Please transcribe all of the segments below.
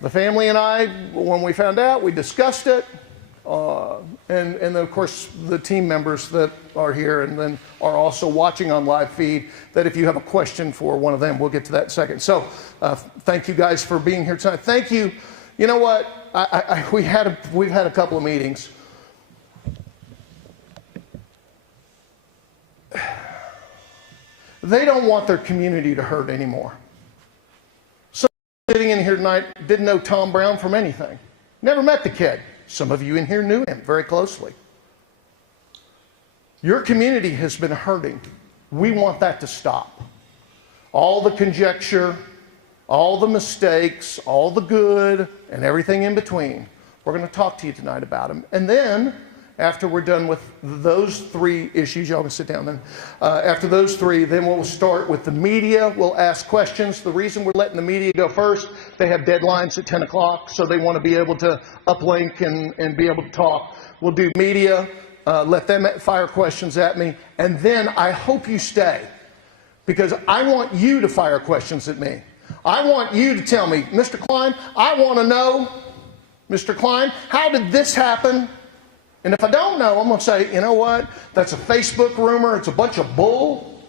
The family and I, when we found out, we discussed it. And then, of course, the team members that are here and then are also watching on live feed, that if you have a question for one of them, we'll get to that in a second. So thank you guys for being here tonight. Thank you. You know what? We've had a couple of meetings. They don't want their community to hurt anymore. Some sitting in here tonight didn't know Tom Brown from anything. Never met the kid. Some of you in here knew him very closely. Your community has been hurting. We want that to stop. All the conjecture, all the mistakes, all the good, and everything in between. We're going to talk to you tonight about them. And then, after we're done with those three issues, y'all can sit down then. After those three, then we'll start with the media. We'll ask questions. The reason we're letting the media go first, they have deadlines at 10 o'clock, so they want to be able to uplink and be able to talk. We'll do media, let them fire questions at me, and then I hope you stay, because I want you to fire questions at me. I want you to tell me, Mr. Klein, I want to know, Mr. Klein, how did this happen? And if I don't know, I'm going to say, you know what? That's a Facebook rumor. It's a bunch of bull.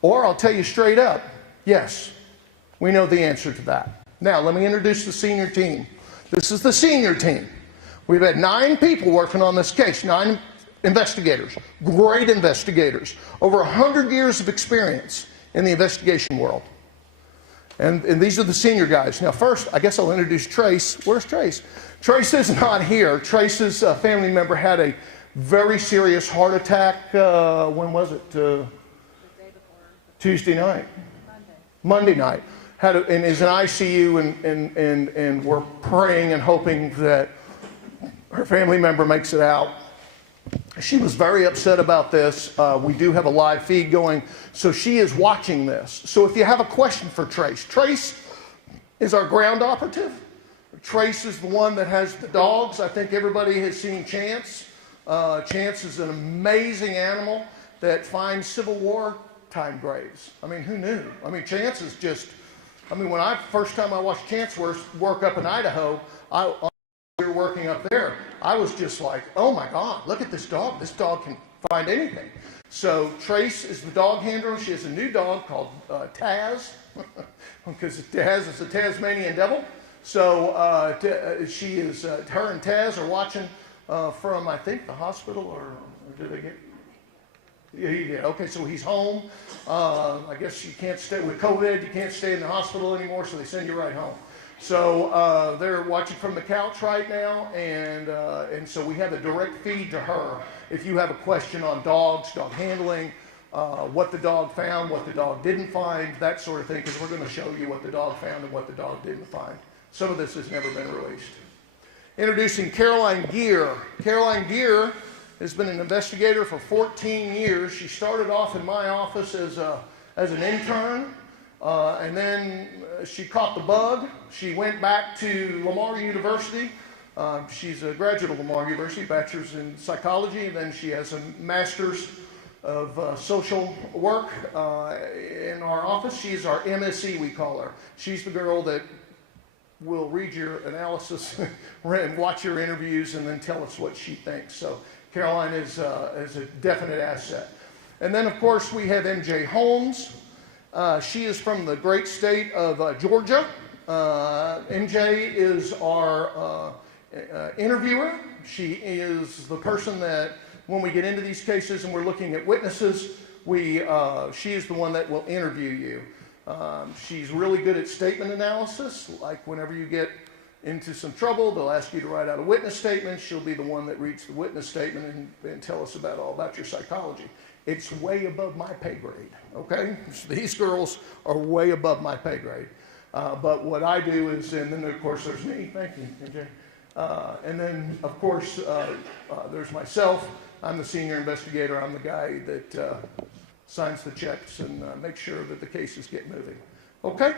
Or I'll tell you straight up, yes, we know the answer to that. Now, let me introduce the senior team. This is the senior team. We've had 9 people working on this case, 9 investigators, great investigators, over 100 years of experience in the investigation world. And these are the senior guys. Now, first, I guess I'll introduce Trace. Where's Trace? Trace is not here. Trace's family member had a very serious heart attack. When was it? The day before. Tuesday night. Monday night. And is in ICU, and we're praying and hoping that her family member makes it out. She was very upset about this. We do have a live feed going, so she is watching this. So if you have a question for Trace, Trace is our ground operative. Trace is the one that has the dogs. I think everybody has seen Chance. Chance is an amazing animal that finds Civil War time graves. I mean, who knew? I mean, Chance is just, I mean, first time I watched Chance work up in Idaho, we were working up there, I was just like, oh my God, look at this dog. This dog can find anything. So Trace is the dog handler. She has a new dog called Taz, because Taz is a Tasmanian devil. So she is, her and Taz are watching from, I think, the hospital, or did they get? Yeah, he did. Okay, so he's home. I guess you can't stay with COVID. You can't stay in the hospital anymore, so they send you right home. So they're watching from the couch right now, and so we have a direct feed to her. If you have a question on dogs, dog handling, what the dog found, what the dog didn't find, that sort of thing, because we're going to show you what the dog found and what the dog didn't find. Some of this has never been released. Introducing Caroline Gear. Caroline Gear has been an investigator for 14 years. She started off in my office as an intern, and then she caught the bug. She went back to Lamar University. She's a graduate of Lamar University, bachelor's in psychology, and then she has a master's of social work in our office. She's our MSE, we call her. She's the girl that will read your analysis and watch your interviews and then tell us what she thinks. So Caroline is a definite asset. And then, of course, we have MJ Holmes. She is from the great state of Georgia. MJ is our interviewer. She is the person that, when we get into these cases and we're looking at witnesses, she is the one that will interview you. She's really good at statement analysis. Like whenever you get into some trouble, they'll ask you to write out a witness statement. She'll be the one that reads the witness statement and tell us all about your psychology. It's way above my pay grade, okay? These girls are way above my pay grade. But what I do is, and then of course there's me, thank you, MJ. And then of course there's myself. I'm the senior investigator. I'm the guy that signs the checks and makes sure that the cases get moving. Okay?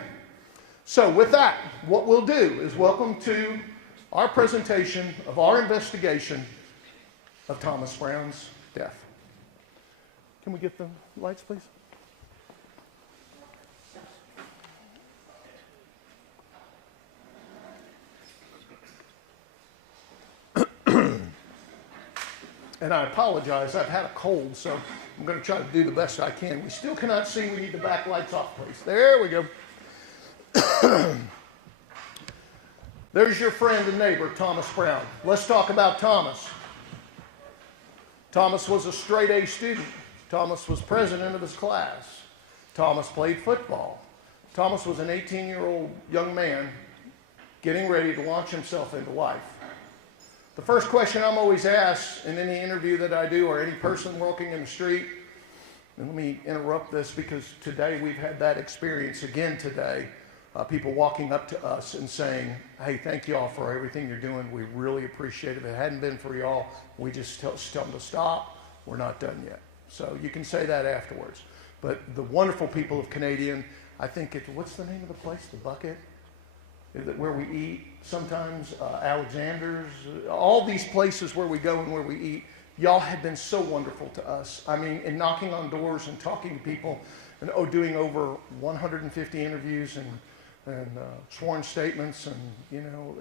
So with that, what we'll do is welcome to our presentation of our investigation of Thomas Brown's death. Can we get the lights, please? And I apologize, I've had a cold, so I'm going to try to do the best I can. We still cannot see. We need the back lights off, please. There we go. There's your friend and neighbor, Thomas Brown. Let's talk about Thomas. Thomas was a straight A student. Thomas was president of his class. Thomas played football. Thomas was an 18-year-old young man getting ready to launch himself into life. The first question I'm always asked in any interview that I do or any person walking in the street, and let me interrupt this because today we've had that experience again today. People walking up to us and saying, hey, thank you all for everything you're doing. We really appreciate it. If it hadn't been for y'all, we just tell them to stop. We're not done yet. So you can say that afterwards. But the wonderful people of Canadian, I think what's the name of the place? The Bucket? Is it where we eat sometimes? Alexander's? All these places where we go and where we eat. Y'all have been so wonderful to us. I mean, in knocking on doors and talking to people and doing over 150 interviews and sworn statements and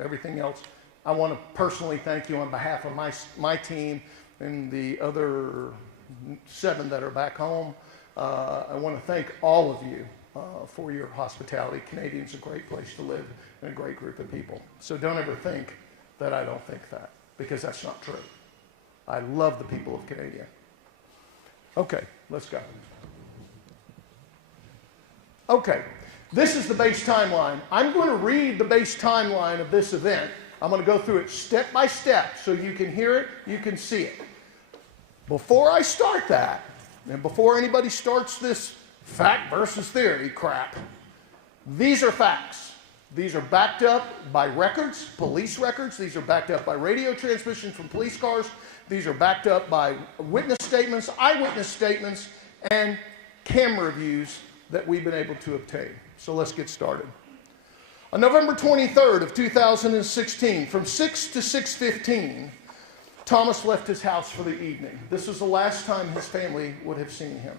everything else. I want to personally thank you on behalf of my team and the other 7 that are back home. I want to thank all of you for your hospitality. Canadian's a great place to live and a great group of people. So don't ever think that I don't think that, because that's not true. I love the people of Canada. Okay, let's go. Okay. This is the base timeline. I'm going to read the base timeline of this event. I'm going to go through it step by step so you can hear it, you can see it. Before I start that, and before anybody starts this fact versus theory crap, these are facts. These are backed up by records, police records. These are backed up by radio transmission from police cars. These are backed up by witness statements, eyewitness statements, and camera views that we've been able to obtain. So let's get started. On November 23rd of 2016, from 6 to 6:15, Thomas left his house for the evening. This was the last time his family would have seen him.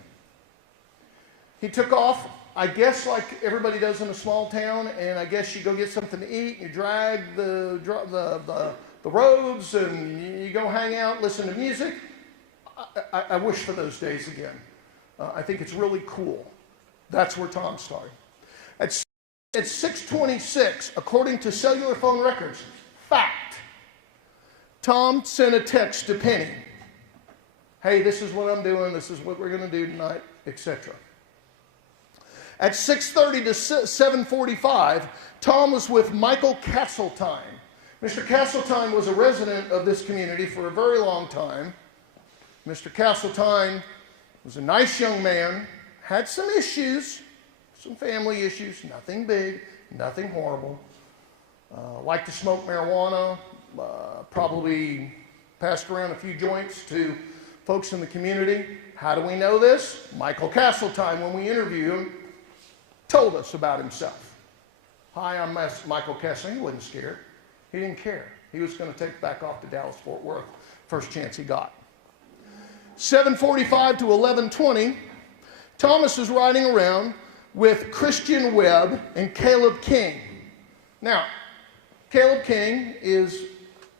He took off, I guess like everybody does in a small town, and I guess you go get something to eat, you drag the roads, and you go hang out, listen to music. I wish for those days again. I think it's really cool. That's where Tom started. At 6:26, according to cellular phone records, fact, Tom sent a text to Penny. Hey, this is what I'm doing, this is what we're going to do tonight, etc. At 6:30 to 7:45, Tom was with Michael Castletine. Mr. Castletine was a resident of this community for a very long time. Mr. Castletine was a nice young man, had some issues, some family issues, nothing big, nothing horrible. Liked to smoke marijuana, probably passed around a few joints to folks in the community. How do we know this? Michael Castletine, when we interviewed him, told us about himself. Hi, I'm Michael Castletine. He wasn't scared. He didn't care. He was going to take back off to Dallas-Fort Worth first chance he got. 7:45 to 11:20, Thomas is riding around with Christian Webb and Caleb King. Now, Caleb King is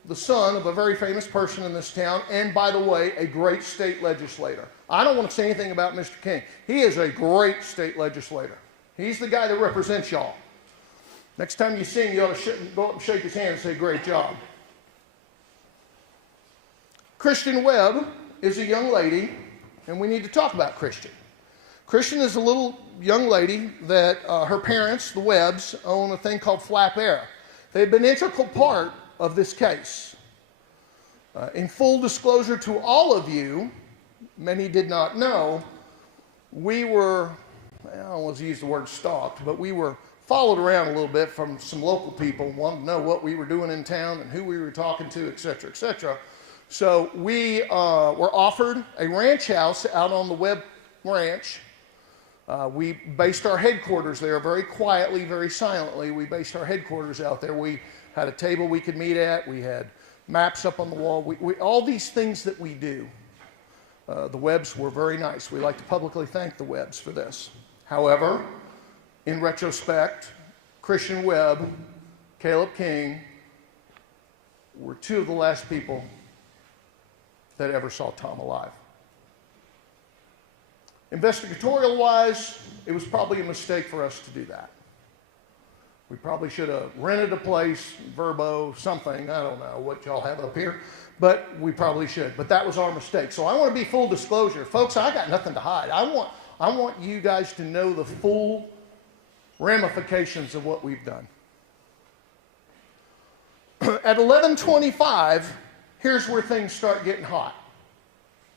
the son of a very famous person in this town, and by the way, a great state legislator. I don't want to say anything about Mr. King. He is a great state legislator. He's the guy that represents y'all. Next time you see him, you ought to go up and shake his hand and say, great job. Christian Webb is a young lady, and we need to talk about Christian. Christian is a little young lady that her parents, the Webbs, own a thing called Flap Air. They've been an integral part of this case. In full disclosure to all of you, many did not know, we were, I don't want to use the word stalked, but we were followed around a little bit from some local people, wanted to know what we were doing in town and who we were talking to, etc., etc. So we were offered a ranch house out on the Webb Ranch. We based our headquarters there very quietly, very silently. We based our headquarters out there. We had a table we could meet at. We had maps up on the wall. All these things that we do. The Webbs were very nice. We like to publicly thank the Webbs for this. However, in retrospect, Christian Webb, Caleb King were two of the last people that ever saw Tom alive. Investigatorial-wise, it was probably a mistake for us to do that. We probably should have rented a place, Verbo, something, I don't know what y'all have up here, but we probably should. But that was our mistake. So I want to be full disclosure. Folks, I got nothing to hide. I want you guys to know the full ramifications of what we've done. At 11:25, here's where things start getting hot.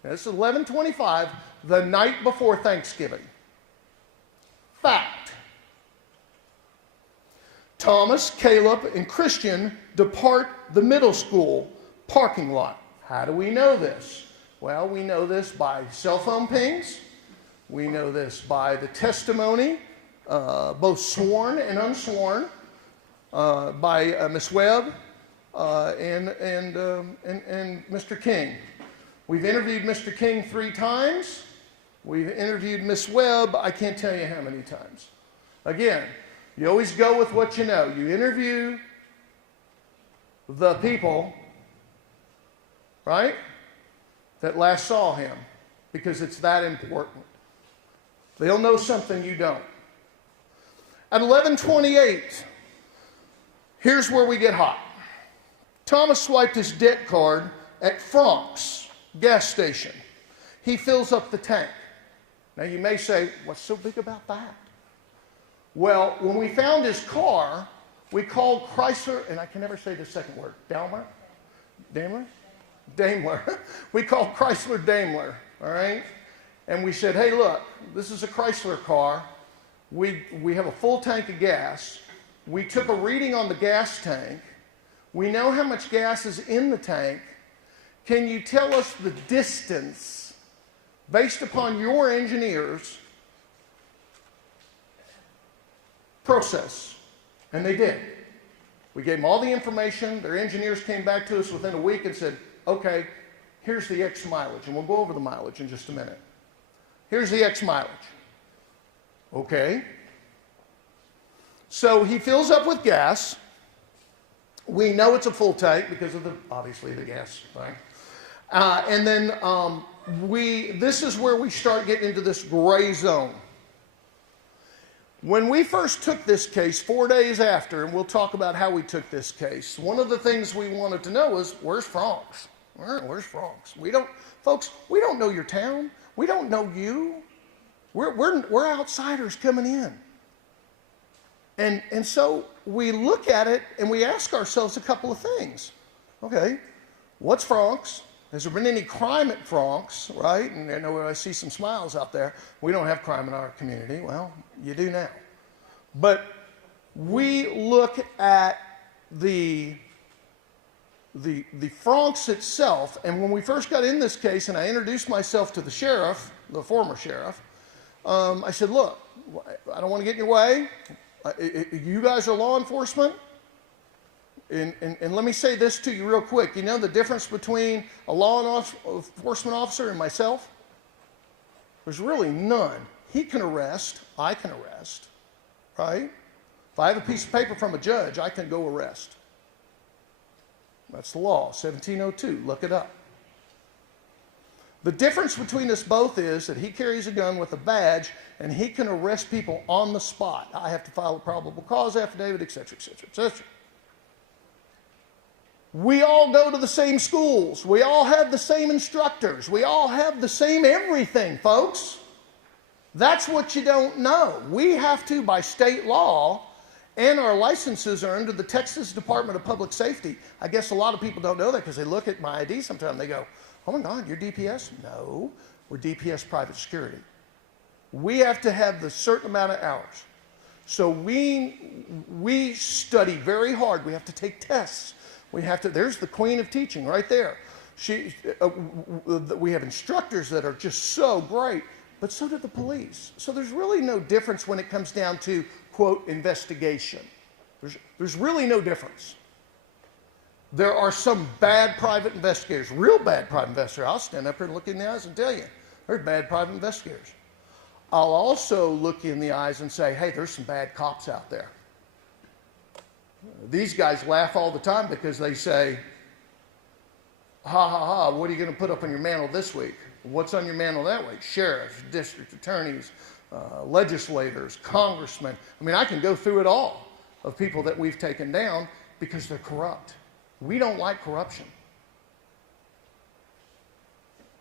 Now, this is 11:25, the night before Thanksgiving. Fact. Thomas, Caleb, and Christian depart the middle school parking lot. How do we know this? Well, we know this by cell phone pings. We know this by the testimony, both sworn and unsworn, by Miss Webb and Mr. King. We've interviewed Mr. King 3 times. We've interviewed Miss Webb, I can't tell you how many times. Again, you always go with what you know. You interview the people, right, that last saw him, because it's that important. They'll know something you don't. At 11:28, here's where we get hot. Thomas swiped his debt card at Frank's gas station. He fills up the tank. Now you may say, what's so big about that? Well, when we found his car, we called Chrysler, and I can never say the second word, Daimler? We called Chrysler Daimler, all right? And we said, hey, look, this is a Chrysler car. We have a full tank of gas. We took a reading on the gas tank. We know how much gas is in the tank. Can you tell us the distance based upon your engineers' process? And they did. We gave them all the information. Their engineers came back to us within a week and said, okay, here's the X mileage. And we'll go over the mileage in just a minute. Here's the X mileage. Okay. So he fills up with gas. We know it's a full tank because of obviously the gas, right? And then this is where we start getting into this gray zone. When we first took this case 4 days after, and we'll talk about how we took this case, one of the things we wanted to know was, where's Frank's? Where's Frank's? Folks, we don't know your town. We don't know you. We're outsiders coming in. And so we look at it and we ask ourselves a couple of things. Okay, what's Frank's? Has there been any crime at Frank's, right? And I know I see some smiles out there. We don't have crime in our community. Well, you do now. But we look at the Frank's itself, and when we first got in this case and I introduced myself to the sheriff, the former sheriff, I said, look, I don't want to get in your way. You guys are law enforcement. And let me say this to you real quick. You know the difference between a law enforcement officer and myself? There's really none. He can arrest. I can arrest. Right? If I have a piece of paper from a judge, I can go arrest. That's the law, 1702. Look it up. The difference between us both is that he carries a gun with a badge and he can arrest people on the spot. I have to file a probable cause affidavit, etc., etc., etc. We all go to the same schools. We all have the same instructors. We all have the same everything, folks. That's what you don't know. We have to, by state law, and our licenses are under the Texas Department of Public Safety. I guess a lot of people don't know that because they look at my ID sometimes and they go, oh my God, you're DPS? No, we're DPS private security. We have to have the certain amount of hours. So we study very hard. We have to take tests. There's the queen of teaching right there. We have instructors that are just so great, but so do the police. So there's really no difference when it comes down to, quote, investigation. There's really no difference. There are some bad private investigators, real bad private investigators. I'll stand up here and look in the eyes and tell you, there's bad private investigators. I'll also look in the eyes and say, hey, there's some bad cops out there. These guys laugh all the time because they say, Ha ha ha, what are you going to put up on your mantle this week? What's on your mantle that week? Sheriffs, district attorneys, legislators, congressmen. I mean, I can go through it all of people that we've taken down because they're corrupt. We don't like corruption.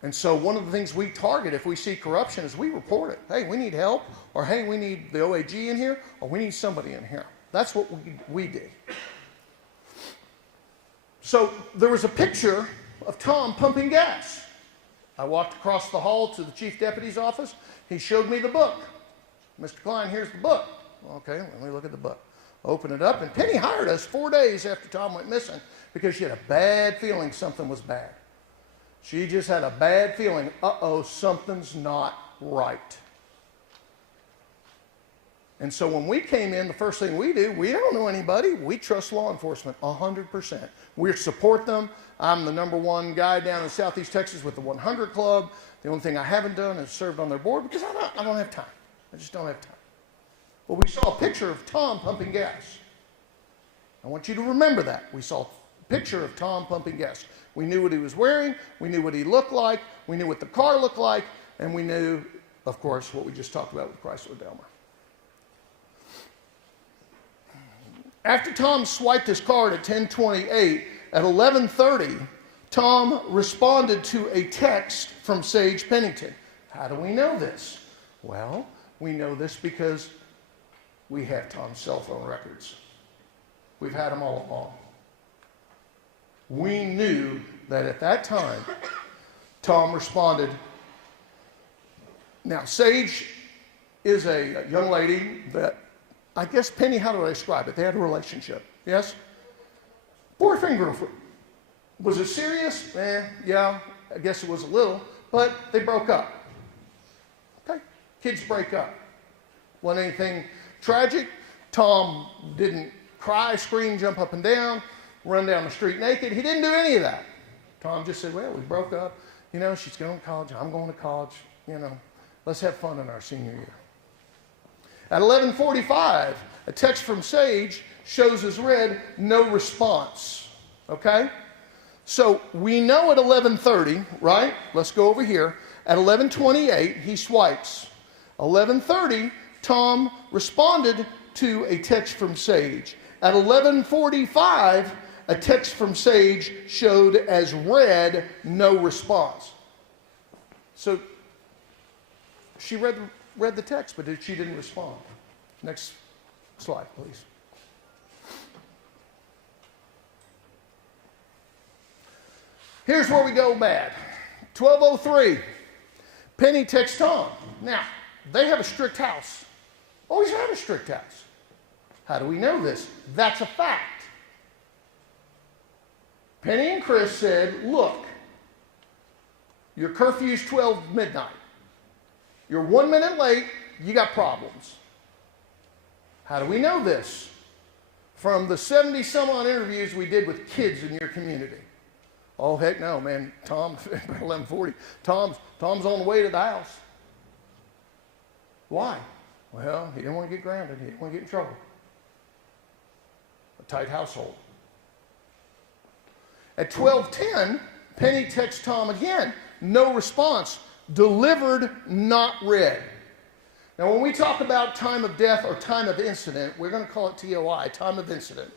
And so one of the things we target if we see corruption is we report it. Hey, we need help, or hey, we need the OAG in here, or we need somebody in here. That's what we did. So there was a picture of Tom pumping gas. I walked across the hall to the chief deputy's office. He showed me the book. Mr. Klein, here's the book. Okay, let me look at the book. Open it up, and Penny hired us 4 days after Tom went missing because she had a bad feeling something was bad. She just had a bad feeling, uh-oh, something's not right. And so when we came in, the first thing we do, we don't know anybody. We trust law enforcement 100%. We support them. I'm the #1 guy down in Southeast Texas with the 100 Club. The only thing I haven't done is served on their board because I don't have time. I just don't have time. Well, we saw a picture of Tom pumping gas. I want you to remember that. We saw a picture of Tom pumping gas. We knew what he was wearing. We knew what he looked like. We knew what the car looked like. And we knew, of course, what we just talked about with Chrysler Delmer. After Tom swiped his card at 10:28, at 11:30, Tom responded to a text from Sage Pennington. How do we know this? Well, we know this because we have Tom's cell phone records. We've had them all along. We knew that at that time, Tom responded. Now, Sage is a young lady that, I guess, Penny, how do I describe it? They had a relationship, yes? Boyfriend, girlfriend. Was it serious? Yeah, I guess it was a little, but they broke up. Okay, kids break up. Wasn't anything tragic. Tom didn't cry, scream, jump up and down, run down the street naked. He didn't do any of that. Tom just said, well, we broke up. You know, she's going to college. I'm going to college. You know, let's have fun in our senior year. At 11:45, a text from Sage shows as read, no response. Okay? So we know at 11:30, right? Let's go over here. At 11:28, he swipes. 11:30, Tom responded to a text from Sage. At 11:45, a text from Sage showed as read, no response. So she read the text, but she didn't respond. Next slide, please. Here's where we go bad. 12:03, Penny texts Tom. Now, they have a strict house. Always had a strict house. How do we know this? That's a fact. Penny and Chris said, look, your curfew's 12 midnight. You're 1 minute late, you got problems. How do we know this? From the 70 some odd interviews we did with kids in your community. Oh, heck no, man. Tom, 11:40, Tom's on the way to the house. Why? Well, he didn't want to get grounded. He didn't want to get in trouble. A tight household. At 12:10, Penny texts Tom again. No response. Delivered, not read. Now, when we talk about time of death or time of incident, we're going to call it TOI, time of incident.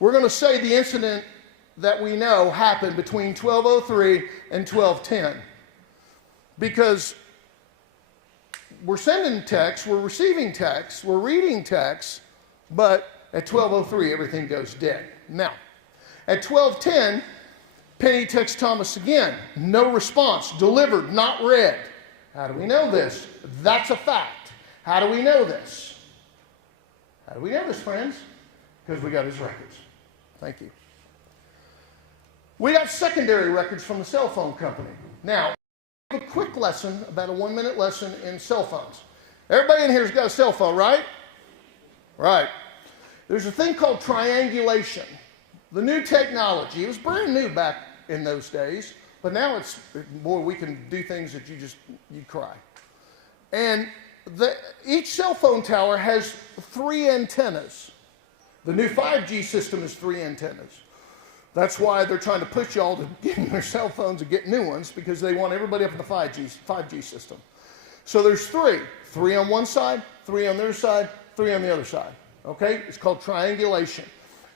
We're going to say the incident that we know happened between 12:03 and 12:10. Because we're sending texts, we're receiving texts, we're reading texts, but at 12:03 everything goes dead. Now, at 12:10, Penny texts Thomas again. No response. Delivered, not read. How do we know this? That's a fact. How do we know this? How do we know this, friends? Because we got his records. Thank you. We got secondary records from the cell phone company. Now, a quick lesson, about a 1 minute lesson in cell phones. Everybody in here's got a cell phone, right? Right. There's a thing called triangulation. The new technology. It was brand new back in those days, but now it's, boy, we can do things that you'd cry. And each cell phone tower has 3 antennas. The new 5G system is 3 antennas. That's why they're trying to push y'all to get their cell phones and get new ones, because they want everybody up in the 5G system. So there's three. Three on one side, three on their side, three on the other side. Okay? It's called triangulation.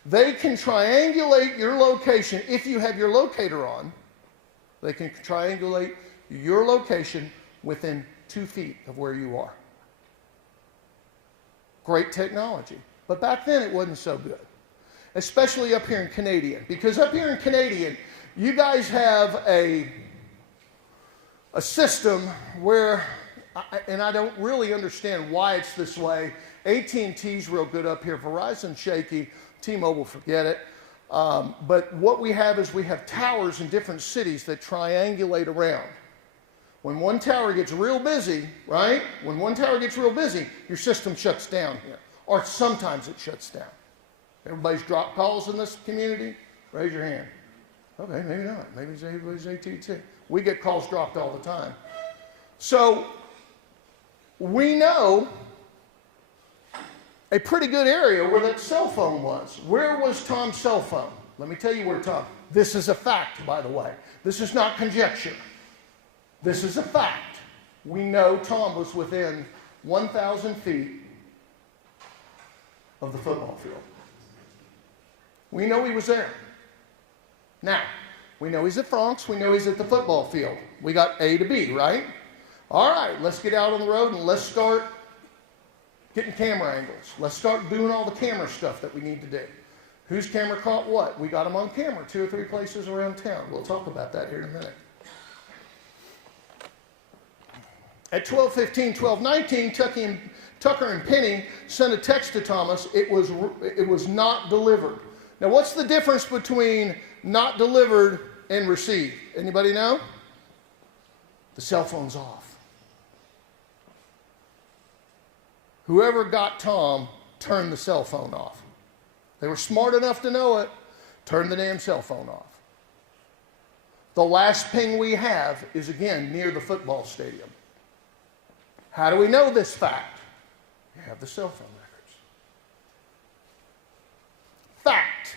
They can triangulate your location if you have your locator on. They can triangulate your location within 2 feet of where you are. Great technology. But back then it wasn't so good. Especially up here in Canadian. Because up here in Canadian, you guys have a system where, and I don't really understand why it's this way. AT&T's real good up here. Verizon's shaky. T-Mobile, forget it. But what we have is we have towers in different cities that triangulate around. When one tower gets real busy, right? When one tower gets real busy, your system shuts down here. Or sometimes it shuts down. Everybody's dropped calls in this community? Raise your hand. Okay, maybe not. Maybe everybody's AT&T. We get calls dropped all the time. So we know a pretty good area where that cell phone was. Where was Tom's cell phone? Let me tell you where Tom. This is a fact, by the way. This is not conjecture. This is a fact. We know Tom was within 1,000 feet of the football field. We know he was there. Now, we know he's at Frank's. We know he's at the football field. We got A to B, right? All right, let's get out on the road and let's start getting camera angles. Let's start doing all the camera stuff that we need to do. Whose camera caught what? We got them on camera 2 or 3 places around town. We'll talk about that here in a minute. At 12:15, 12:19, Tucker and Penny sent a text to Thomas. It was not delivered. Now, what's the difference between not delivered and received? Anybody know? The cell phone's off. Whoever got Tom turned the cell phone off. They were smart enough to know it. Turn the damn cell phone off. The last ping we have is, again, near the football stadium. How do we know this fact? You have the cell phone records. Fact.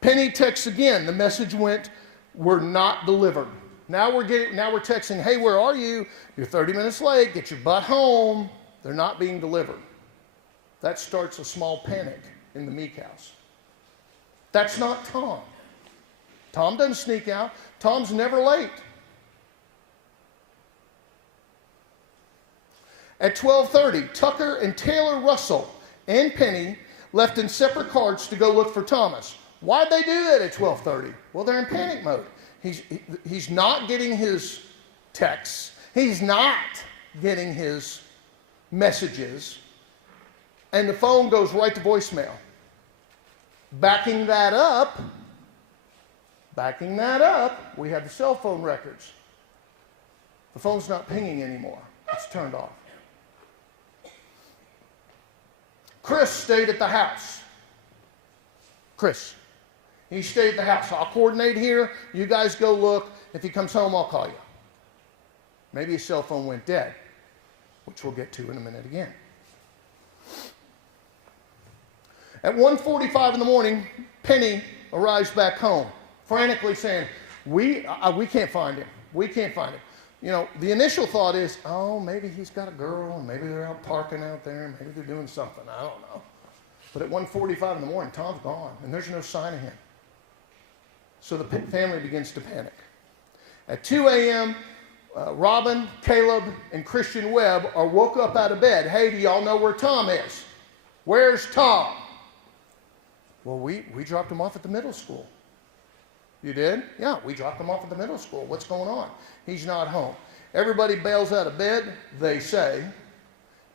Penny texts again. The message went, "We're not delivered." Now we're texting, "Hey, where are you? You're 30 minutes late. Get your butt home." They're not being delivered. That starts a small panic in the Meek house. That's not Tom. Tom doesn't sneak out. Tom's never late. At 12:30, Tucker and Taylor Russell and Penny left in separate carts to go look for Thomas. Why'd they do that at 12:30? Well, they're in panic mode. He's not getting his texts. He's not getting his messages. And the phone goes right to voicemail. Backing that up, we have the cell phone records. The phone's not pinging anymore. It's turned off. Chris stayed at the house. He stayed at the house. I'll coordinate here. You guys go look. If he comes home, I'll call you. Maybe his cell phone went dead, which we'll get to in a minute again. At 1:45 in the morning, Penny arrives back home, frantically saying, we can't find him. We can't find him. You know, the initial thought is, oh, maybe he's got a girl, maybe they're out parking out there, maybe they're doing something, I don't know. But at 1:45 in the morning, Tom's gone, and there's no sign of him. So the family begins to panic. At 2 a.m., Robin, Caleb, and Christian Webb are woke up out of bed. Hey, do y'all know where Tom is? Where's Tom? Well, we dropped him off at the middle school. You did? Yeah, we dropped him off at the middle school. What's going on? He's not home. Everybody bails out of bed, they say,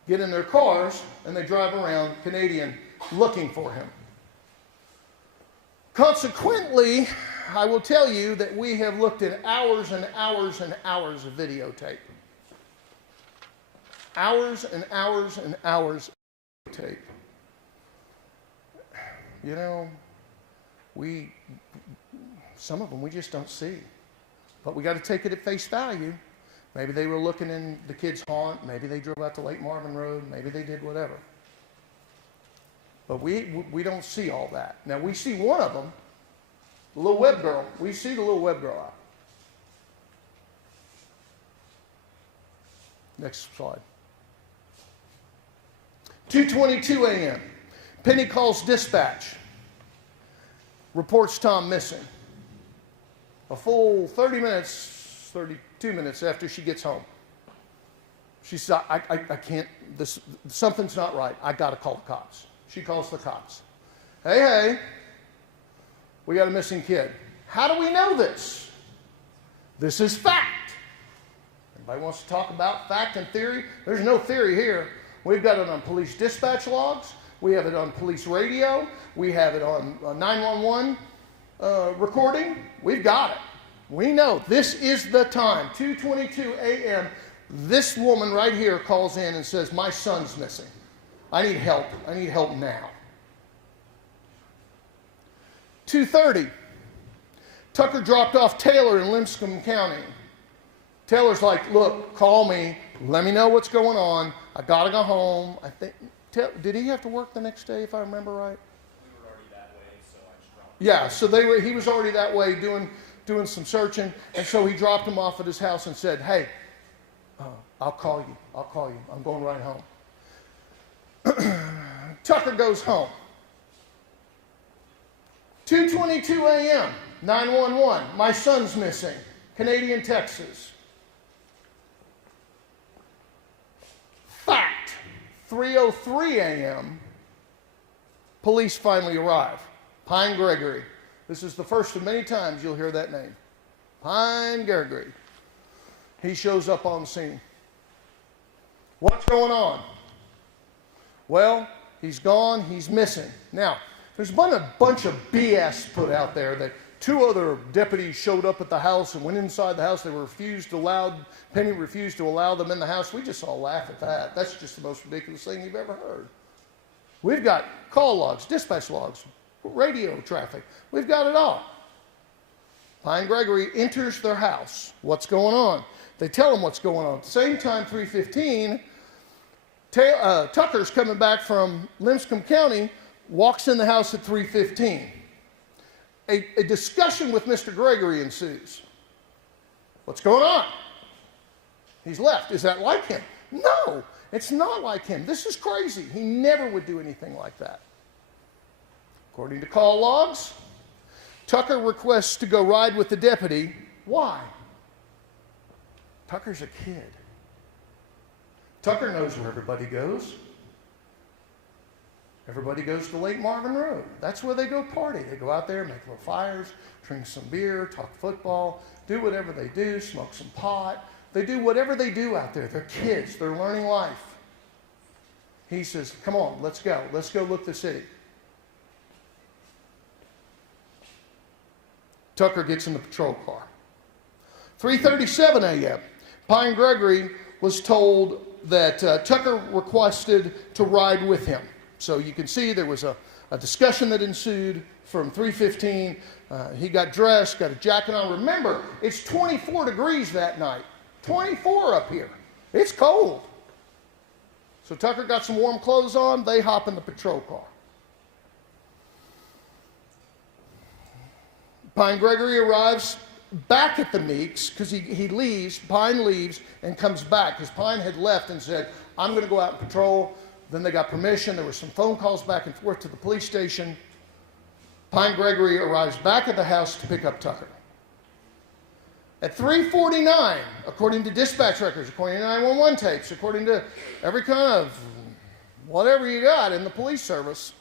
get in their cars, and they drive around Canadian looking for him. Consequently, I will tell you that we have looked at hours and hours and hours of videotape. Hours and hours and hours of videotape. You know, some of them we just don't see. But we got to take it at face value. Maybe they were looking in the kids' haunt. Maybe they drove out to Lake Marvin Road. Maybe they did whatever. But we don't see all that. Now, we see one of them. The little Webb girl. We see the little Webb girl out. Next slide. 2:22 a.m. Penny calls dispatch. Reports Tom missing. A full 32 minutes after she gets home. She says, I can't, something's not right. I got to call the cops. She calls the cops. Hey, we got a missing kid. How do we know this? This is fact. Everybody wants to talk about fact and theory. There's no theory here. We've got it on police dispatch logs. We have it on police radio. We have it on 911 recording. We've got it. We know this is the time. 2:22 a.m. This woman right here calls in and says, my son's missing. I need help. I need help now. 2:30. Tucker dropped off Taylor in Livingston County. Taylor's like, look, call me. Let me know what's going on. I got to go home. I think. Did he have to work the next day, if I remember right? We were already that way, so I just dropped him. Yeah, so he was already that way doing some searching. And so he dropped him off at his house and said, hey, I'll call you. I'm going right home. Tucker goes home. 2:22 a.m. 911. My son's missing. Canadian, Texas. Fact. 3:03 a.m. Police finally arrive. Pine Gregory. This is the first of many times you'll hear that name. Pine Gregory. He shows up on scene. What's going on? Well, he's gone. He's missing. Now, there's been a bunch of BS put out there that two other deputies showed up at the house and went inside the house. Penny refused to allow them in the house. We just all laugh at that. That's just the most ridiculous thing you've ever heard. We've got call logs, dispatch logs, radio traffic. We've got it all. Pine Gregory enters their house. What's going on? They tell him what's going on. At the same time, 3:15, Tucker's coming back from Livingston County, walks in the house at 3:15. A discussion with Mr. Gregory ensues. What's going on? He's left. Is that like him? No, it's not like him. This is crazy. He never would do anything like that. According to call logs, Tucker requests to go ride with the deputy. Why? Tucker's a kid. Tucker knows where everybody goes. Everybody goes to Lake Marvin Road. That's where they go party. They go out there, make little fires, drink some beer, talk football, do whatever they do, smoke some pot. They do whatever they do out there. They're kids. They're learning life. He says, come on, let's go. Let's go look the city. Tucker gets in the patrol car. 3:37 a.m. Pine Gregory was told that Tucker requested to ride with him. So you can see there was a discussion that ensued from 3:15. He got dressed, got a jacket on. Remember, it's 24 degrees that night. 24 up here. It's cold. So Tucker got some warm clothes on. They hop in the patrol car. Pine Gregory arrives back at the Meeks because he leaves. Pine leaves and comes back because Pine had left and said, I'm going to go out and patrol. Then they got permission. There were some phone calls back and forth to the police station. Pine Gregory arrives back at the house to pick up Tucker. At 3:49, according to dispatch records, according to 911 tapes, according to every kind of whatever you got in the police service,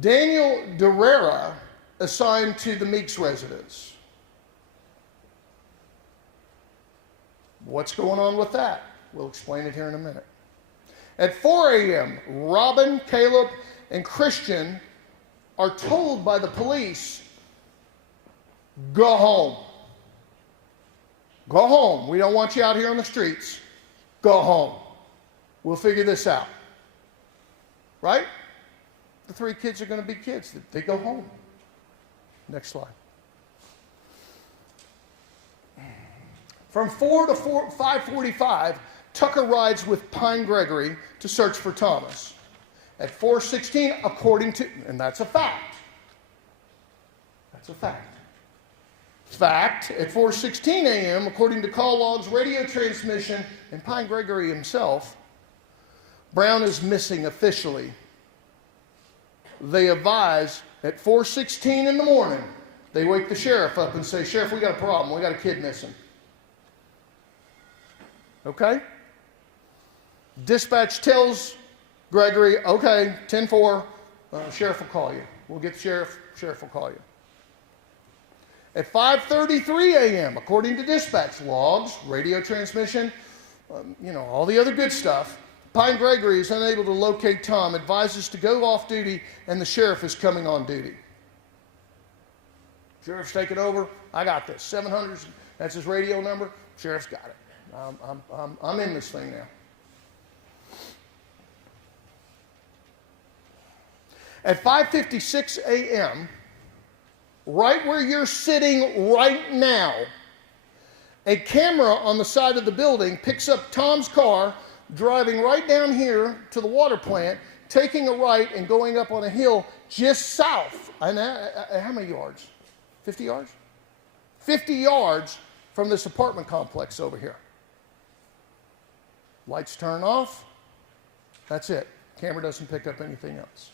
Daniel Derrera assigned to the Meeks residence. What's going on with that? We'll explain it here in a minute. At 4 a.m., Robin, Caleb, and Christian are told by the police, go home. Go home. We don't want you out here on the streets. Go home. We'll figure this out. Right? The three kids are going to be kids. They go home. Next slide. From 4 to 5:45, Tucker rides with Pine Gregory to search for Thomas. At 4:16, according to, and that's a fact. That's a fact. Fact, at 4:16 a.m., according to call logs, radio transmission, and Pine Gregory himself, Brown is missing officially. They advise at 4:16 in the morning, they wake the sheriff up and say, Sheriff, we got a problem. We got a kid missing. Okay? Dispatch tells Gregory, okay, 10-4, sheriff will call you. We'll get the sheriff. Sheriff will call you. At 5:33 a.m., according to dispatch logs, radio transmission, all the other good stuff, Pine Gregory is unable to locate Tom, advises to go off duty, and the sheriff is coming on duty. Sheriff's taking over. I got this. 700, that's his radio number. Sheriff's got it. I'm in this thing now. At 5:56 a.m., right where you're sitting right now, a camera on the side of the building picks up Tom's car, driving right down here to the water plant, taking a right and going up on a hill just south. And how many yards? 50 yards? 50 yards from this apartment complex over here. Lights turn off. That's it. Camera doesn't pick up anything else.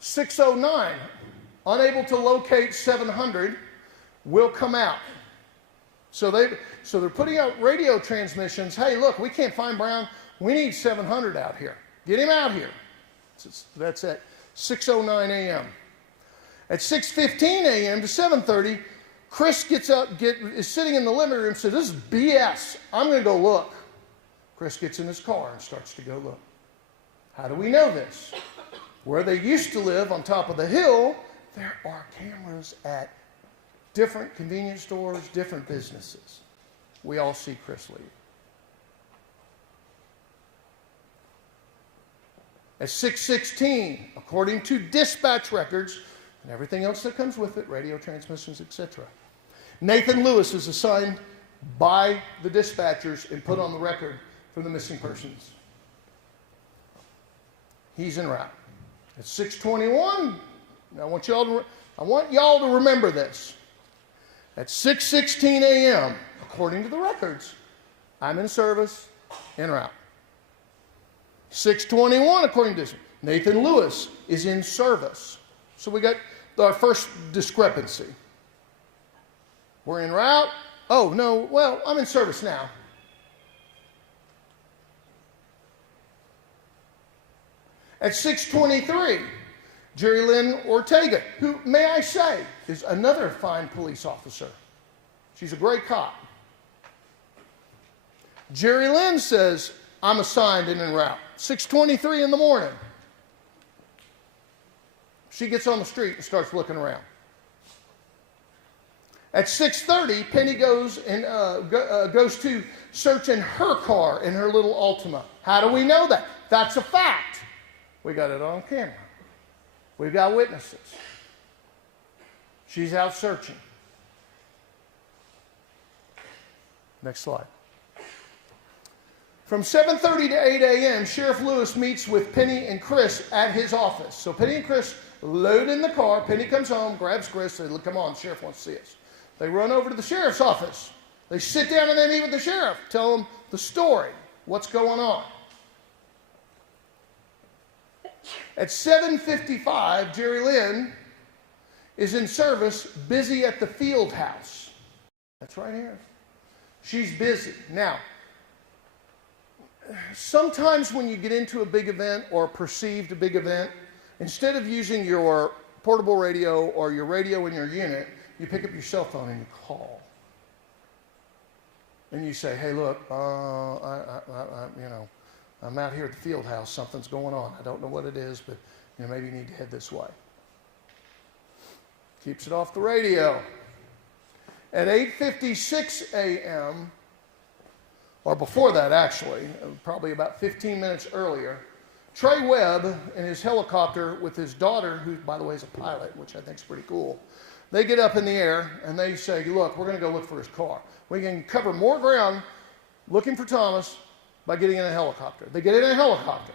6:09, unable to locate 700, will come out. So they're putting out radio transmissions. Hey, look, we can't find Brown. We need 700 out here. Get him out here. That's at 6:09 a.m. At 6:15 a.m. to 7:30, Chris gets up, is sitting in the living room and says, this is BS. I'm going to go look. Chris gets in his car and starts to go look. How do we know this? Where they used to live on top of the hill, there are cameras at different convenience stores, different businesses. We all see Chris leave. At 6:16, according to dispatch records and everything else that comes with it, radio transmissions, etc., Nathan Lewis is assigned by the dispatchers and put on the record for the missing persons. He's en route. At 6:21, I want y'all to remember this. At 6:16 a.m., according to the records, I'm in service, en route. 6:21, according to Nathan Lewis, is in service. So we got our first discrepancy. We're en route. Oh, no, well, I'm in service now. At 6:23, Jerry Lynn Ortega, who, may I say, is another fine police officer. She's a great cop. Jerry Lynn says, I'm assigned and en route. 6:23 in the morning. She gets on the street and starts looking around. At 6:30, Penny goes to search in her car, in her little Altima. How do we know that? That's a fact. We got it on camera. We've got witnesses. She's out searching. Next slide. From 7:30 to 8 a.m., Sheriff Lewis meets with Penny and Chris at his office. So Penny and Chris load in the car. Penny comes home, grabs Chris, says, come on, the sheriff wants to see us. They run over to the sheriff's office. They sit down and they meet with the sheriff, tell him the story, what's going on. At 7:55, Jerry Lynn is in service, busy at the field house. That's right here. She's busy. Now, sometimes when you get into a big event or a perceived big event, instead of using your portable radio or your radio in your unit, you pick up your cell phone and you call. And you say, hey, look, I'm out here at the field house. Something's going on. I don't know what it is, but maybe you need to head this way. Keeps it off the radio. At 8:56 a.m., or before that actually, probably about 15 minutes earlier, Trey Webb in his helicopter with his daughter, who by the way is a pilot, which I think is pretty cool, they get up in the air and they say, look, we're going to go look for his car. We can cover more ground looking for Thomas by getting in a helicopter. They get in a helicopter.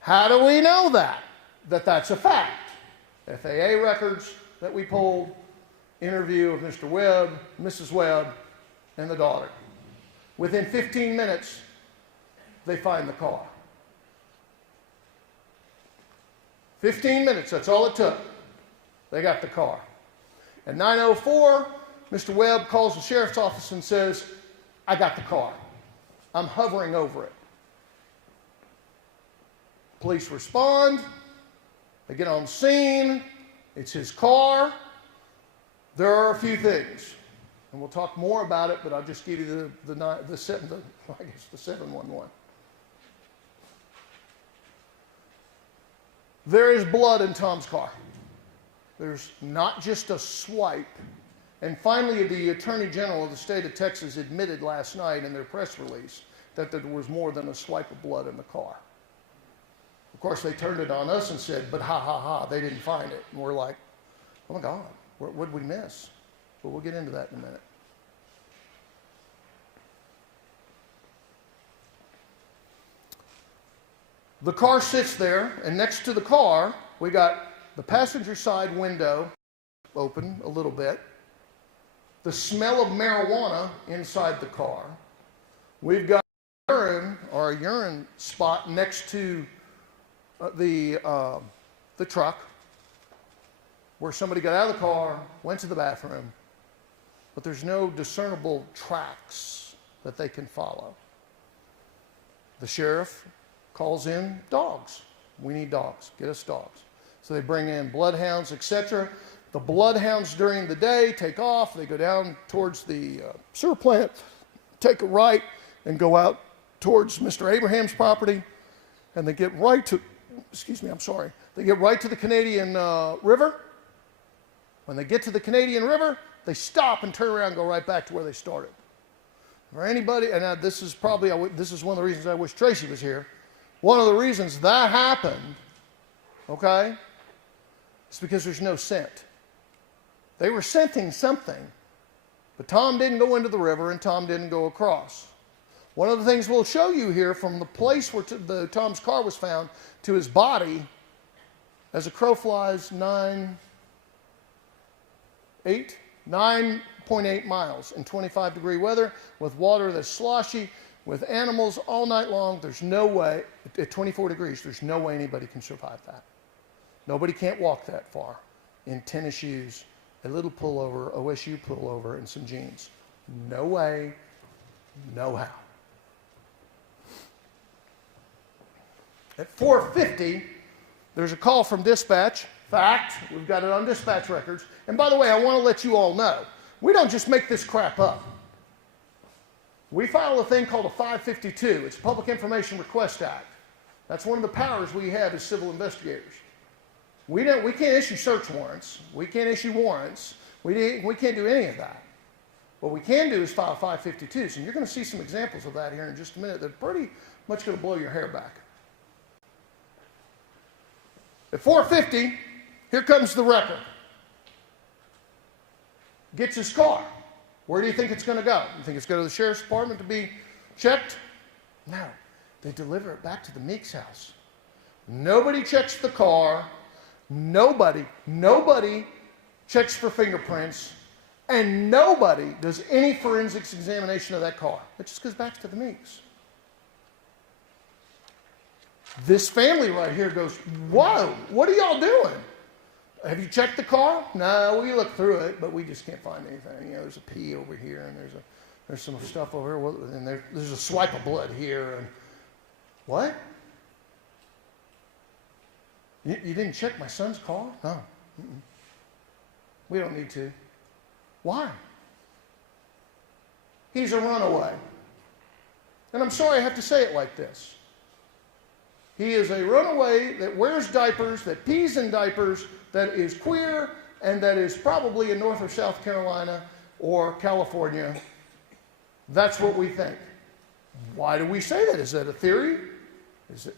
How do we know that? that that's a fact. FAA records that we pulled, interview of Mr. Webb, Mrs. Webb, and the daughter. Within 15 minutes, they find the car. 15 minutes, that's all it took. They got the car. At 9:04, Mr. Webb calls the sheriff's office and says, I got the car. I'm hovering over it. Police respond. They get on scene. It's his car. There are a few things, and we'll talk more about it, but I'll just give you the 711. There is blood in Tom's car. There's not just a swipe. And finally, the Attorney General of the state of Texas admitted last night in their press release that there was more than a swipe of blood in the car. Of course, they turned it on us and said, but ha, ha, ha, they didn't find it. And we're like, oh my God, what did we miss? But we'll get into that in a minute. The car sits there, and next to the car, we got the passenger side window open a little bit, the smell of marijuana inside the car. We've got urine, or a urine spot next to the truck where somebody got out of the car, went to the bathroom, but there's no discernible tracks that they can follow. The sheriff calls in dogs. We need dogs. Get us dogs. So they bring in bloodhounds, etc. The bloodhounds during the day take off. They go down towards the sewer plant, take a right, and go out towards Mr. Abraham's property. And they get right to, they get right to the Canadian River. When they get to the Canadian River, they stop and turn around and go right back to where they started. For anybody, and this is probably, this is one of the reasons I wish Tracy was here. One of the reasons that happened, okay, is because there's no scent. They were scenting something, but Tom didn't go into the river and Tom didn't go across. One of the things we'll show you here from the place where Tom's car was found to his body, as a crow flies, 9.8 miles in 25-degree weather with water that's sloshy, with animals all night long. There's no way, at 24 degrees, there's no way anybody can survive that. Nobody can't walk that far in tennis shoes, a little pullover, OSU pullover, and some jeans. No way, no how. At 4:50, there's a call from dispatch. Fact, we've got it on dispatch records. And by the way, I want to let you all know, we don't just make this crap up. We file a thing called a 552. It's a Public Information Request Act. That's one of the powers we have as civil investigators. We can't issue search warrants. We can't issue warrants. We can't do any of that. What we can do is file 552s, and you're going to see some examples of that here in just a minute. They're pretty much going to blow your hair back. At 4:50, here comes the wrecker. Gets his car. Where do you think it's going to go? You think it's going to the sheriff's department to be checked? No. They deliver it back to the Meeks house. Nobody checks the car. Nobody checks for fingerprints. And nobody does any forensics examination of that car. It just goes back to the Meeks. This family right here goes, whoa, what are y'all doing? Have you checked the car? No, we looked through it, but we just can't find anything. You know, there's a pee over here, and there's some stuff over here, and there's a swipe of blood here. And what? You didn't check my son's car? No. Mm-mm. We don't need to. Why? He's a runaway. And I'm sorry I have to say it like this. He is a runaway that wears diapers, that pees in diapers, that is queer, and that is probably in North or South Carolina or California. That's what we think. Why do we say that? Is that a theory?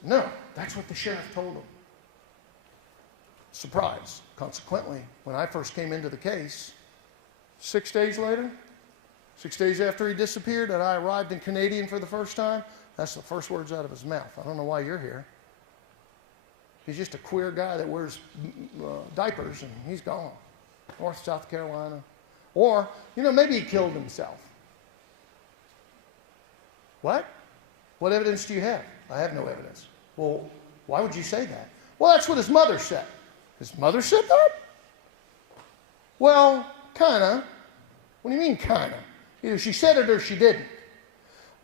No, that's what the sheriff told him. Surprise. Consequently, when I first came into the case, 6 days later, 6 days after he disappeared, and I arrived in Canadian for the first time, that's the first words out of his mouth. I don't know why you're here. He's just a queer guy that wears diapers, and he's gone. North, South Carolina. Or, maybe he killed himself. What? What evidence do you have? I have no evidence. Well, why would you say that? Well, that's what his mother said. His mother said that? Well, kind of. What do you mean, kind of? Either she said it or she didn't.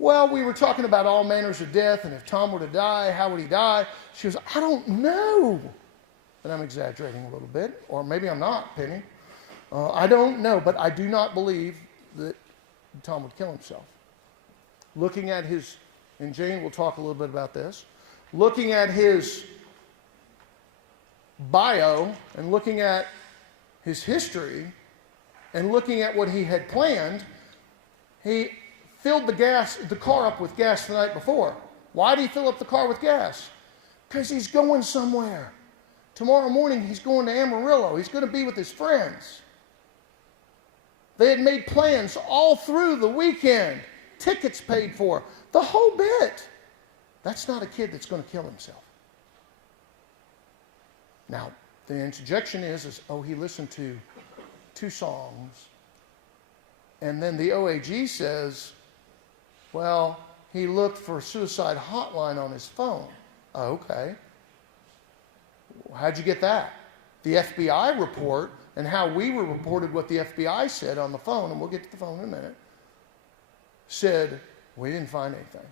Well, we were talking about all manners of death, and if Tom were to die, how would he die? She goes, I don't know. And I'm exaggerating a little bit, or maybe I'm not, Penny. I don't know, but I do not believe that Tom would kill himself. Looking at his, and Jane will talk a little bit about this, looking at his bio and looking at his history and looking at what he had planned, he filled the car up with gas the night before. Why did he fill up the car with gas? Because he's going somewhere. Tomorrow morning he's going to Amarillo. He's going to be with his friends. They had made plans all through the weekend. Tickets paid for. The whole bit. That's not a kid that's going to kill himself. Now, the interjection is he listened to 2 songs. And then the OAG says, well, he looked for a suicide hotline on his phone. Oh, okay. How'd you get that? The FBI report and how we were reported what the FBI said on the phone, and we'll get to the phone in a minute, said we didn't find anything.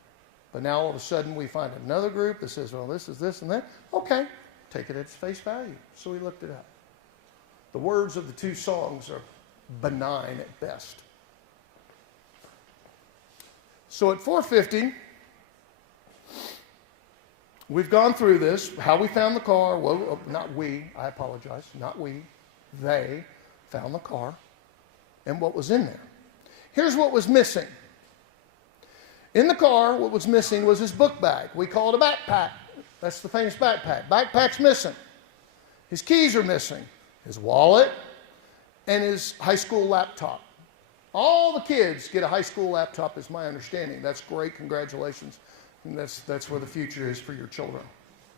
But now all of a sudden we find another group that says, well, this is this and that. Okay, take it at its face value. So we looked it up. The words of the 2 songs are benign at best. So at 4:50, we've gone through this, how we found the car. Well, not we, I apologize, not we. They found the car and what was in there. Here's what was missing. In the car, what was missing was his book bag. We call it a backpack. That's the famous backpack. Backpack's missing. His keys are missing. His wallet and his high school laptop. All the kids get a high school laptop, is my understanding. That's great. Congratulations. And that's where the future is for your children.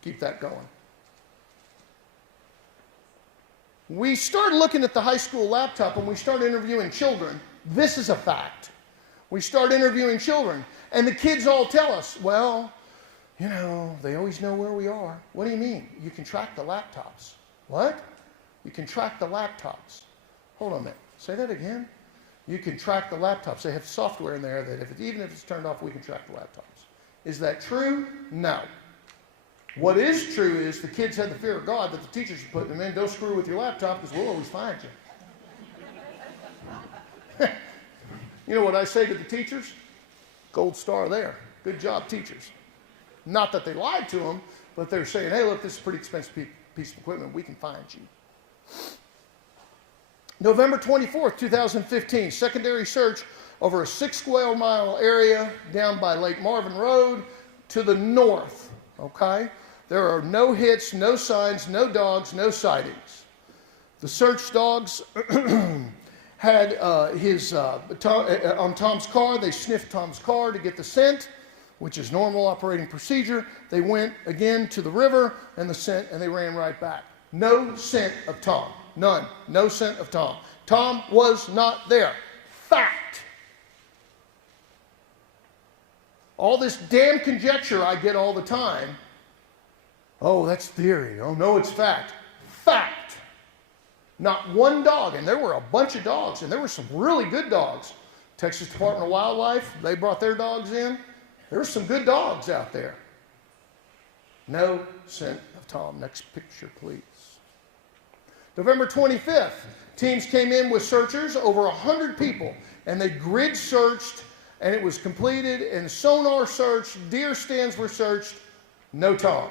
Keep that going. We start looking at the high school laptop and we start interviewing children. This is a fact. We start interviewing children. And the kids all tell us, well, they always know where we are. What do you mean? You can track the laptops. What? You can track the laptops. Hold on a minute. Say that again. You can track the laptops. They have software in there that even if it's turned off, we can track the laptops. Is that true? No. What is true is the kids had the fear of God that the teachers are putting them in. Don't screw with your laptop because we'll always find you. You know what I say to the teachers? Gold star there. Good job, teachers. Not that they lied to them, but they're saying, hey, look, this is a pretty expensive piece of equipment. We can find you. November 24th, 2015, secondary search over a 6 square mile area down by Lake Marvin Road to the north, okay? There are no hits, no signs, no dogs, no sightings. The search dogs had on Tom's car, they sniffed Tom's car to get the scent, which is normal operating procedure. They went again to the river and the scent, and they ran right back. No scent of Tom. None. No scent of Tom. Tom was not there. Fact. All this damn conjecture I get all the time. Oh, that's theory. Oh, no, it's fact. Fact. Not one dog, and there were a bunch of dogs, and there were some really good dogs. Texas Department of Wildlife, they brought their dogs in. There were some good dogs out there. No scent of Tom. Next picture, please. November 25th, teams came in with searchers, over 100 people, and they grid searched, and it was completed, and sonar searched, deer stands were searched, no Tom.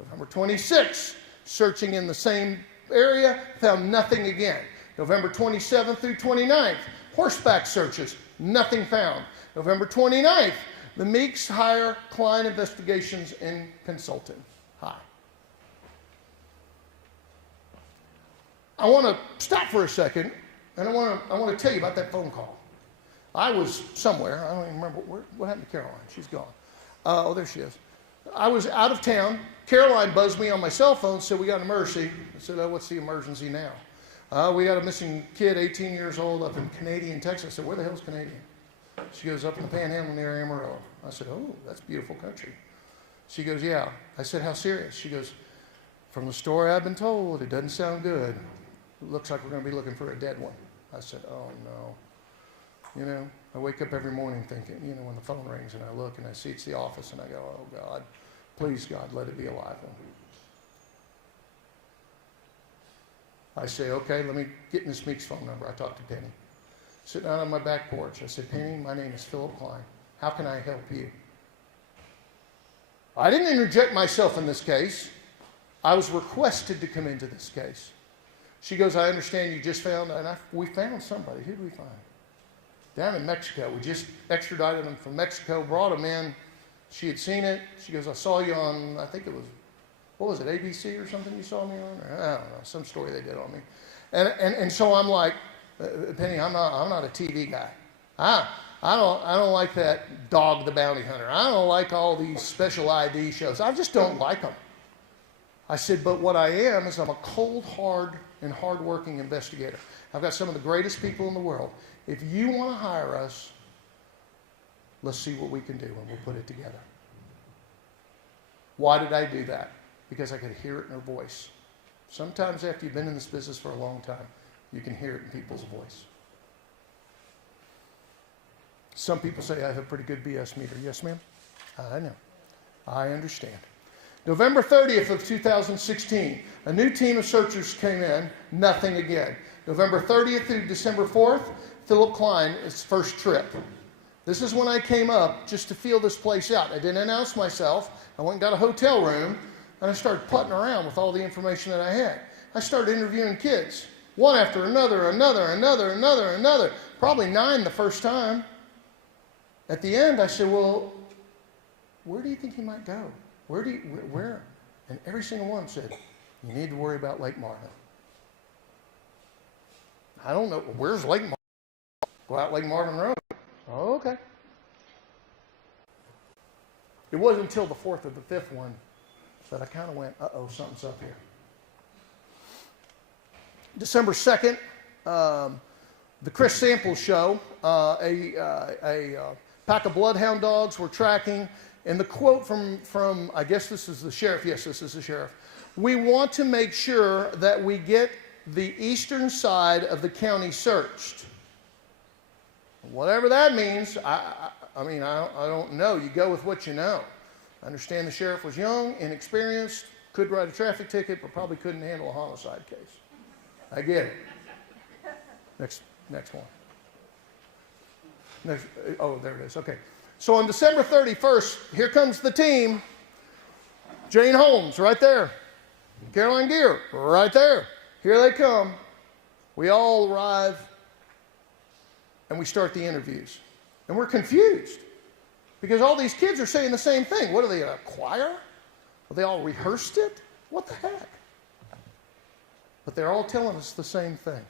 November 26th, searching in the same area, found nothing again. November 27th through 29th, horseback searches, nothing found. November 29th, the Meeks hire Klein Investigations and Consulting. Hi. I want to stop for a second, and I want to tell you about that phone call. I was somewhere. I don't even remember what happened to Caroline. She's gone. Oh, there she is. I was out of town. Caroline buzzed me on my cell phone, said, we got an emergency. I said, oh, what's the emergency now? We got a missing kid, 18 years old, up in Canadian, Texas. I said, where the hell's Canadian? She goes, up in the Panhandle near Amarillo. I said, oh, that's beautiful country. She goes, yeah. I said, how serious? She goes, from the story I've been told, it doesn't sound good. It looks like we're going to be looking for a dead one. I said, oh, no. You know, I wake up every morning thinking, you know, when the phone rings and I look and I see it's the office and I go, oh, God, please, God, let it be a live one. I say, okay, let me get Miss Meek's phone number. I talked to Penny. Sitting out on my back porch, I said, Penny, my name is Philip Klein. How can I help you? I didn't interject myself in this case. I was requested to come into this case. She goes, I understand you just found, and we found somebody. Who did we find? Down in Mexico. We just extradited them from Mexico, brought them in. She had seen it. She goes, I saw you on, I think it was, what was it, ABC or something you saw me on? Or, I don't know, some story they did on me. And so I'm like, Penny, I'm not a TV guy. I don't like that Dog the Bounty Hunter. I don't like all these special ID shows. I just don't like them. I said, but what I am is I'm a cold, hard, and hard-working investigator. I've got some of the greatest people in the world. If you want to hire us, let's see what we can do, and we'll put it together. Why did I do that? Because I could hear it in her voice. Sometimes after you've been in this business for a long time, you can hear it in people's voice. Some people say I have a pretty good BS meter. Yes, ma'am? I know. I understand. November 30th of 2016, a new team of searchers came in, nothing again. November 30th through December 4th, Philip Klein, his first trip. This is when I came up just to feel this place out. I didn't announce myself. I went and got a hotel room, and I started putting around with all the information that I had. I started interviewing kids, one after another, probably 9 the first time. At the end, I said, well, where do you think he might go? Where? And every single one said, you need to worry about Lake Marvin. I don't know. Where's Lake Marvin? Go out Lake Marvin Road. Oh, okay. It wasn't until the 4th or the 5th one that I kind of went, uh-oh, something's up here. December 2nd, the Chris Samples show, a pack of bloodhound dogs were tracking. And the quote from, I guess this is the sheriff. Yes, this is the sheriff. We want to make sure that we get the eastern side of the county searched. Whatever that means, I don't know. You go with what you know. I understand the sheriff was young, inexperienced, could write a traffic ticket, but probably couldn't handle a homicide case. I get it. Next one. Oh, there it is. Okay. So on December 31st, here comes the team. Jane Holmes, right there. Caroline Gear, right there. Here they come. We all arrive, and we start the interviews. And we're confused, because all these kids are saying the same thing. What are they, a choir? Have they all rehearsed it? What the heck? But they're all telling us the same thing.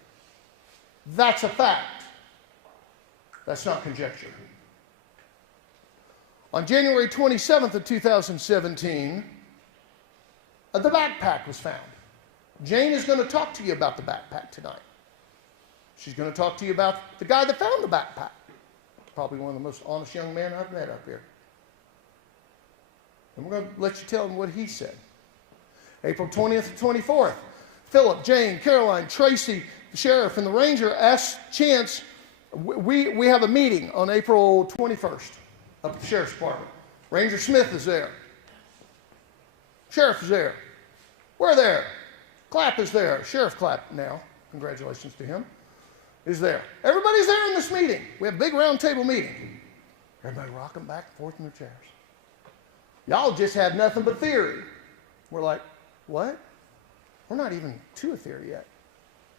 That's a fact. That's not conjecture. On January 27th of 2017, the backpack was found. Jane is going to talk to you about the backpack tonight. She's going to talk to you about the guy that found the backpack. Probably one of the most honest young men I've met up here. And we're going to let you tell him what he said. April 20th and 24th, Philip, Jane, Caroline, Tracy, the sheriff, and the ranger asked Chance, we have a meeting on April 21st. Up at the sheriff's department. Ranger Smith is there. Sheriff is there. We're there. Clapp is there. Sheriff Clapp now, congratulations to him, is there. Everybody's there in this meeting. We have a big round table meeting. Everybody rocking back and forth in their chairs. Y'all just have nothing but theory. We're like, what? We're not even to a theory yet.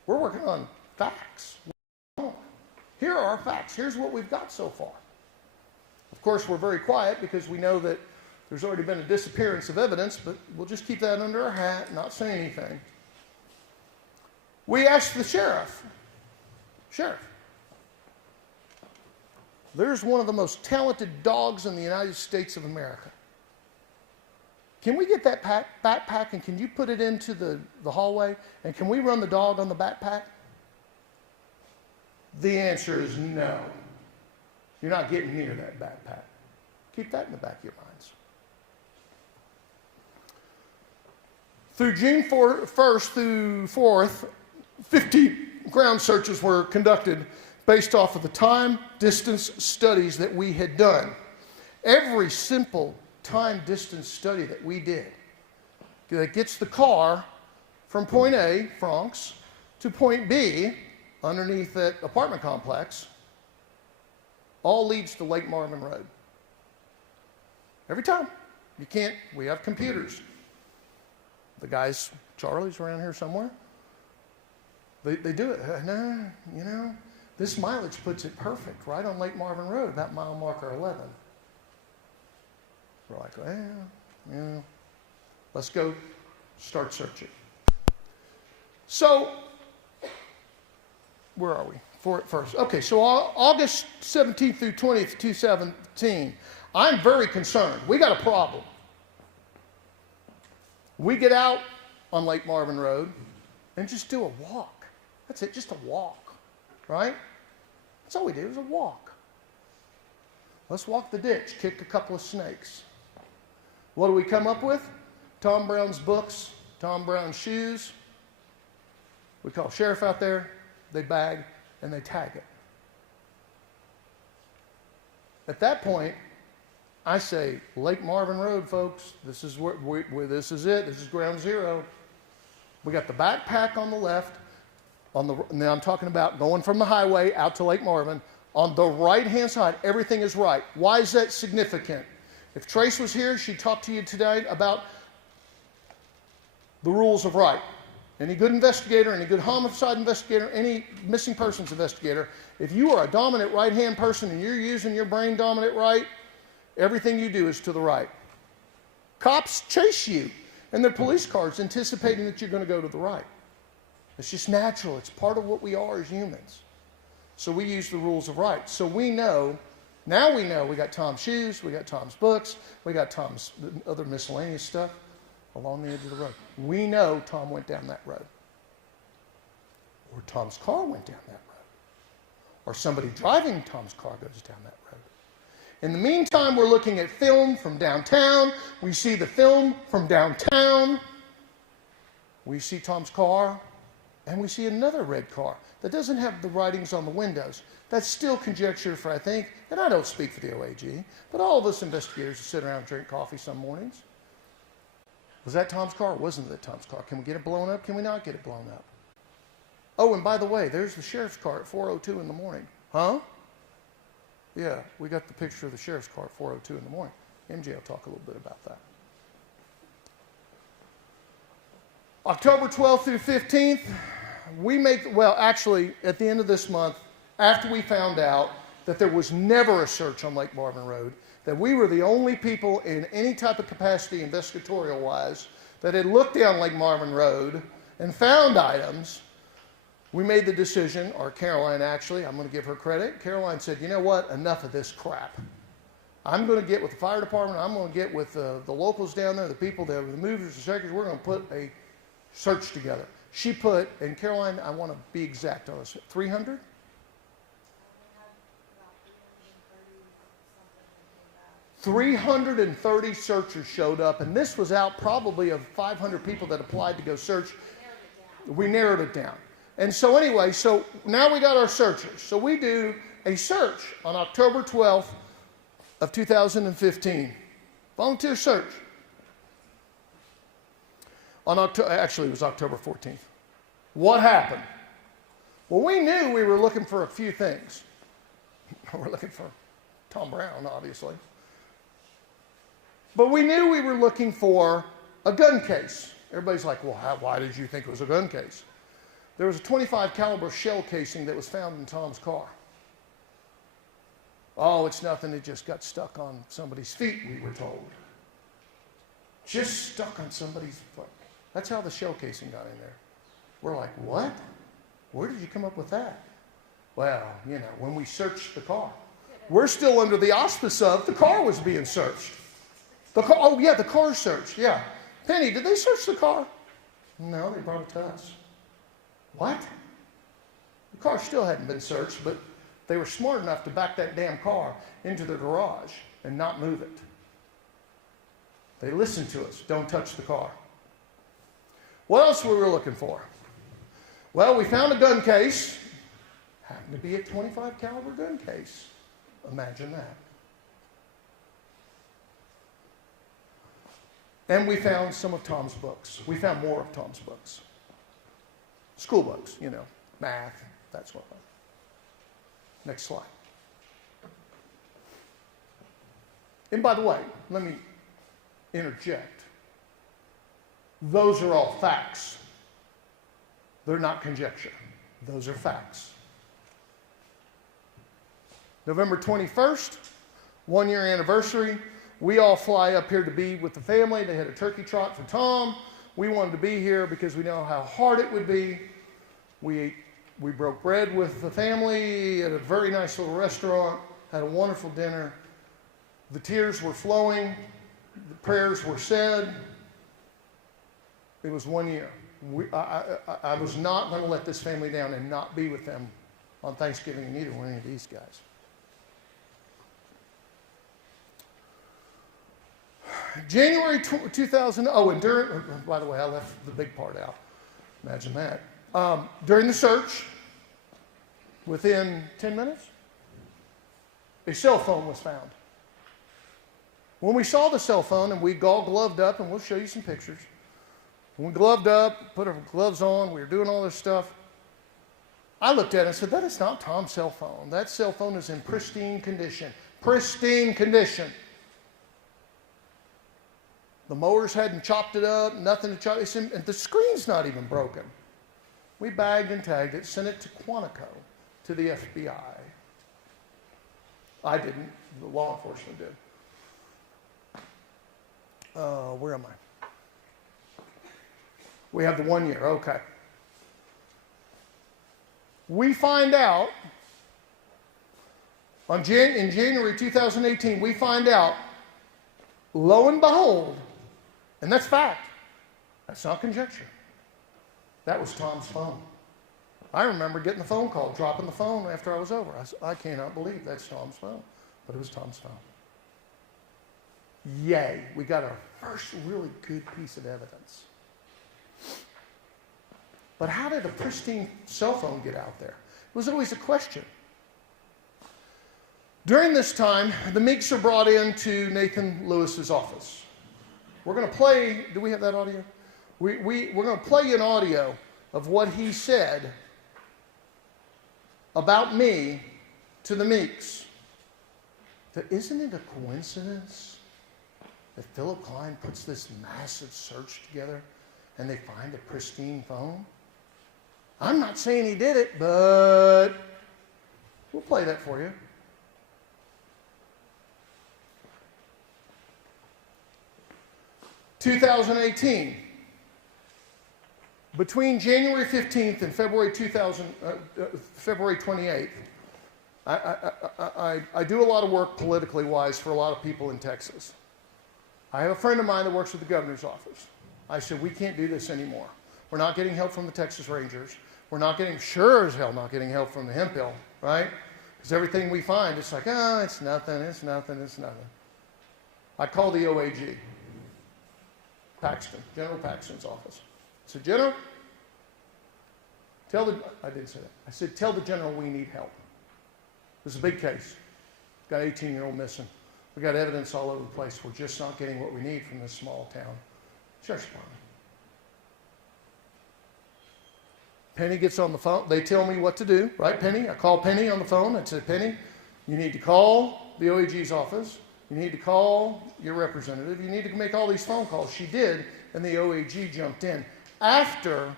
We're working on facts. Here are our facts. Here's what we've got so far. Of course, we're very quiet because we know that there's already been a disappearance of evidence, but we'll just keep that under our hat, not say anything. We asked the sheriff, there's one of the most talented dogs in the United States of America. can we get that backpack and can you put it into the hallway? And can we run the dog on the backpack? The answer is no. You're not getting near that backpack. Keep that in the back of your minds. Through June 1st through 4th, 50 ground searches were conducted based off of the time distance studies that we had done. Every simple time distance study that we did that gets the car from point A, Bronx, to point B, underneath that apartment complex, all leads to Lake Marvin Road. Every time. You can't, we have computers. The guys, Charlie's around here somewhere. They do it. No, you know, this mileage puts it perfect right on Lake Marvin Road, about mile marker 11. We're like, well, yeah, let's go start searching. So, where are we? First. Okay, so August 17th through 20th, 2017, I'm very concerned. We got a problem. We get out on Lake Marvin Road and just do a walk. That's it, just a walk, right? That's all we do is a walk. Let's walk the ditch, kick a couple of snakes. What do we come up with? Tom Brown's books, Tom Brown's shoes. We call sheriff out there, they bag, and they tag it. At that point, I say, Lake Marvin Road, folks. This is where this is it. This is ground zero. We got the backpack on the left. Now I'm talking about going from the highway out to Lake Marvin. On the right-hand side, everything is right. Why is that significant? If Trace was here, she'd talk to you today about the rules of right. Any good investigator, any good homicide investigator, any missing persons investigator, if you are a dominant right-hand person and you're using your brain dominant right, everything you do is to the right. Cops chase you in their police cars anticipating that you're going to go to the right. It's just natural. It's part of what we are as humans. So we use the rules of right. So we know, now we know we got Tom's shoes, we got Tom's books, we got Tom's other miscellaneous stuff along the edge of the road. We know Tom went down that road. Or Tom's car went down that road. Or somebody driving Tom's car goes down that road. In the meantime, we're looking at film from downtown. We see the film from downtown. We see Tom's car, and we see another red car that doesn't have the writings on the windows. That's still conjecture for, I think, and I don't speak for the OAG, but all of us investigators who sit around and drink coffee some mornings. Was that Tom's car or wasn't that Tom's car? Can we get it blown up? Can we not get it blown up? Oh, and by the way, there's the sheriff's car at 4:02 in the morning. Huh? Yeah, we got the picture of the sheriff's car at 4:02 in the morning. MJ will talk a little bit about that. October 12th through 15th, actually, at the end of this month, after we found out that there was never a search on Lake Marvin Road, that we were the only people in any type of capacity, investigatorial-wise, that had looked down Lake Marvin Road and found items, we made the decision, or Caroline actually, I'm going to give her credit. Caroline said, you know what, enough of this crap. I'm going to get with the fire department, I'm going to get with the locals down there, the people, the movers, the shakers, we're going to put a search together. She put, and Caroline, I want to be exact on this, 300? 330 searchers showed up, and this was out probably of 500 people that applied to go search. We narrowed it down. And so anyway, so now we got our searchers. So we do a search on October 12th of 2015. Volunteer search. Actually, it was October 14th. What happened? Well, we knew we were looking for a few things. We're looking for Tom Brown, obviously. But we knew we were looking for a gun case. Everybody's like, well, why did you think it was a gun case? There was a .25 caliber shell casing that was found in Tom's car. Oh, it's nothing. It just got stuck on somebody's feet, we were told. Just stuck on somebody's foot. That's how the shell casing got in there. We're like, what? Where did you come up with that? Well, you know, when we searched the car. We're still under the auspice of the car was being searched. The car, oh yeah, the car search, yeah. Penny, did they search the car? No, they brought it to us. What? The car still hadn't been searched, but they were smart enough to back that damn car into their garage and not move it. They listened to us. Don't touch the car. What else were we looking for? Well, we found a gun case. Happened to be a .25 caliber gun case. Imagine that. And we found some of Tom's books. We found more of Tom's books. School books, you know, math, that sort of thing. Next slide. And by the way, let me interject. Those are all facts. They're not conjecture. Those are facts. November 21st, 1 year anniversary. We all fly up here to be with the family. They had a turkey trot for Tom. We wanted to be here because we know how hard it would be. We broke bread with the family at a very nice little restaurant, had a wonderful dinner. The tears were flowing. The prayers were said. It was 1 year. I was not going to let this family down and not be with them on Thanksgiving, and neither were any of these guys. January 2000, and during, by the way, I left the big part out. Imagine that. During the search, within 10 minutes, a cell phone was found. When we saw the cell phone, and we all gloved up, and we'll show you some pictures. When we gloved up, put our gloves on, we were doing all this stuff, I looked at it and said, that is not Tom's cell phone. That cell phone is in pristine condition. Pristine condition. The mowers hadn't chopped it up, nothing to chop it, and the screen's not even broken. We bagged and tagged it, sent it to Quantico, to the FBI. I didn't, the law enforcement did. Where am I? We have the 1 year, okay. We find out, in January 2018, we find out, lo and behold, and that's fact. That's not conjecture. That was Tom's phone. I remember getting the phone call, dropping the phone after I was over. I cannot believe that's Tom's phone. But it was Tom's phone. Yay, we got our first really good piece of evidence. But how did a pristine cell phone get out there? It was always a question. During this time, the Meeks are brought into Nathan Lewis's office. We're going to play, do we have that audio? We're going to play an audio of what he said about me to the Meeks. Isn't it a coincidence that Philip Klein puts this massive search together and they find a pristine phone? I'm not saying he did it, but we'll play that for you. (2018). Between January 15th and February 28th, I do a lot of work politically wise for a lot of people in Texas. I have a friend of mine that works at the governor's office. I said, we can't do this anymore. We're not getting help from the Texas Rangers. We're not getting, sure as hell not getting help from the Hemp Hill, right? Because everything we find, it's like, oh, it's nothing, it's nothing, it's nothing. I called the OAG, Paxton, General Paxton's office. I said, General, I didn't say that. I said, tell the general we need help. This is a big case. Got an 18-year-old missing. We got evidence all over the place. We're just not getting what we need from this small town. Sheriff's Department. Penny gets on the phone. They tell me what to do, right, Penny? I call Penny on the phone. I said, Penny, you need to call the OAG's office. You need to call your representative. You need to make all these phone calls. She did, and the OAG jumped in. After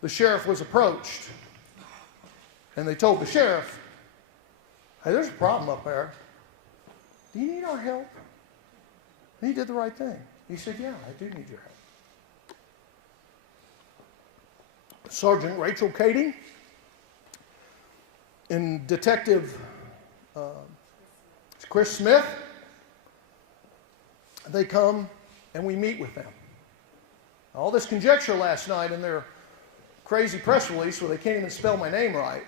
the sheriff was approached, and they told the sheriff, hey, there's a problem up there. Do you need our help? And he did the right thing. He said, yeah, I do need your help. Sergeant Rachel Cady and Detective Chris Smith, they come and we meet with them. All this conjecture last night in their crazy press release where they can't even spell my name right.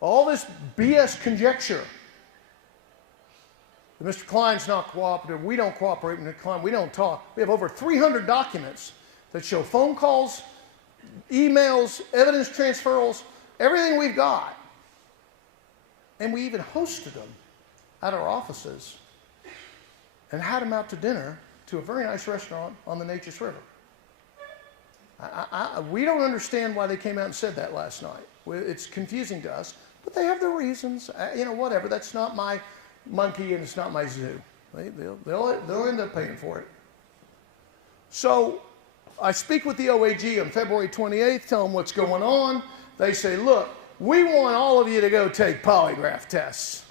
All this BS conjecture. Mr. Klein's not cooperative. We don't cooperate with Mr. Klein. We don't talk. We have over 300 documents that show phone calls, emails, evidence transfers, everything we've got. And we even hosted them at our offices and had them out to dinner to a very nice restaurant on the Neches River. We don't understand why they came out and said that last night. It's confusing to us, but they have their reasons. Whatever. That's not my monkey and it's not my zoo. They'll end up paying for it. So I speak with the OAG on February 28th, tell them what's going on. They say, look, we want all of you to go take polygraph tests.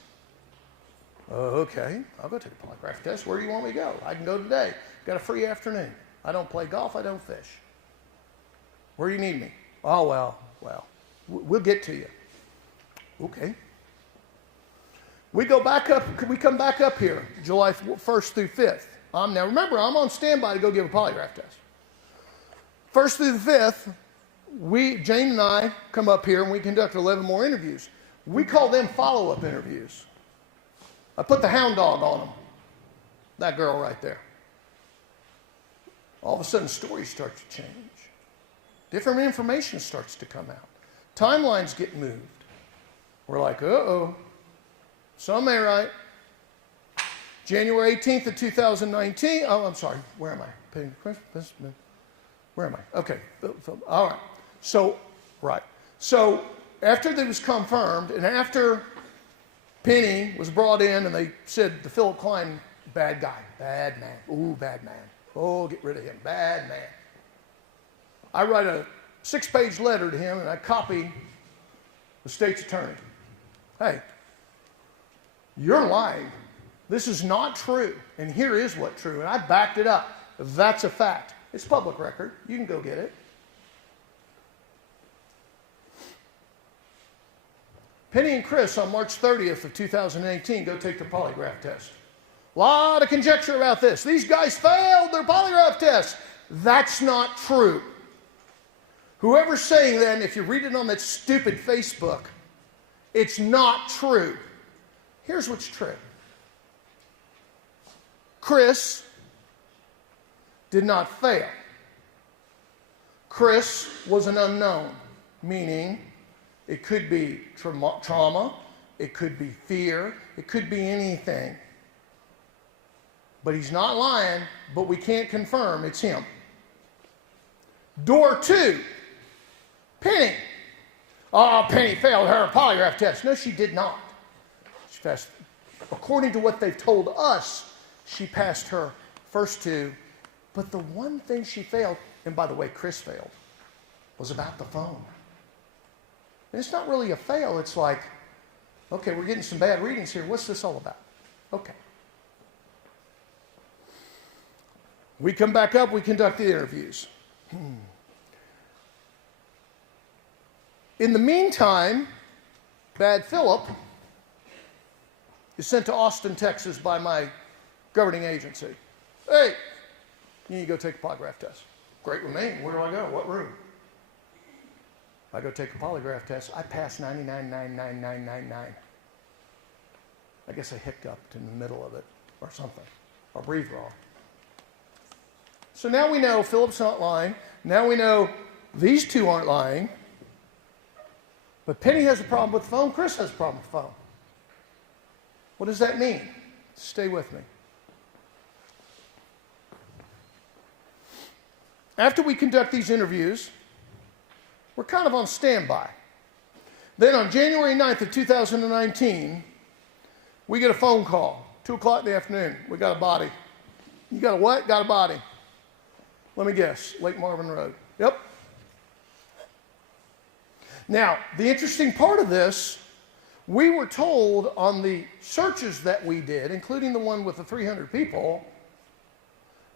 Okay, I'll go take a polygraph test. Where do you want me to go? I can go today. Got a free afternoon. I don't play golf. I don't fish. Where do you need me? Oh, well, we'll get to you. Okay. We go back up. We come back up here July 1st through 5th. Now, remember, I'm on standby to go give a polygraph test. 1st through the 5th, Jane and I come up here and we conduct 11 more interviews. We call them follow-up interviews. I put the hound dog on them. That girl right there. All of a sudden, stories start to change. Different information starts to come out. Timelines get moved. We're like, uh-oh. Some ain't right. January 18th of 2019. Oh, I'm sorry. Where am I? Where am I? Okay. All right. So, right. So, after that was confirmed, and after Penny was brought in, and they said the Philip Klein, bad guy, bad man. Ooh, bad man. Oh, get rid of him. Bad man. I write a 6-page letter to him, and I copy the state's attorney. Hey, you're lying. This is not true. And here is what's true. And I backed it up. That's a fact. It's public record. You can go get it. Penny and Chris on March 30th of 2018 go take their polygraph test. A lot of conjecture about this. These guys failed their polygraph test. That's not true. Whoever's saying that, and if you read it on that stupid Facebook, it's not true. Here's what's true. Chris did not fail. Chris was an unknown, meaning it could be trauma, it could be fear, it could be anything. But he's not lying, but we can't confirm it's him. Door 2, Penny. Oh, Penny failed her polygraph test. No, she did not. She passed, according to what they've told us, she passed her first 2. But the one thing she failed, and by the way, Chris failed, was about the phone. And it's not really a fail. It's like, okay, we're getting some bad readings here. What's this all about? Okay. We come back up. We conduct the interviews. In the meantime, Bad Philip is sent to Austin, Texas by my governing agency. Hey, you need to go take a polygraph test. Great with me. Where do I go? What room? I go take a polygraph test. I pass 99.99999. I guess I hiccuped in the middle of it or something, or breathed wrong. So now we know Philip's not lying. Now we know these two aren't lying. But Penny has a problem with the phone. Chris has a problem with the phone. What does that mean? Stay with me. After we conduct these interviews, we're kind of on standby. Then on January 9th of 2019, we get a phone call, 2 o'clock in the afternoon. We got a body. You got a what? Got a body. Let me guess, Lake Marvin Road. Yep. Now, the interesting part of this, we were told on the searches that we did, including the one with the 300 people,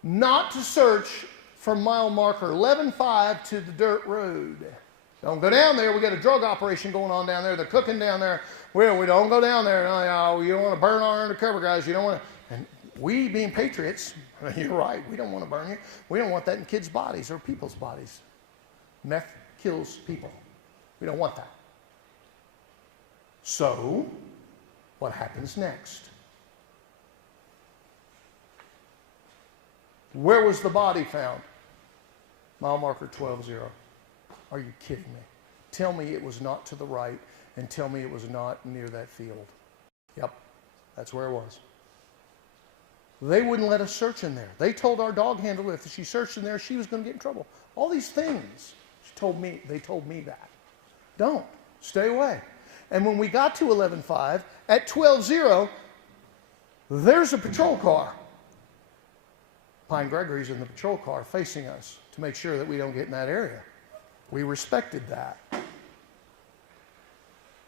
not to search from mile marker 11.5 to the dirt road. Don't go down there. We got a drug operation going on down there. They're cooking down there. Well, we don't go down there. No, you don't want to burn our undercover guys. You don't want to. And We, being patriots, you're right, we don't want to burn you. We don't want that in kids' bodies or people's bodies. Meth kills people. We don't want that. So, what happens next? Where was the body found? Mile marker 12-0. Are you kidding me? Tell me it was not to the right, and tell me it was not near that field. Yep, that's where it was. They wouldn't let us search in there. They told our dog handler if she searched in there, she was going to get in trouble. All these things. They told me that. Don't. Stay away. And when we got to 11-5, at 12-0, there's a patrol car. Pine Gregory's in the patrol car facing us to make sure that we don't get in that area. We respected that.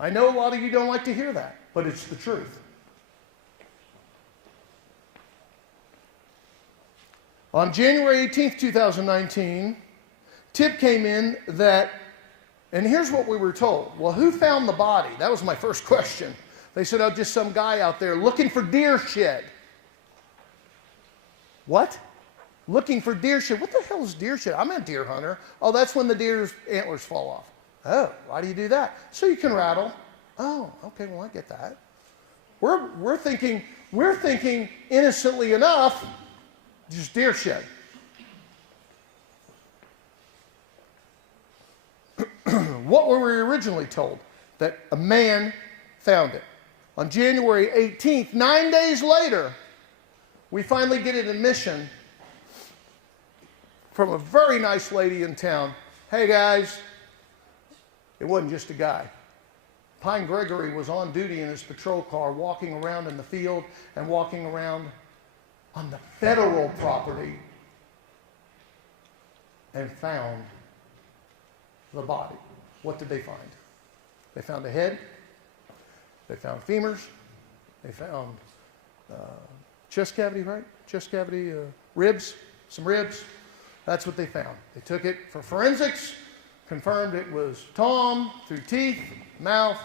I know a lot of you don't like to hear that, but it's the truth. On January 18th, 2019, tip came in that, and here's what we were told. Well, who found the body? That was my first question. They said, oh, just some guy out there looking for deer shed. What? Looking for deer shed? What the hell is deer shed? I'm a deer hunter. Oh, that's when the deer's antlers fall off. Oh, why do you do that? So you can rattle. Oh, okay, well, I get that. We're thinking innocently enough, just deer shed. What were we originally told? That a man found it. On January 18th, 9 days later, we finally get an admission from a very nice lady in town. Hey guys, it wasn't just a guy. Pine Gregory was on duty in his patrol car, walking around in the field and walking around on the federal property, and found the body. What did they find? They found a head, they found femurs, they found chest cavity, right? Chest cavity, ribs, some ribs. That's what they found. They took it for forensics, confirmed it was Tom through teeth, mouth.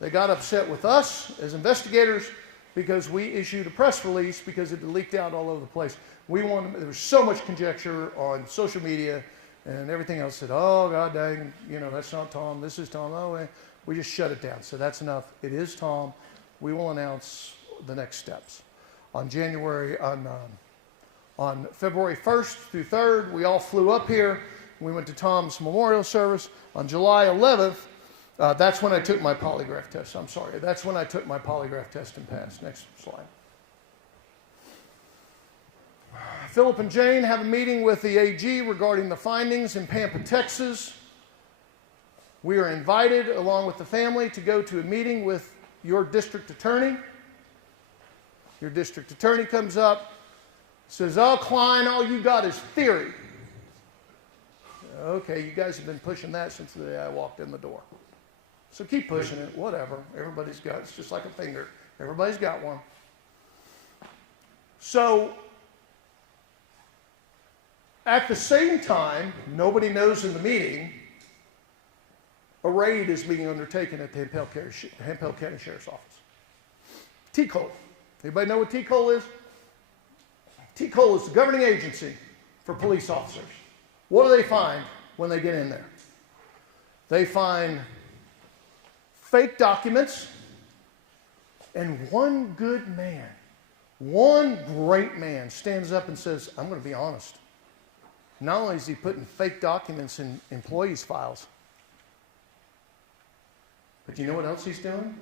They got upset with us as investigators because we issued a press release because it had leaked out all over the place. There was so much conjecture on social media and everything else. Said, oh, God dang, that's not Tom, this is Tom. Oh, we just shut it down. So that's enough. It is Tom. We will announce the next steps. On February 1st through 3rd, we all flew up here. We went to Tom's memorial service. On July 11th, that's when I took my polygraph test. I'm sorry. That's when I took my polygraph test and passed. Next slide. Philip and Jane have a meeting with the AG regarding the findings in Pampa, Texas. We are invited, along with the family, to go to a meeting with your district attorney. Your district attorney comes up, says, oh, Klein, all you got is theory. Okay, you guys have been pushing that since the day I walked in the door. So keep pushing it, whatever. Everybody's got, it's just like a finger. Everybody's got one. So, at the same time, nobody knows in the meeting, a raid is being undertaken at the Hemphill County Sheriff's Office. TCOL. Anybody know what TCOL is? TCOL is the governing agency for police officers. What do they find when they get in there? They find fake documents, and one good man, one great man stands up and says, I'm going to be honest. Not only is he putting fake documents in employees' files, but you know what else he's doing?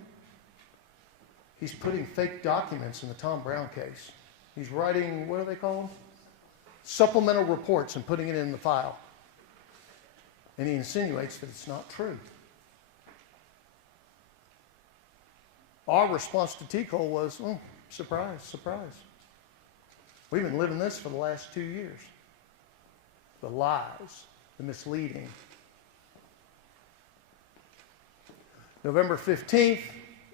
He's putting fake documents in the Tom Brown case. He's writing, what do they call them? Supplemental reports and putting it in the file. And he insinuates that it's not true. Our response to TCOL was, oh, surprise, surprise. We've been living this for the last 2 years. The lies, the misleading. November 15th,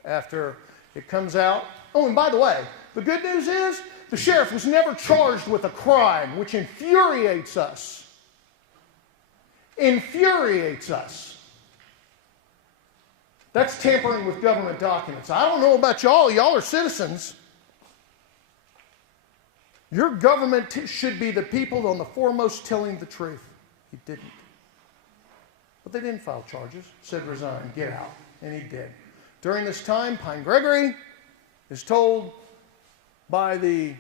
after it comes out. Oh, and by the way, the good news is the sheriff was never charged with a crime, which infuriates us. Infuriates us. That's tampering with government documents. I don't know about y'all. Y'all are citizens. Your government should be the people on the foremost telling the truth. He didn't. But they didn't file charges. Said resign, get out. And he did. During this time, Pine Gregory is told by the,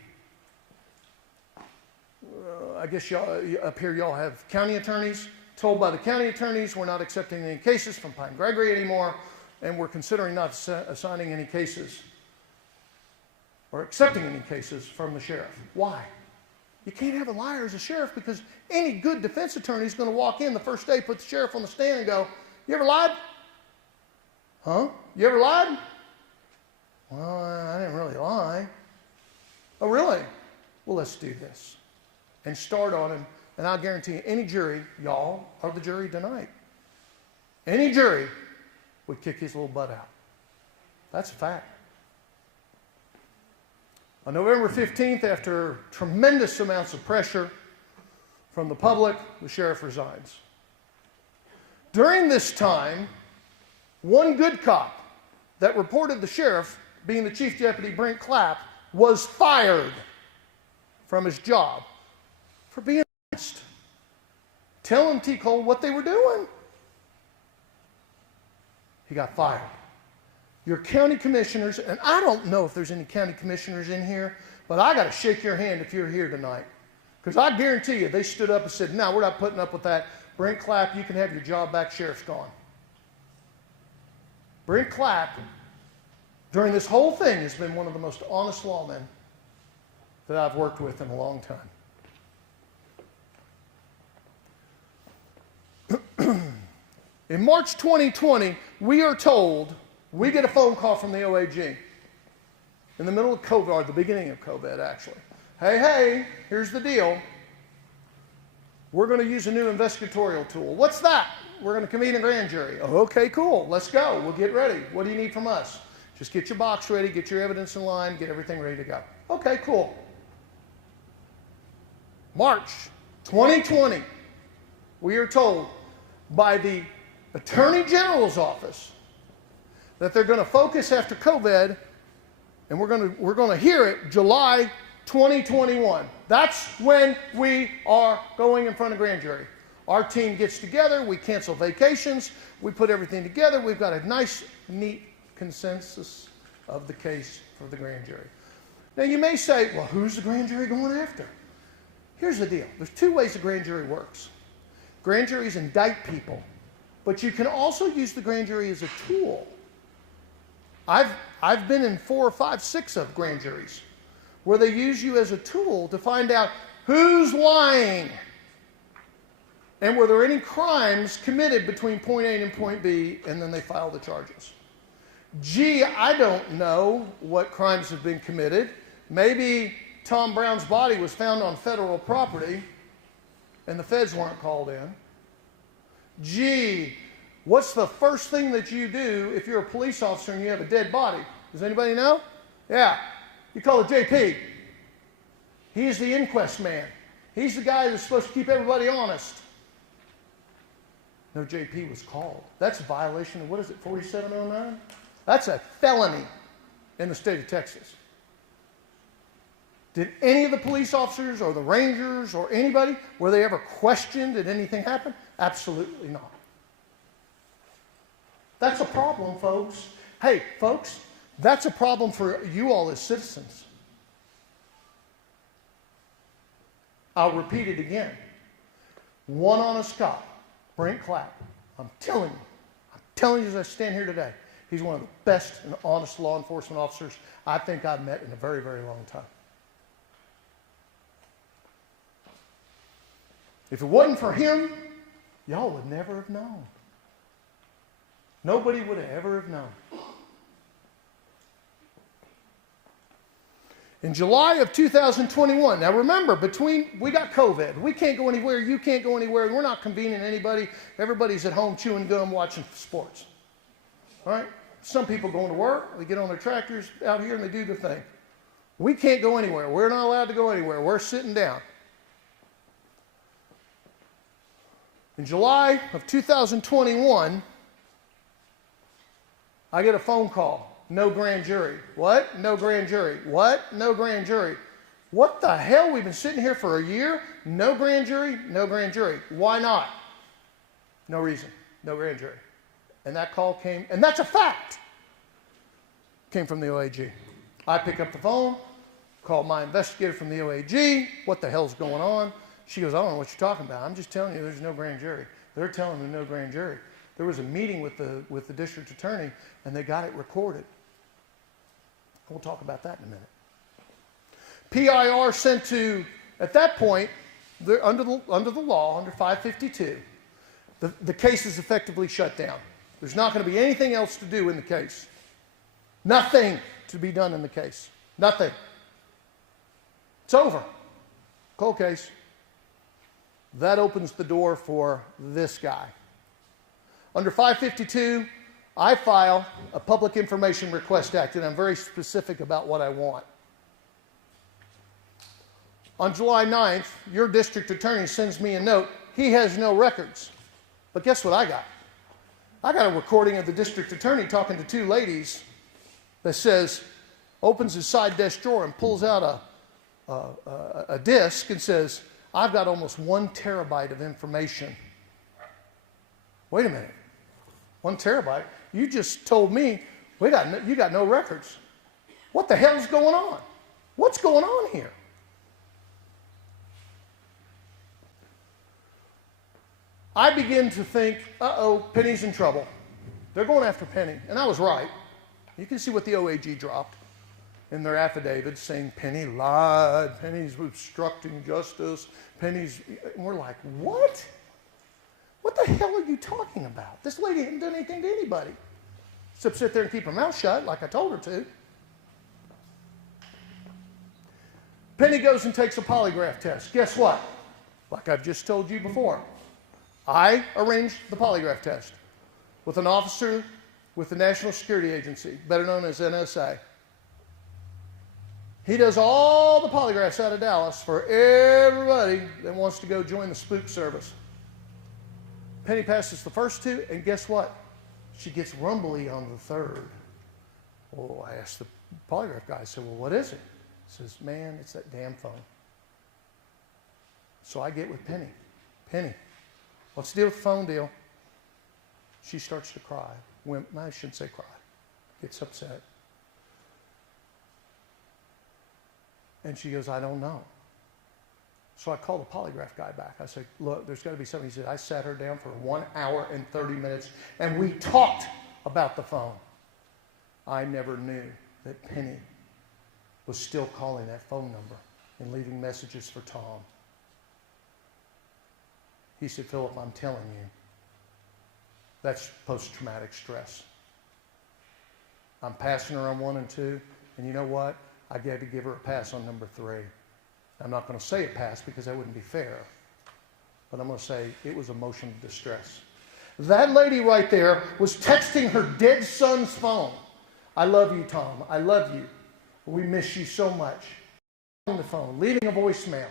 I guess y'all, up here y'all have county attorneys, told by the county attorneys we're not accepting any cases from Pine Gregory anymore, and we're considering not assigning any cases or accepting any cases from the sheriff. Why? You can't have a liar as a sheriff, because any good defense attorney is going to walk in the first day, put the sheriff on the stand and go, you ever lied? Huh? You ever lied? Well, I didn't really lie. Oh, really? Well, let's do this. And start on him. And I'll guarantee you, any jury, y'all are the jury tonight, any jury would kick his little butt out. That's a fact. On November 15th, after tremendous amounts of pressure from the public, the sheriff resigns. During this time, one good cop that reported the sheriff, being the chief deputy, Brent Clapp, was fired from his job for being honest. Telling T. Cole what they were doing. He got fired. Your county commissioners, and I don't know if there's any county commissioners in here, but I got to shake your hand if you're here tonight. Because I guarantee you, they stood up and said, no, we're not putting up with that. Brent Clapp, you can have your job back, sheriff's gone. Brent Clapp, during this whole thing, has been one of the most honest lawmen that I've worked with in a long time. In March 2020, we are told, we get a phone call from the OAG in the middle of COVID, or the beginning of COVID, actually. Hey, here's the deal. We're going to use a new investigatorial tool. What's that? We're going to convene a grand jury. Oh, okay, cool. Let's go. We'll get ready. What do you need from us? Just get your box ready, get your evidence in line, get everything ready to go. Okay, cool. March 2020, we are told by the Attorney General's office that they're going to focus after COVID, and we're going to hear it July 2021. That's when we are going in front of grand jury. Our team gets together, we cancel vacations, we put everything together, we've got a nice, neat consensus of the case for the grand jury. Now you may say, well, who's the grand jury going after? Here's the deal. There's two ways the grand jury works. Grand juries indict people, but you can also use the grand jury as a tool. I've been in 4 or 5, 6 of grand juries where they use you as a tool to find out who's lying and were there any crimes committed between point A and point B, and then they file the charges. Gee, I don't know what crimes have been committed. Maybe Tom Brown's body was found on federal property and the feds weren't called in. Gee, what's the first thing that you do if you're a police officer and you have a dead body? Does anybody know? Yeah. You call it JP. He's the inquest man. He's the guy that's supposed to keep everybody honest. No, JP was called. That's a violation of, what is it, 4709? That's a felony in the state of Texas. Did any of the police officers or the rangers or anybody, were they ever questioned? Did anything happen? Absolutely not. That's a problem, folks. Hey, folks, that's a problem for you all as citizens. I'll repeat it again. One honest cop, Brent Clapp. I'm telling you as I stand here today, he's one of the best and honest law enforcement officers I think I've met in a very, very long time. If it wasn't for him, y'all would never have known. Nobody would have ever have known. In July of 2021, now remember, we got COVID. We can't go anywhere. You can't go anywhere. We're not convening anybody. Everybody's at home chewing gum, watching sports. All right? Some people going to work. They get on their tractors out here and they do their thing. We can't go anywhere. We're not allowed to go anywhere. We're sitting down. In July of 2021, I get a phone call. No grand jury. What? No grand jury. What? No grand jury. What the hell? We've been sitting here for a year. No grand jury, no grand jury. Why not? No reason. No grand jury. And that call came, and that's a fact, came from the OAG. I pick up the phone, call my investigator from the OAG. What the hell's going on? She goes, I don't know what you're talking about. I'm just telling you there's no grand jury. They're telling me no grand jury. There was a meeting with the district attorney, and they got it recorded. We'll talk about that in a minute. PIR sent to, at that point, under the law, under 552, the case is effectively shut down. There's not going to be anything else to do in the case. Nothing to be done in the case. Nothing. It's over. Cold case. That opens the door for this guy. Under 552, I file a Public Information Request Act, and I'm very specific about what I want. On July 9th, your district attorney sends me a note. He has no records. But guess what I got? I got a recording of the district attorney talking to two ladies that says, opens his side desk drawer and pulls out a disk and says, I've got almost 1 terabyte of information. Wait a minute. 1 terabyte? You just told me you got no records. What the hell's going on? What's going on here? I begin to think, uh-oh, Penny's in trouble. They're going after Penny. And I was right. You can see what the OAG dropped in their affidavit saying Penny lied, Penny's obstructing justice, Penny's... And we're like, what? What the hell are you talking about? This lady hadn't done anything to anybody. Except sit there and keep her mouth shut like I told her to. Penny goes and takes a polygraph test. Guess what? Like I've just told you before. I arranged the polygraph test with an officer with the National Security Agency, better known as NSA. He does all the polygraphs out of Dallas for everybody that wants to go join the spook service. Penny passes the first 2, and guess what? She gets rumbly on the 3rd. Well, I asked the polygraph guy, I said, well, what is it? He says, man, it's that damn phone. So I get with Penny. Penny, let's deal with the phone deal. She starts to cry. I shouldn't say cry. Gets upset. And she goes, I don't know. So I called the polygraph guy back. I said, look, there's got to be something. He said, I sat her down for 1 hour and 30 minutes, and we talked about the phone. I never knew that Penny was still calling that phone number and leaving messages for Tom. He said, Philip, I'm telling you, that's post-traumatic stress. I'm passing her on 1 and 2, and you know what? I had to give her a pass on number 3. I'm not going to say it passed because that wouldn't be fair, but I'm going to say it was emotional distress. That lady right there was texting her dead son's phone. I love you, Tom. I love you. We miss you so much. On the phone, leaving a voicemail.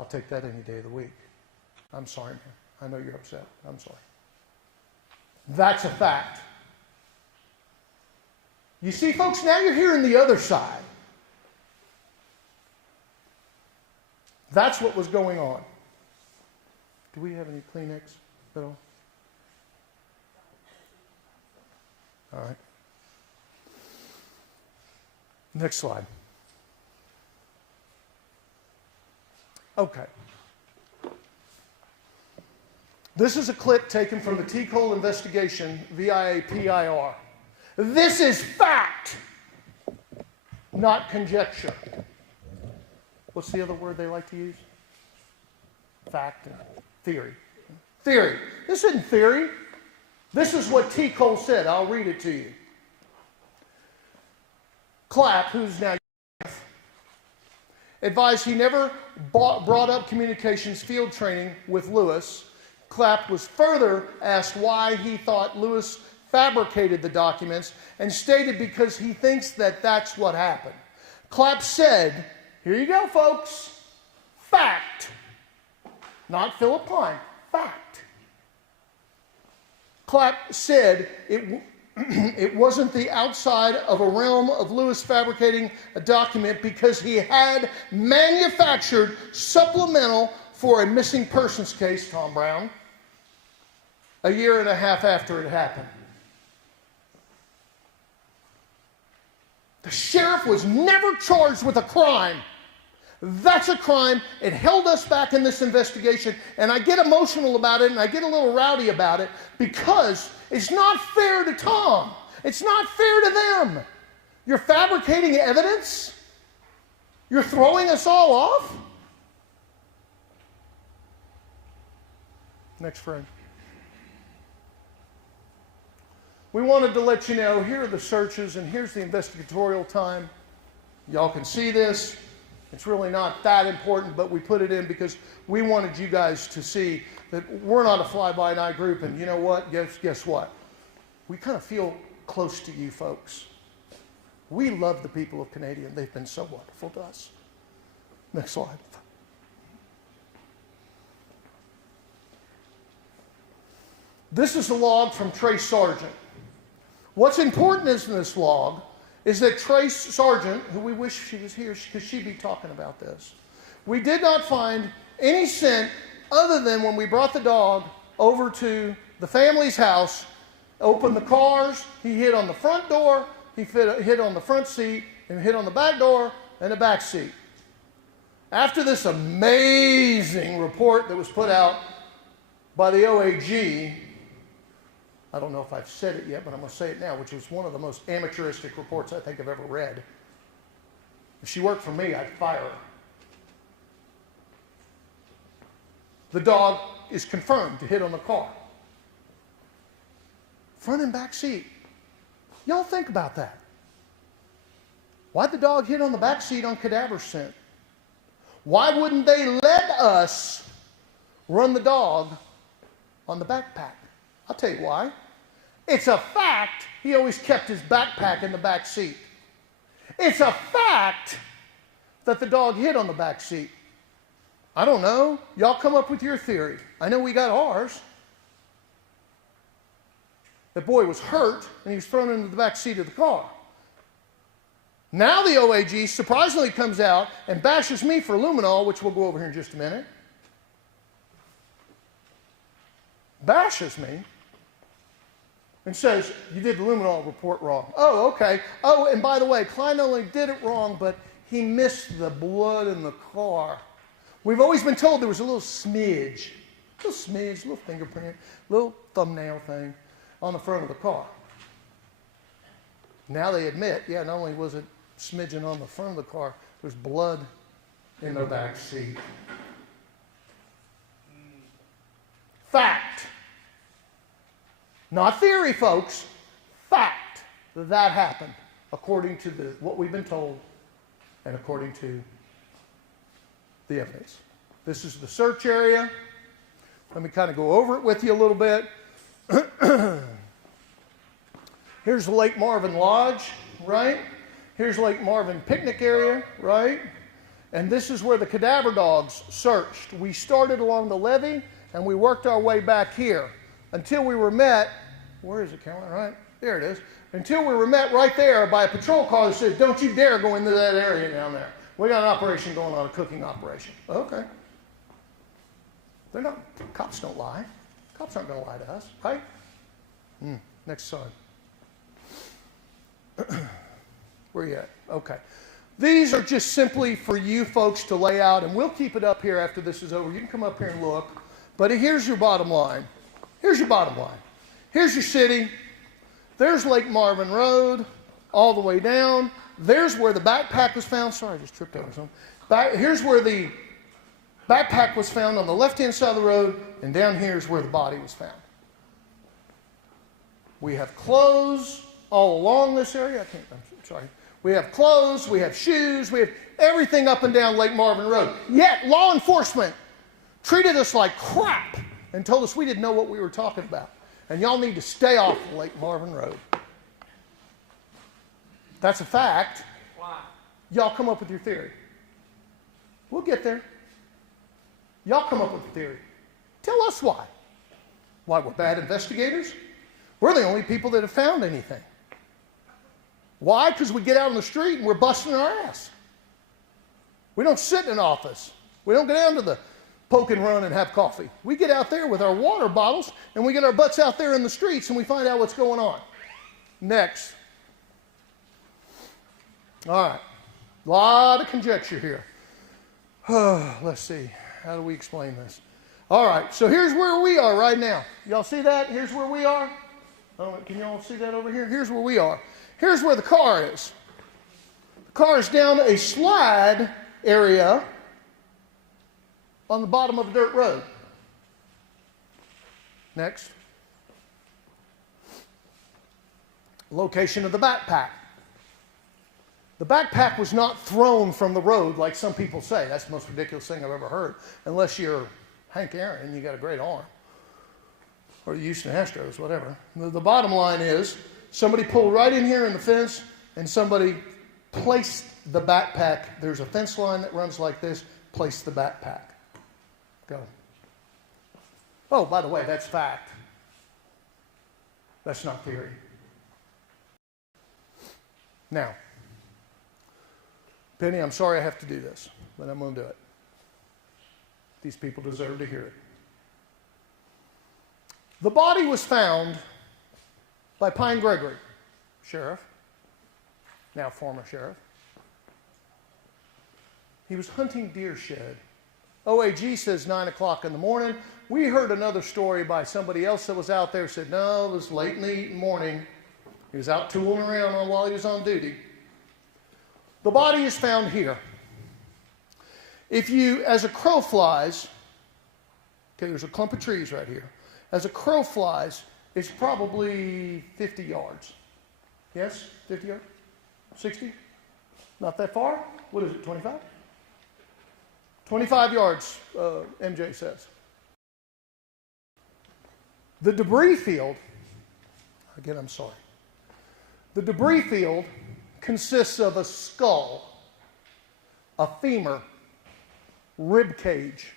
I'll take that any day of the week. I'm sorry, man. I know you're upset. I'm sorry. That's a fact. You see, folks, now you're hearing the other side. That's what was going on. Do we have any Kleenex at all? All right. Next slide. Okay. This is a clip taken from the T. Cole investigation via PIR. This is fact, not conjecture. What's the other word they like to use? Fact and theory. Theory. This isn't theory. This is what T. Cole said. I'll read it to you. Clapp, who's now advised he never brought up communications field training with Lewis. Clapp was further asked why he thought Lewis fabricated the documents and stated because he thinks that that's what happened. Clapp said, here you go, folks, fact. Not Philip Klein, fact. Clapp said It wasn't the outside of a realm of Lewis fabricating a document because he had manufactured supplemental for a missing persons case, Tom Brown, a year and a half after it happened. The sheriff was never charged with a crime. That's a crime. It held us back in this investigation, and I get emotional about it and I get a little rowdy about it because it's not fair to Tom. It's not fair to them. You're fabricating evidence? You're throwing us all off? Next frame. We wanted to let you know, here are the searches and here's the investigatorial time. Y'all can see this. It's really not that important, but we put it in because we wanted you guys to see that we're not a fly-by-night group, and you know what? Guess what? We kind of feel close to you folks. We love the people of Canadian. They've been so wonderful to us. Next slide. This is a log from Trace Sargent. What's important in this log is that Trace Sargent, who we wish she was here because she'd be talking about this, we did not find any scent other than when we brought the dog over to the family's house, opened the cars, he hid on the front door, he hid on the front seat, and hid on the back door and the back seat. After this amazing report that was put out by the OAG, I don't know if I've said it yet, but I'm going to say it now, which was one of the most amateuristic reports I think I've ever read. If she worked for me, I'd fire her. The dog is confirmed to hit on the car. Front and back seat. Y'all think about that. Why'd the dog hit on the back seat on cadaver scent? Why wouldn't they let us run the dog on the backpack? I'll tell you why. It's a fact he always kept his backpack in the back seat. It's a fact that the dog hid on the back seat. I don't know. Y'all come up with your theory. I know we got ours. The boy was hurt and he was thrown into the back seat of the car. Now the OAG surprisingly comes out and bashes me for luminol, which we'll go over here in just a minute. Bashes me and says, you did the luminol report wrong. Oh, okay. Oh, and by the way, Klein not only did it wrong, but he missed the blood in the car. We've always been told there was a little smidge, a little fingerprint, little thumbnail thing on the front of the car. Now they admit, yeah, not only was it smidgen on the front of the car, there's blood in the back seat. Fact. Not theory, folks. Fact that that happened according to what we've been told and according to the evidence. This is the search area. Let me kind of go over it with you a little bit. Here's Lake Marvin Lodge, right? Here's Lake Marvin picnic area, right? And this is where the cadaver dogs searched. We started along the levee and we worked our way back here until we were met. Where is it, Caroline? Right? There it is. Until we were met right there by a patrol car that said, don't you dare go into that area down there. We got an operation going on, a cooking operation. Okay. Cops don't lie. Cops aren't going to lie to us, right? Next slide. Where are you at? Okay. These are just simply for you folks to lay out, and we'll keep it up here after this is over. You can come up here and look. But here's your bottom line. Here's your bottom line. Here's your city. There's Lake Marvin Road all the way down. There's where the backpack was found. Sorry, I just tripped over something. Here's where the backpack was found on the left-hand side of the road, and down here is where the body was found. We have clothes all along this area. I'm sorry. We have clothes, we have shoes, we have everything up and down Lake Marvin Road. Yet law enforcement treated us like crap and told us we didn't know what we were talking about. And y'all need to stay off Lake Marvin Road. That's a fact. Why? Y'all come up with your theory. We'll get there. Y'all come up with a theory. Tell us why. Why we're bad investigators? We're the only people that have found anything. Why? Because we get out on the street and we're busting our ass. We don't sit in an office. We don't go down to the poke and run and have coffee. We get out there with our water bottles and we get our butts out there in the streets and we find out what's going on. Next. All right. A lot of conjecture here. Let's see. How do we explain this? All right. So here's where we are right now. Y'all see that? Here's where we are. Oh, can y'all see that over here? Here's where we are. Here's where the car is. The car is down a slide area on the bottom of a dirt road. Next. Location of the backpack. The backpack was not thrown from the road like some people say. That's the most ridiculous thing I've ever heard. Unless you're Hank Aaron and you got a great arm. Or the Houston Astros, whatever. The bottom line is somebody pulled right in here in the fence and somebody placed the backpack. There's a fence line that runs like this. Place the backpack. Go. Oh, by the way, that's fact. That's not theory. Now, Penny, I'm sorry I have to do this, but I'm going to do it. These people deserve to hear it. The body was found by Pine Gregory, sheriff, now former sheriff. He was hunting deer shed. OAG says 9 o'clock in the morning. We heard another story by somebody else that was out there, said no, it was late in the morning. He was out tooling around while he was on duty. The body is found here. If you, as a crow flies, okay, there's a clump of trees right here. As a crow flies, it's probably 50 yards. Yes? 50 yards? 60? Not that far? What is it, 25? 25 yards, MJ says. The debris field, again, I'm sorry. The debris field consists of a skull, a femur, rib cage,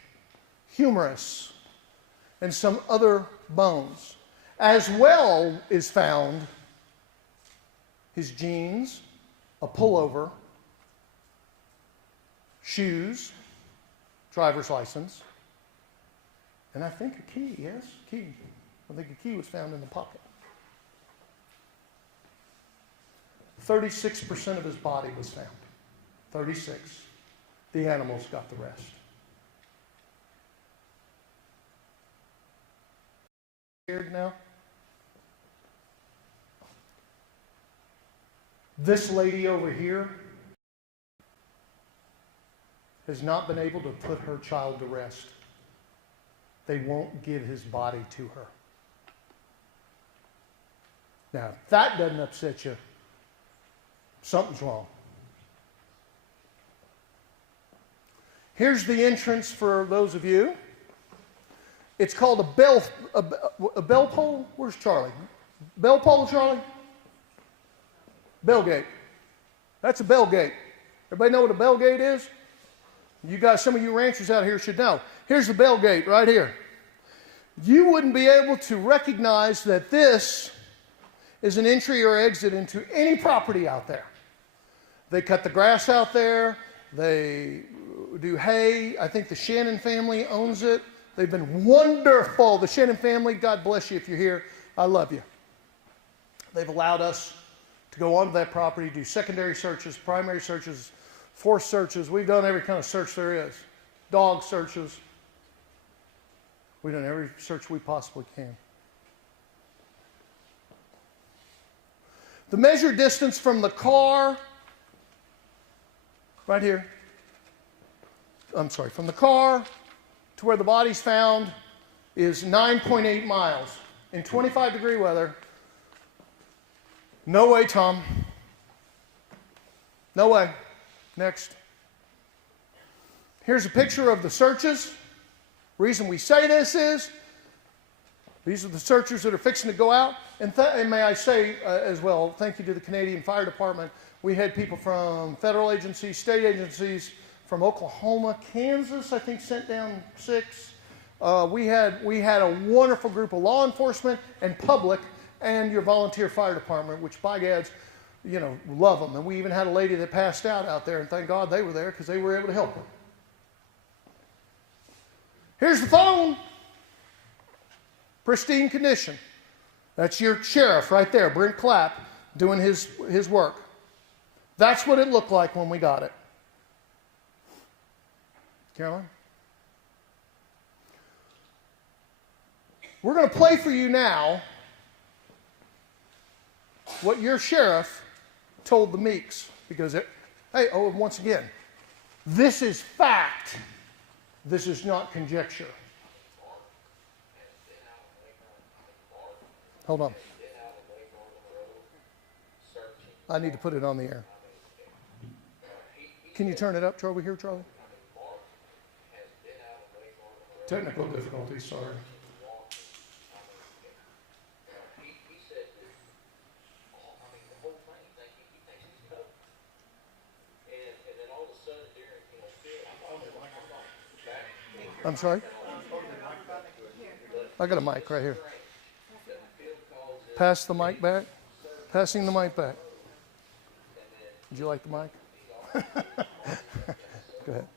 humerus, and some other bones. As well is found his jeans, a pullover, shoes, driver's license, and I think a key, yes, key. I think a key was found in the pocket. 36% of his body was found. 36. The animals got the rest. Scared now? This lady over here has not been able to put her child to rest. They won't give his body to her. Now, if that doesn't upset you, something's wrong. Here's the entrance for those of you. It's called a bell pole. Where's Charlie? Bell pole, Charlie? Bell gate. That's a bell gate. Everybody know what a bell gate is? You guys, some of you ranchers out here should know. Here's the bell gate right here. You wouldn't be able to recognize that this is an entry or exit into any property out there. They cut the grass out there. They do hay. I think the Shannon family owns it. They've been wonderful. The Shannon family, God bless you if you're here. I love you. They've allowed us to go onto that property, do secondary searches, primary searches, forced searches. We've done every kind of search there is. Dog searches. We've done every search we possibly can. The measured distance from the car, right here, from the car to where the body's found is 9.8 miles. In 25-degree weather, no way, Tom. No way. Next. Here's a picture of the searches. Reason we say this is, these are the searchers that are fixing to go out. And may I say as well, thank you to the Canadian Fire Department. We had people from federal agencies, state agencies, from Oklahoma, Kansas, I think, sent down 6. We had a wonderful group of law enforcement and public and your volunteer fire department, which by gads, love them. And we even had a lady that passed out there, and thank God they were there because they were able to help her. Here's the phone. Pristine condition. That's your sheriff right there, Brent Clapp, doing his work. That's what it looked like when we got it. Caroline? We're going to play for you now what your sheriff told the Meeks. Because, once again, this is fact. This is not conjecture. Hold on. I need to put it on the air. Can you turn it up, Charlie? Here, Charlie? Technical difficulties, sorry. I'm sorry? I got a mic right here. Pass the mic back. Passing the mic back. Would you like the mic? Go ahead.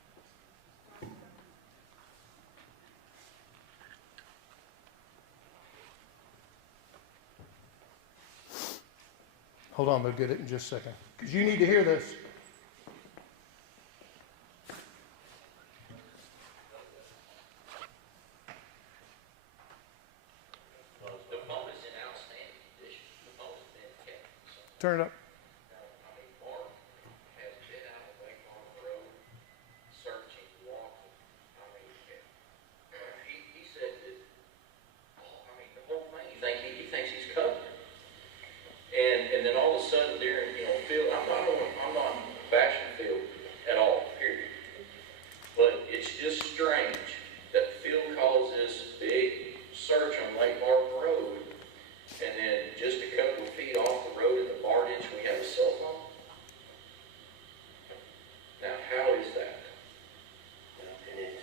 Hold on, we'll get it in just a second. Because you need to hear this. Turn it up. And then all of a sudden, during Phil, I'm not bashing Phil at all, period. But it's just strange that Phil calls this big search on Lake Martin Road, and then just a couple of feet off the road in the bar ditch, we have a cell phone. Now, how is that? And it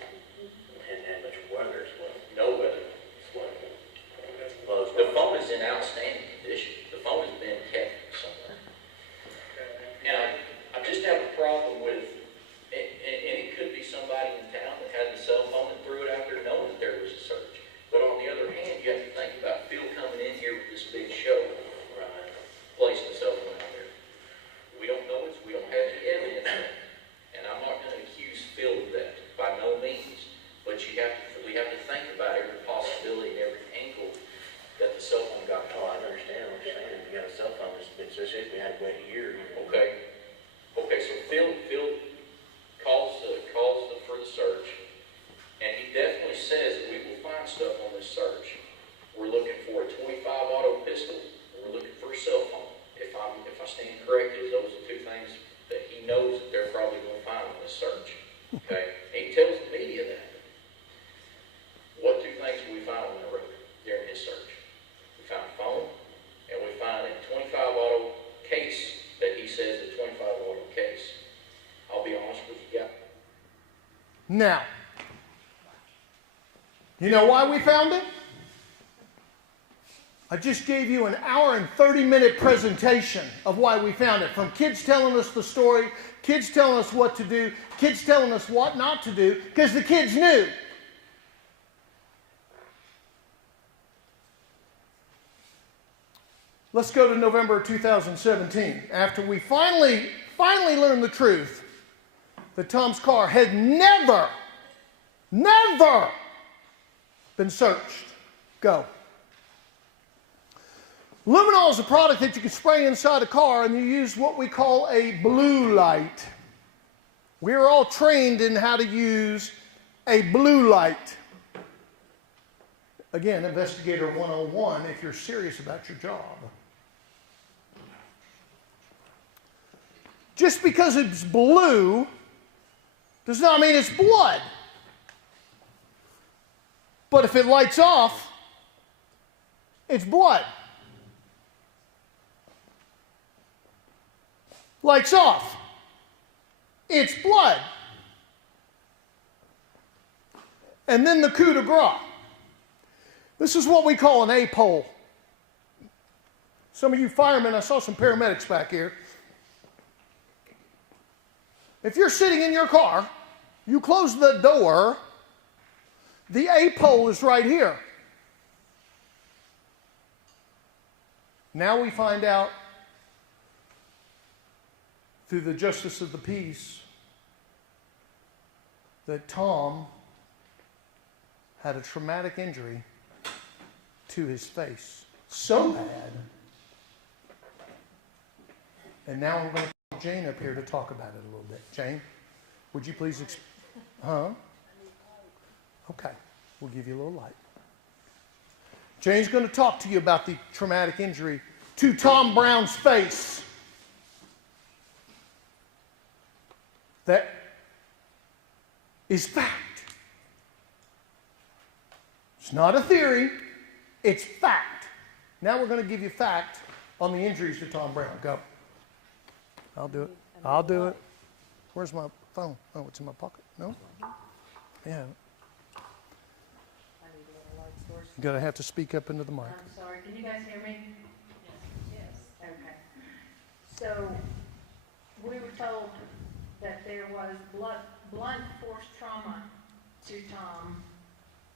hadn't had much weather as well. No weather. The phone is in outstanding condition. The phone has been kept somewhere. And I just have a problem with, and it could be somebody in town that had the cell phone and threw it out there knowing that there was a search. But on the other hand, you have to think about Phil coming in here with this big show, right? Placing the cell phone out there. We don't know we don't have any evidence of it. And I'm not going to accuse Phil of that, by no means. But we have to think about every possibility and every angle that the cell phone got. Oh, I understand what you're saying. If you got a cell phone that's been associated, we had to wait a year. Okay, so Phil calls for the search, and he definitely says that we will find stuff on this search. We're looking for a .25 auto pistol, and we're looking for a cell phone. If I stand corrected, those are two things that he knows that they're probably going to find on this search. Okay, and he tells the media that. What two things do we find on the road during his search? We found a phone, and we find a .25 auto case that he says is a .25 auto case. I'll be honest with you guys. Now, you know why we found it? I just gave you an hour and 30-minute presentation of why we found it. From kids telling us the story, kids telling us what to do, kids telling us what not to do, because the kids knew. Let's go to November 2017. After we finally learned the truth that Tom's car had never been searched. Go. Luminol is a product that you can spray inside a car, and you use what we call a blue light. We are all trained in how to use a blue light. Again, Investigator 101 if you're serious about your job. Just because it's blue does not mean it's blood. But if it lights off, it's blood. Lights off, it's blood. And then the coup de grace. This is what we call an A-pole. Some of you firemen, I saw some paramedics back here. If you're sitting in your car, you close the door, the A pole is right here. Now we find out through the justice of the peace that Tom had a traumatic injury to his face. So bad. And now I'm going to call Jane up here to talk about it a little bit. Jane, would you please Okay, we'll give you a little light. Jane's going to talk to you about the traumatic injury to Tom Brown's face. That is fact. It's not a theory, it's fact. Now we're going to give you fact on the injuries to Tom Brown. Go. I'll do it. I'll do it. Where's my phone? Oh, it's in my pocket. No? Yeah. You're going to have to speak up into the mic. I'm sorry, can you guys hear me? Yes. Okay. So, we were told that there was blunt force trauma to Tom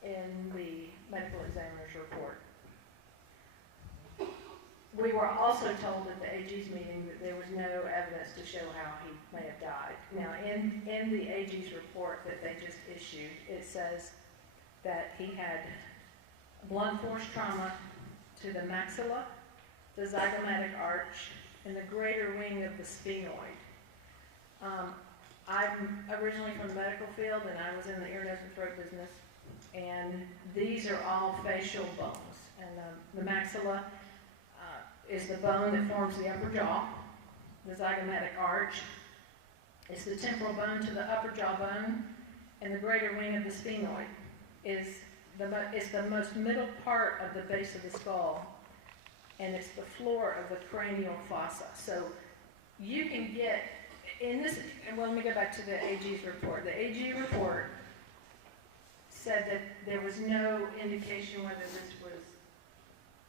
in the medical examiner's report. We were also told at the AG's meeting that there was no evidence to show how he may have died. Now, in the AG's report that they just issued, it says that he had blunt force trauma to the maxilla, the zygomatic arch, and the greater wing of the sphenoid. I'm originally from the medical field, and I was in the ear, nose, and throat business, and these are all facial bones. And the maxilla is the bone that forms the upper jaw. The zygomatic arch is the temporal bone to the upper jawbone, and the greater wing of the sphenoid is the most middle part of the base of the skull, and it's the floor of the cranial fossa. So you can get, in this, well, let me go back to the AG's report. The AG report said that there was no indication whether this was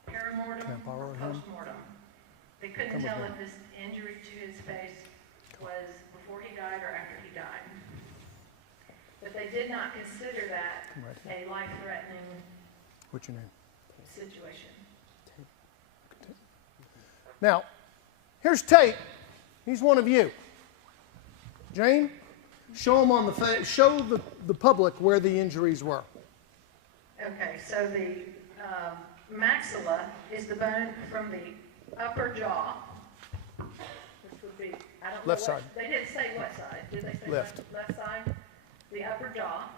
paramortem or postmortem. They couldn't tell if this injury to his face was before he died or after he died. But they did not consider that a life-threatening What's your name? situation. Now, here's Tate. He's one of you. Jane, show him on the show the public where the injuries were. Okay, so the maxilla is the bone from the upper jaw, which would be, I don't know. Left side. They didn't say what side. Did they say Left. Left side? The upper jaw.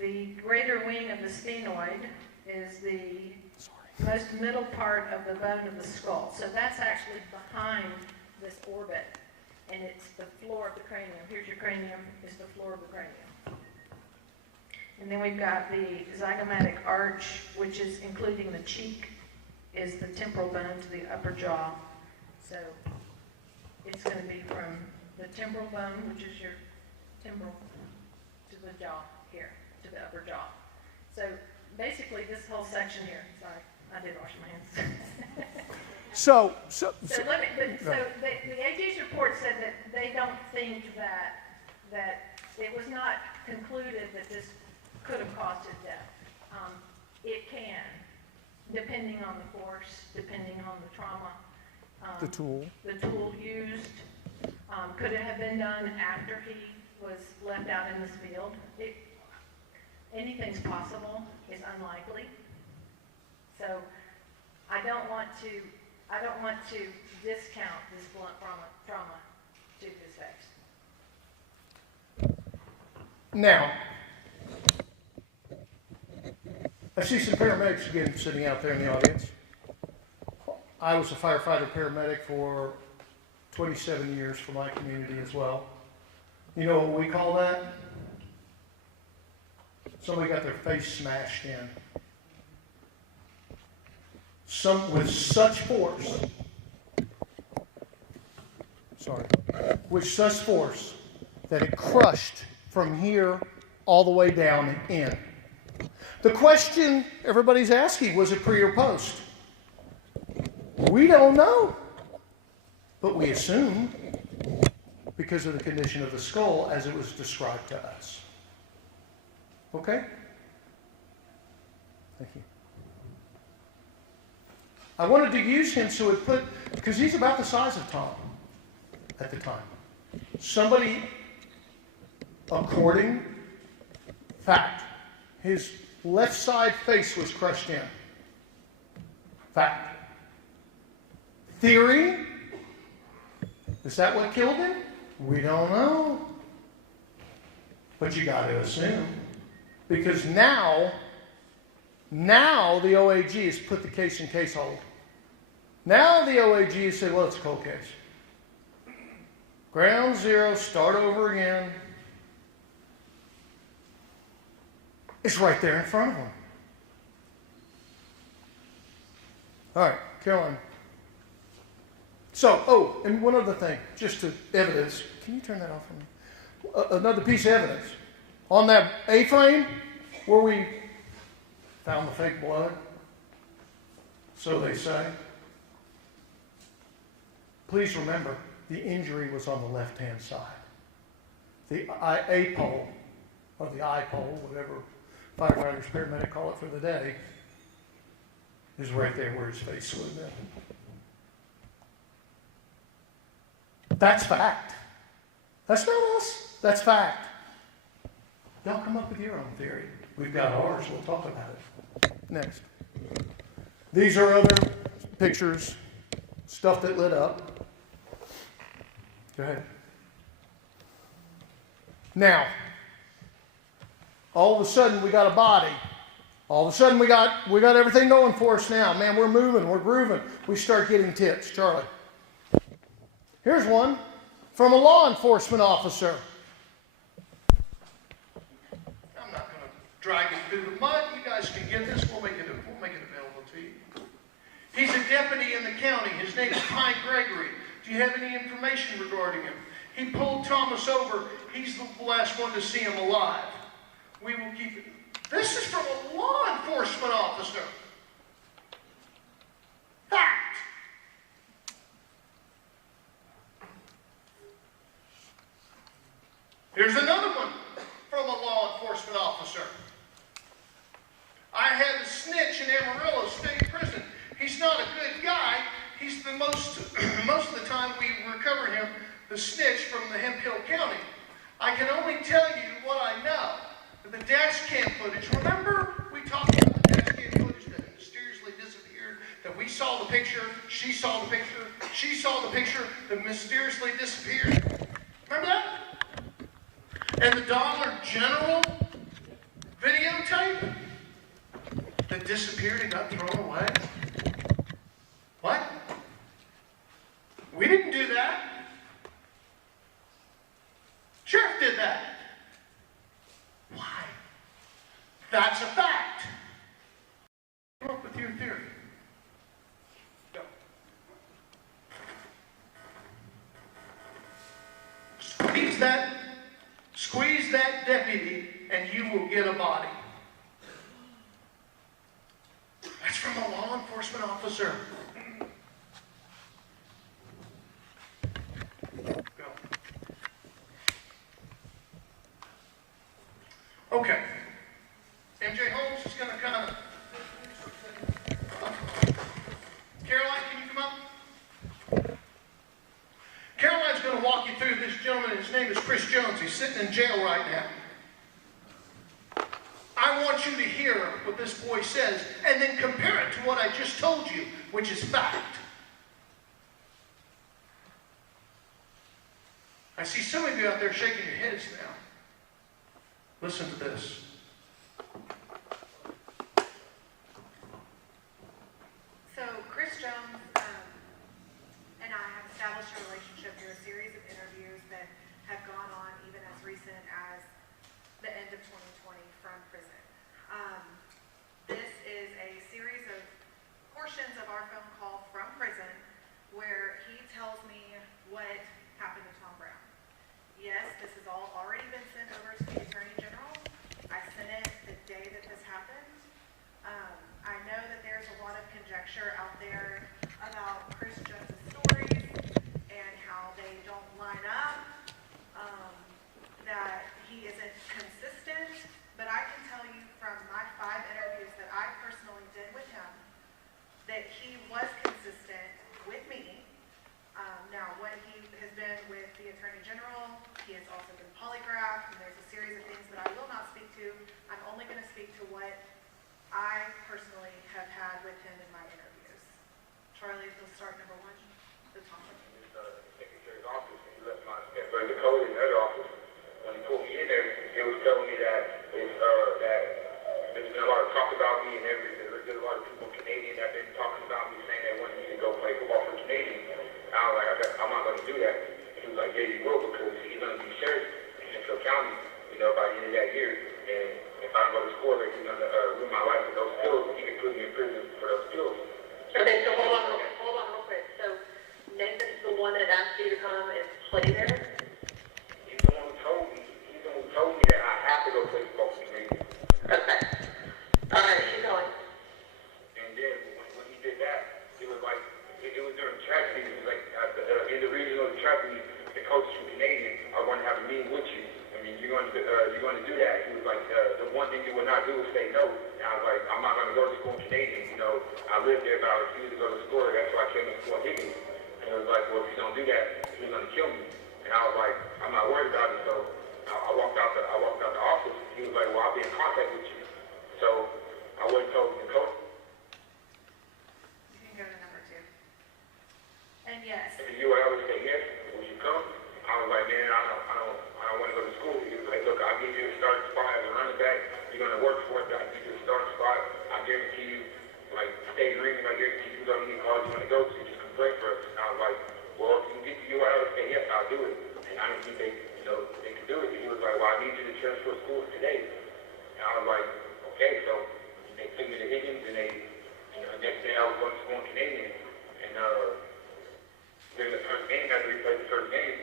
The greater wing of the sphenoid is the most middle part of the bone of the skull. So that's actually behind this orbit, and it's the floor of the cranium. Here's your cranium, it's the floor of the cranium. And then we've got the zygomatic arch, which is including the cheek, is the temporal bone to the upper jaw. So it's going to be from the temporal bone, which is your temporal, to the jaw here, to the upper jaw. So basically this whole section here, sorry, I did wash my hands. So the AG's report said that they don't think that it was not concluded that this could have caused his death. It can, depending on the force, depending on the trauma. the tool. The tool used. Could it have been done after he was left out in this field? Anything's possible. It's unlikely. So I don't want to discount this blunt trauma to his face. Now, I see some paramedics again sitting out there in the audience. I was a firefighter paramedic for 27 years for my community as well. You know what we call that? Somebody got their face smashed in. With such force, that it crushed from here all the way down and in. The question everybody's asking, was it pre or post? We don't know. But we assume because of the condition of the skull as it was described to us. Okay? Thank you. I wanted to use him so it put, because he's about the size of Tom at the time. Somebody, according, fact, his left side face was crushed in. Fact. Theory, is that what killed him? We don't know. But you got to assume. Because now the OAG has put the case in case hold. Now the OAG has said, well, it's a cold case. Ground zero, start over again. It's right there in front of them. All right, Caroline. So, and one other thing, just to evidence. Can you turn that off for me? Another piece of evidence. On that A-frame, where we found the fake blood, so they say. Please remember, the injury was on the left-hand side. The A pole, or the eye pole, whatever firefighters, paramedic call it for the day, is right there where his face would have been. That's fact. That's not us. That's fact. Y'all come up with your own theory. We've got ours. We'll talk about it. Next. These are other pictures, stuff that lit up. Go ahead. Now, all of a sudden we got a body. All of a sudden we got everything going for us now. Man, we're moving, we're grooving. We start getting tips. Charlie. Here's one from a law enforcement officer. I'm not going to drag it through the mud. You guys can get this. We'll make it available to you. He's a deputy in the county. His name is Pine Gregory. Do you have any information regarding him? He pulled Thomas over. He's the last one to see him alive. We will keep it. This is from a law enforcement officer. Fact. Here's another one from a law enforcement officer. I had a snitch in Amarillo State Prison. He's not a good guy. He's the most of the time we recover him, the snitch from the Hemp Hill County. I can only tell you what I know. The dash cam footage. Remember we talked about the dash cam footage that mysteriously disappeared? That we saw the picture, she saw the picture, she saw the picture that mysteriously disappeared. Remember that? And the Dollar General videotape that disappeared and got thrown away? What? We didn't do that. Sheriff did that. Why? That's a fact. Come up with your theory. Go. Squeeze that deputy and you will get a body. That's from a law enforcement officer. Go. Okay. MJ Holmes is going to kind of... Caroline, can you come up? Caroline's going to walk you through this gentleman. His name is Chris Jones. He's sitting in jail right now. I want you to hear what this boy says and then compare it to what I just told you, which is fact. I see some of you out there shaking your heads now. Listen to this. So Chris Jones and I have established a relationship through a series of interviews that have gone on even as recent as the end of 2020 from prison. This is a series of portions of our phone call from prison where he tells me what happened to Tom Brown. Yes, this has all already been sent over to the Attorney General. I would not do is say no. And I was like, I'm not going to go to school in Canadian. You know, I lived there, but I refused to go to school. That's why I came to school in Higgins. And it was like, well, if you don't do that, you're going to kill me. And I was like, I'm not worried about it. So I walked out the office. He was like, well, I'll be in contact with you. So I went and told the coach. You can go to number 2. And yes, And you would always say yes. When you come, I was like, man, I don't want to go to school. He was like, look, I'll give you a starting spot as a running back. You're going to work for it. I'll give you a starting spot. I guarantee you, like, stay green. I guarantee you don't need college you want to go to. Just come play for us. And I was like, well, if you can get to you, I would say yes, I'll do it. And I didn't think they could do it. And he was like, well, I need you to transfer schools today. And I was like, okay. So they took me to Higgins, and the next day I was going to school in Canadian. And during the first game, after we played the first game,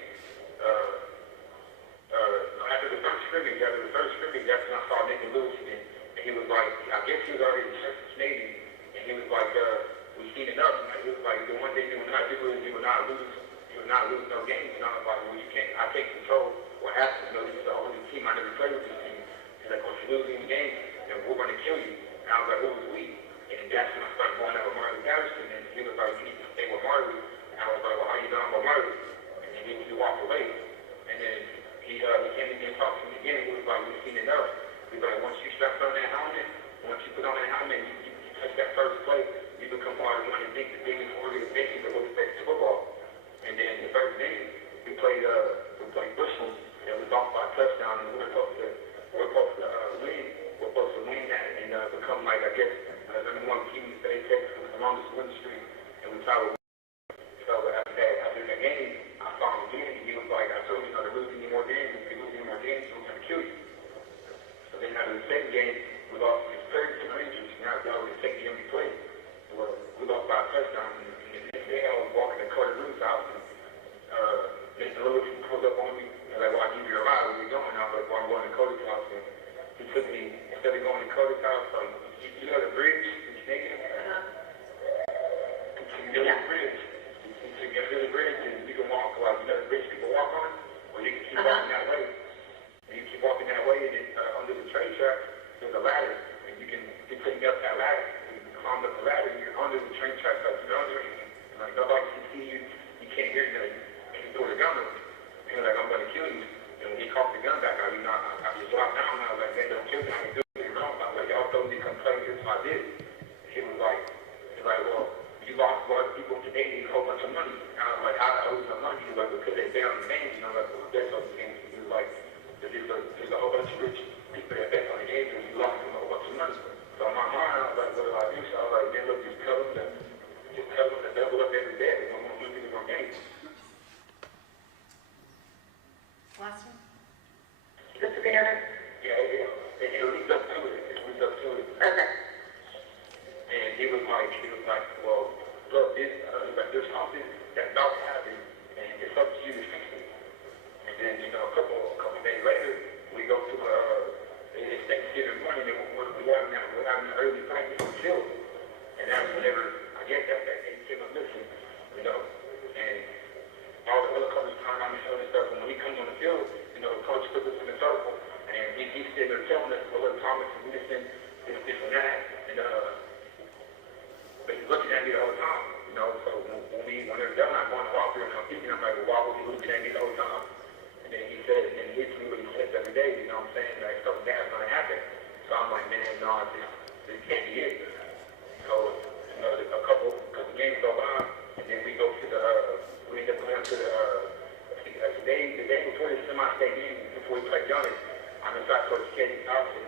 after the first scrimmage, that's when I saw Nick loose, and he was like, I guess he was already Canadian, and he was like, we've seen enough. And he was like, the one thing you will not do is you will not lose no games. And I was like, well, you can't, I can't control what happens. You know, this is the only team I never played with this team. He's like, well, if you're losing the game, then we're going to kill you. And I was like, who was we? And that's when I started going out with Marley Patterson, and he was like, you need to stay with Marley. And I was like, well, how you doing with Marley? And then he walked away. And then he came to me and talked to me again. He was like, we've seen enough. He's like, once you strap on that helmet, once you put on that helmet, you touch that first play, you become part of one of the biggest organizations that will affect football. And then the first game, we played Bushland, and we lost by a touchdown, and we're supposed to win. We're supposed to win that and become, like, I guess, number one team in the state of Texas with the longest win streak. And we tried to. So after that game, I saw him again, and he was like, I told you not to lose any more games. If you lose any more games, we're going to kill you. So then after the second game, we lost to the Rangers. Now that was the second game we played. Well, we lost by a touchdown. And the next day, I was walking to Carter Ruth's house, and Mr. Lewis pulled up on me. He was like, well, I'll give you a ride. Where are you going? I was like, well, I'm going to Cody's house. And he took me, instead of going to Cody's house, you know the bridge in Canadian? You know the bridge. You get to the bridge, and you can walk, like, you know the bridge people walk on? Or you can keep walking that way. And you keep walking that way, and then under the train track, there's a ladder. And you can take up that ladder. You can climb up the ladder, and you're under the train track, like, you're under it. And, like, nobody can see you. You can't hear nothing. And he threw the gun at me. And he was like, I'm going to kill you. And when he cocked the gun back out, you know, I just dropped down, and I was like, man, don't kill me. I can do it wrong. I was like, y'all told me to come play this, so I did. He was like, well, you lost a lot of people today, you owe a bunch of money. And I was like, how I owe some money? He was like, because they bet on the games. And I was like, well, that's on the games. He was like, there's a whole bunch of rich people that bet on the games, and you lost them a whole bunch of money. So in my mind, I was like, what do I do? So I was like, man, look, just tell them to double up every bet, and we're going to lose more games. last one? Disappearance? Yeah. It leads up to it. Okay. And he was like, well, look, there's something that's about to happen, and it's up to you to fix it. And then, you know, a couple days later, we go to it's Thanksgiving morning, and we're having an early practice on the field. And that's whenever, I guess that's that Thanksgiving missing, you know. And all the other coaches turn around and show this stuff, and when he comes on the field, you know, the coach puts us in a circle, and he's sitting there telling us, well, look, Thomas is missing, this and that, and but he's looking at me the whole time, you know. So when they're done, I'm going to walk through, and I'm thinking, I'm like, well, why was he looking at me the whole time? And then he said, and he hits me what he says every day, you know what I'm saying? Like, something bad's going to happen. So I'm like, man, no, this can't be it. So, you know, because the games go on, and then we end up going to the day before the semi-state game, before we played Giannis, I'm inside Coach Katie Thompson.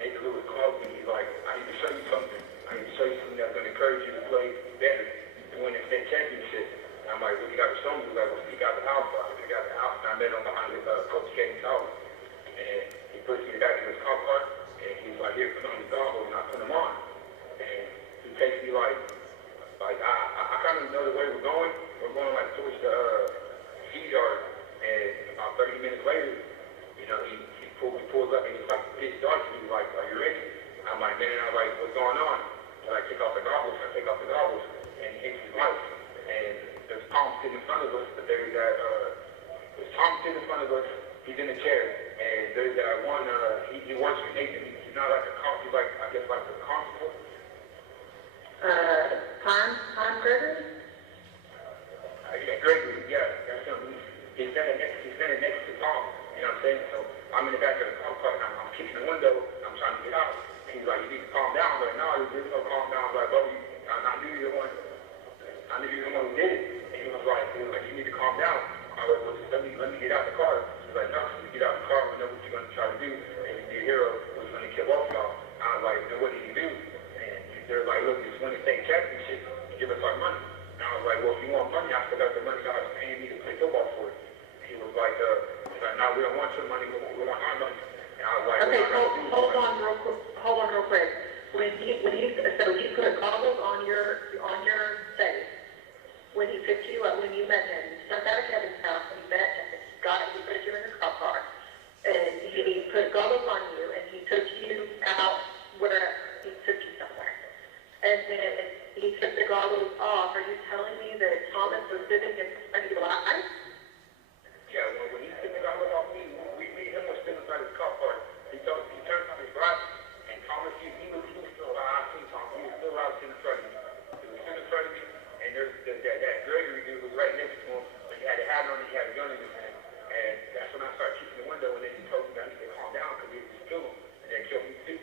Nathan Lewis called me. He's like, I need to show you something. I need to show you something that's going to encourage you to play better to win the state championship. And I'm like, well, you got to show me. He's like, well, speak out the house. I speak out the house, and I met him behind Coach Katie's house. And he puts me back in his car park, and he's like, here, put on the goggles, and I put them on. And he takes me like I kind of know the way we're going. We're going like towards the feed yard, and about 30 minutes later, you know, he pulls up, and it's like pitch dark. He's like, are you ready? I'm like, man, I'm like, what's going on? So I take off the goggles, and he hits his lights. And there's Tom sitting in front of us, but there's Tom sitting in front of us. He's in the chair, and there's that one, he works for Nathan. He win the state championship and give us our money. And I was like, well, if you want money, I still got the money guys paying me to play football for it. He was like, no, we don't want your money, we want our money. And I was like, Okay, well, hold on real quick. So he put goggles on your face when he picked you up, when you met him. You stepped out of Kevin's house and you met him. He put you in the cop car. And he put goggles on you and he took you out where he took you somewhere. And then he took the goggles off. Are you telling me that Thomas was sitting in front of your eyes? yeah, when he took the goggles off me and him was sitting inside his car car, he turned on his right, and Thomas, he was still, I seen Thomas, he was still out sitting in front of me. He was sitting in front of me, and there's that Gregory dude was right next to him, but he had a hat on, he had a gun in his hand, and that's when I started kicking the window, and then he told me I need to calm down because he was just kill him, and they killed me too.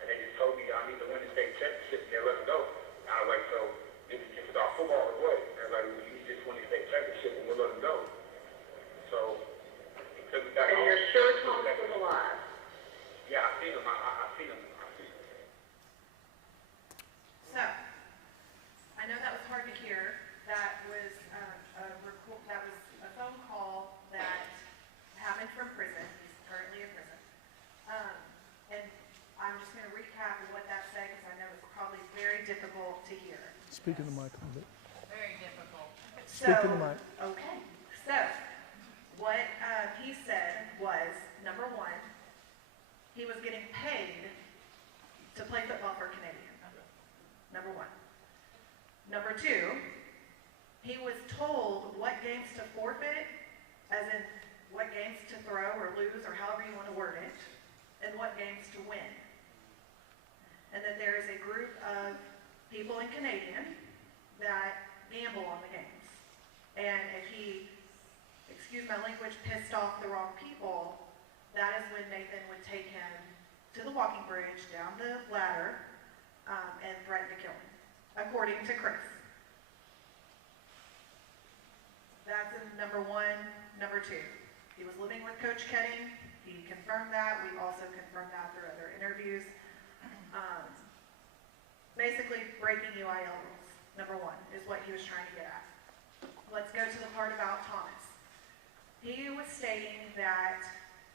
And they just told me I need to win the state championship, and they let me go. And I was like, so this is about football or what? And they're like, well, you just won the state championship, and we'll let him go. So he took me back And home. you're sure Thomas was alive? Yeah, I seen him. I seen him. So, I know that was hard to hear. That was a phone call that happened from prison. He's currently in prison. And I'm just going to recap what that said because I know it's probably very difficult to hear. Speak in the mic a little bit. Very difficult. Speak in the mic. Okay. So, what he said was, number one, he was getting paid to play football for Canadian. Number one. Number two, he was told what games to forfeit, as in what games to throw or lose or however you want to word it, and what games to win. And that there is a group of people in Canadian that gamble on the games. And if he, excuse my language, pissed off the wrong people, that is when Nathan would take him to the walking bridge, down the ladder, and threaten to kill him, according to Chris. That's in number one. Number two, he was living with Coach Ketting. He confirmed that. We also confirmed that through other interviews. Basically, breaking UIL rules, number one, is what he was trying to get at. Let's go to the part about Thomas. He was stating that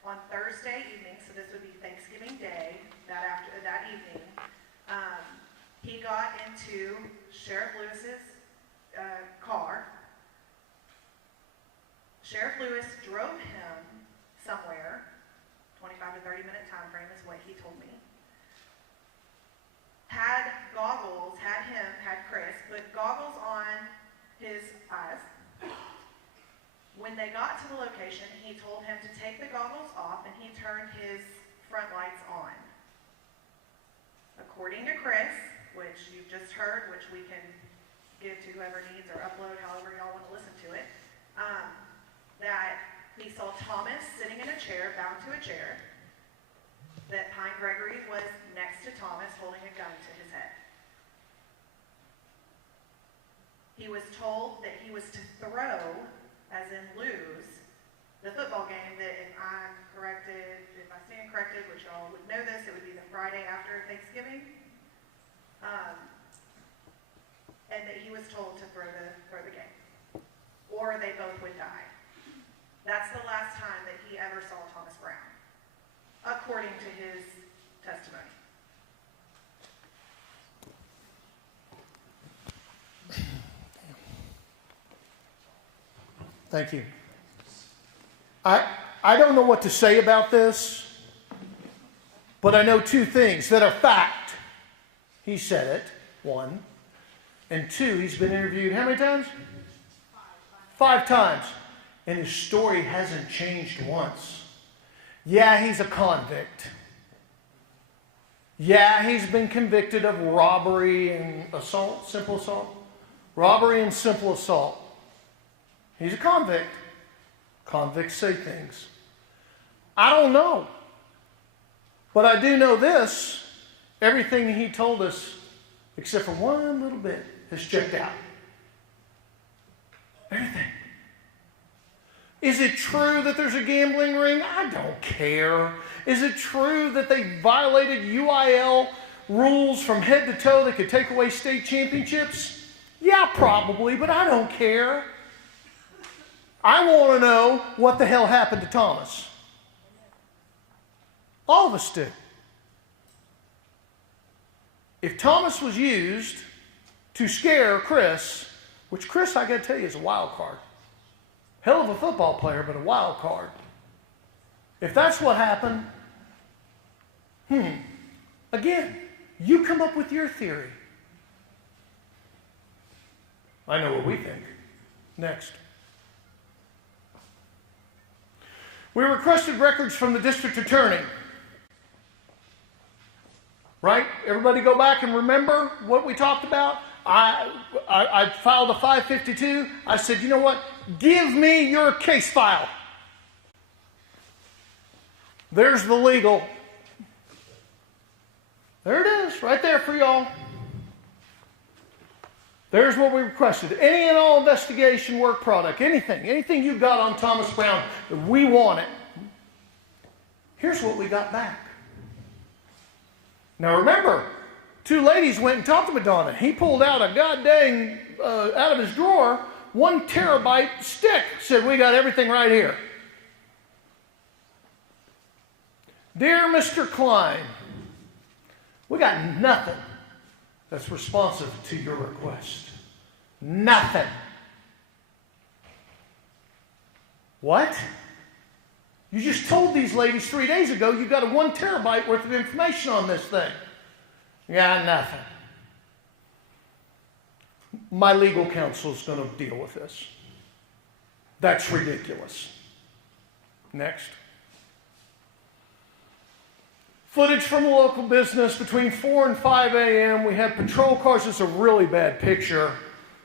on Thursday evening, so this would be Thanksgiving Day, that evening, he got into Sheriff Lewis's car. Sheriff Lewis drove him somewhere, 25 to 30 minute time frame is what he told me. Had goggles, had Chris put goggles on his eyes. When they got to the location, he told him to take the goggles off and he turned his front lights on. According to Chris, which you've just heard, which we can give to whoever needs or upload, however y'all want to listen to it, that he saw Thomas sitting in a chair, bound to a chair, that Pine Gregory was next to Thomas holding a gun to his head. He was told that he was to throw, as in lose, the football game that if I stand corrected, which y'all would know this, it would be the Friday after Thanksgiving. And that he was told to throw the game. Or they both would die. That's the last time that he ever saw Thomas Brown, according to his testimony. Thank you. I don't know what to say about this, but I know two things that are fact. He said it, one. And two, he's been interviewed how many times? 5 times. And his story hasn't changed once. Yeah, he's a convict. Yeah, he's been convicted of robbery and assault, simple assault. Robbery and simple assault. He's a convict. Convicts say things. I don't know. But I do know this. Everything he told us, except for one little bit, has checked out. Everything. Is it true that there's a gambling ring? I don't care. Is it true that they violated UIL rules from head to toe that could take away state championships? Yeah, probably, but I don't care. I want to know what the hell happened to Thomas. All of us do. If Thomas was used to scare Chris, which Chris, I got to tell you, is a wild card. Hell of a football player, but a wild card. If that's what happened, again, you come up with your theory. I know what we think. Next. We requested records from the district attorney. Right? Everybody go back and remember what we talked about? I filed a 552. I said, you know what? Give me your case file. There's the legal. There it is, right there for y'all. There's what we requested. Any and all investigation work product, anything you got on Thomas Brown, we want it. Here's what we got back. Now remember, two ladies went and talked to Madonna. He pulled out a goddamn, out of his drawer, 1 terabyte stick. Said, we got everything right here. Dear Mr. Klein, we got nothing that's responsive to your request. Nothing. What? You just told these ladies 3 days ago you got a 1 terabyte worth of information on this thing. Yeah, nothing. My legal counsel is going to deal with this. That's ridiculous. Next. Footage from a local business between 4 and 5 a.m. We have patrol cars. It's a really bad picture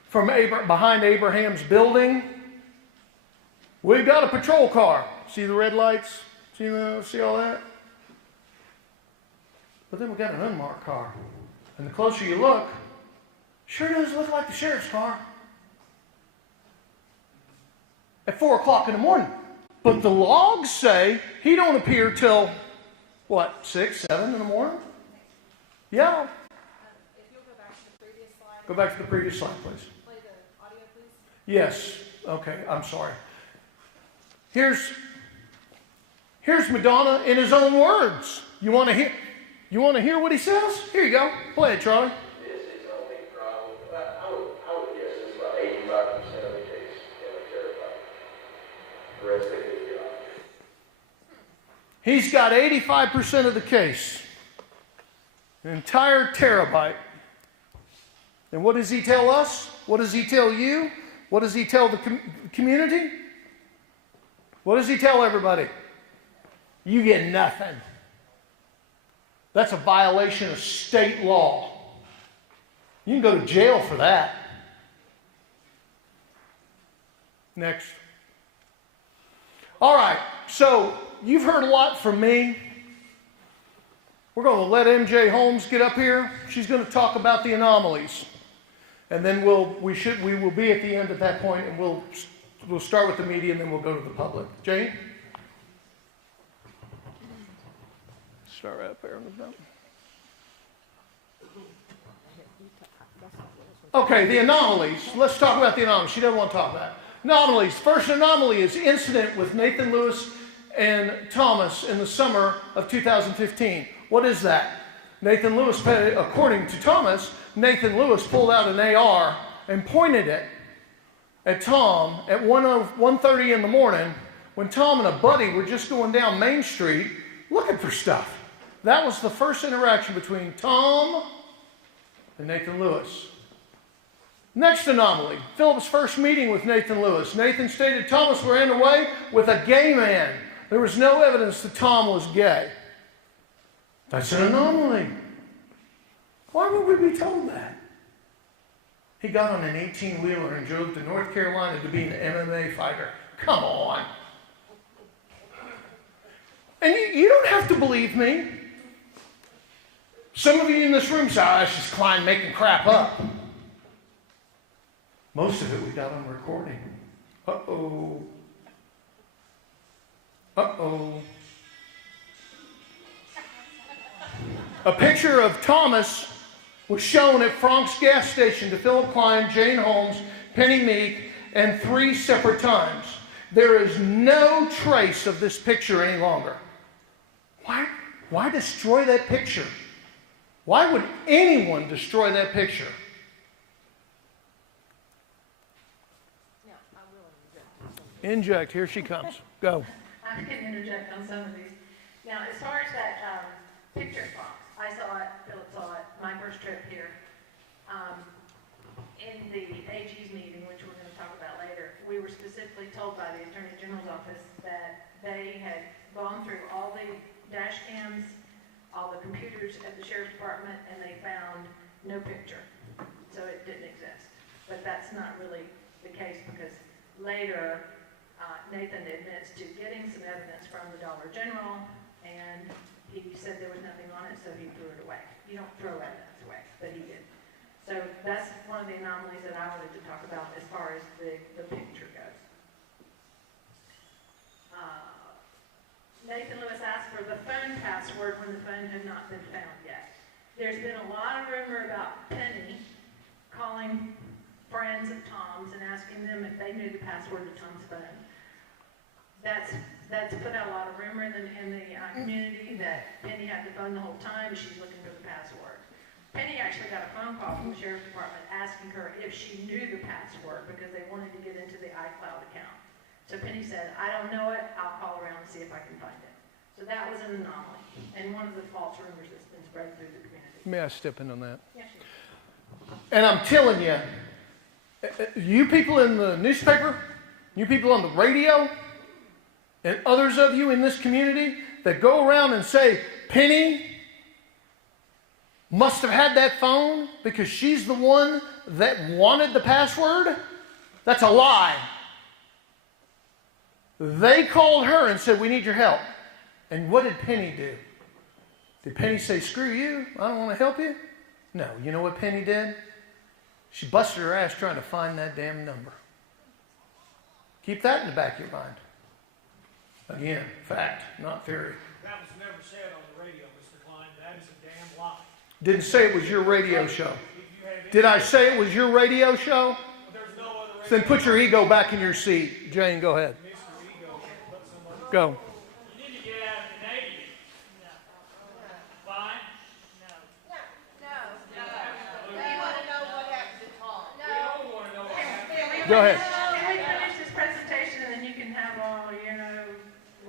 from behind Abraham's building. We've got a patrol car. See the red lights? See all that? But then we got an unmarked car. And the closer you look, sure does look like the sheriff's car. At 4 o'clock in the morning. But the logs say he don't appear till, what, 6, 7 in the morning? Yeah. If you'll go back to the previous slide. Go back to the previous slide, please. Play the audio, please. Yes. Okay, I'm sorry. Here's Madonna in his own words. You want to hear what he says? Here you go. Play it, Charlie. This is only a problem. I would guess it's about 85% of the case in a terabyte. The rest of it is gone. He's got 85% of the case. An entire terabyte. And what does he tell us? What does he tell you? What does he tell the community? What does he tell everybody? You get nothing. That's a violation of state law. You can go to jail for that. Next. All right, so you've heard a lot from me. We're going to let MJ Holmes get up here. She's going to talk about the anomalies. And then we will be at the end at that point, and we'll start with the media, and then we'll go to the public. Jane? Start right up there on the front. Okay, the anomalies. Let's talk about the anomalies. She doesn't want to talk about it. Anomalies. First anomaly is incident with Nathan Lewis and Thomas in the summer of 2015. What is that? Nathan Lewis, according to Thomas, Nathan Lewis pulled out an AR and pointed it at Tom at 1:30 in the morning when Tom and a buddy were just going down Main Street looking for stuff. That was the first interaction between Tom and Nathan Lewis. Next anomaly, Philip's first meeting with Nathan Lewis. Nathan stated Thomas ran away with a gay man. There was no evidence that Tom was gay. That's an anomaly. Why would we be told that? He got on an 18-wheeler and drove to North Carolina to be an MMA fighter. Come on. And you don't have to believe me. Some of you in this room say, oh, that's just Klein making crap up. Most of it we got on recording. Uh-oh. Uh-oh. A picture of Thomas was shown at Frank's gas station to Philip Klein, Jane Holmes, Penny Meek, and 3 separate times. There is no trace of this picture any longer. Why destroy that picture? Why would anyone destroy that picture? Yeah, I will Inject. Here she comes. Go. I can interject on some of these. Now, as far as that picture box, I saw it, Philip saw it, my first trip here. In the AG's meeting, which we're going to talk about later, we were specifically told by the Attorney General's office that they had gone through all the dash cams, all the computers at the Sheriff's Department, and they found no picture. So it didn't exist. But that's not really the case because later Nathan admits to getting some evidence from the Dollar General, and he said there was nothing on it, so he threw it away. You don't throw evidence away, but he did. So that's one of the anomalies that I wanted to talk about as far as the picture goes. Nathan Lewis asked for the phone password when the phone had not been found yet. There's been a lot of rumor about Penny calling friends of Tom's and asking them if they knew the password to Tom's phone. That's put out a lot of rumor in the community that Penny had the phone the whole time and she's looking for the password. Penny actually got a phone call from the Sheriff's Department asking her if she knew the password because they wanted to get into the iCloud account. So Penny said, I don't know it, I'll call around and see if I can find it. So that was an anomaly and one of the false rumors that's been spread through the community. May I step in on that? Yes, sure. And I'm telling you, you people in the newspaper, you people on the radio, and others of you in this community that go around and say, Penny must have had that phone because she's the one that wanted the password, that's a lie. They called her and said, we need your help. And what did Penny do? Did Penny say, screw you, I don't want to help you? No, you know what Penny did? She busted her ass trying to find that damn number. Keep that in the back of your mind. Again, fact, not theory. That was never said on the radio, Mr. Klein. That is a damn lie. Didn't say it was your radio show. Did I say it was your radio show? There's no other radio. Then put your ego back in your seat. Jane, go ahead. Mr. Ego, let somebody. Go. You need to get out of the Navy. Fine? We all want to know what happened. Go ahead. Can we finish this presentation and then you can have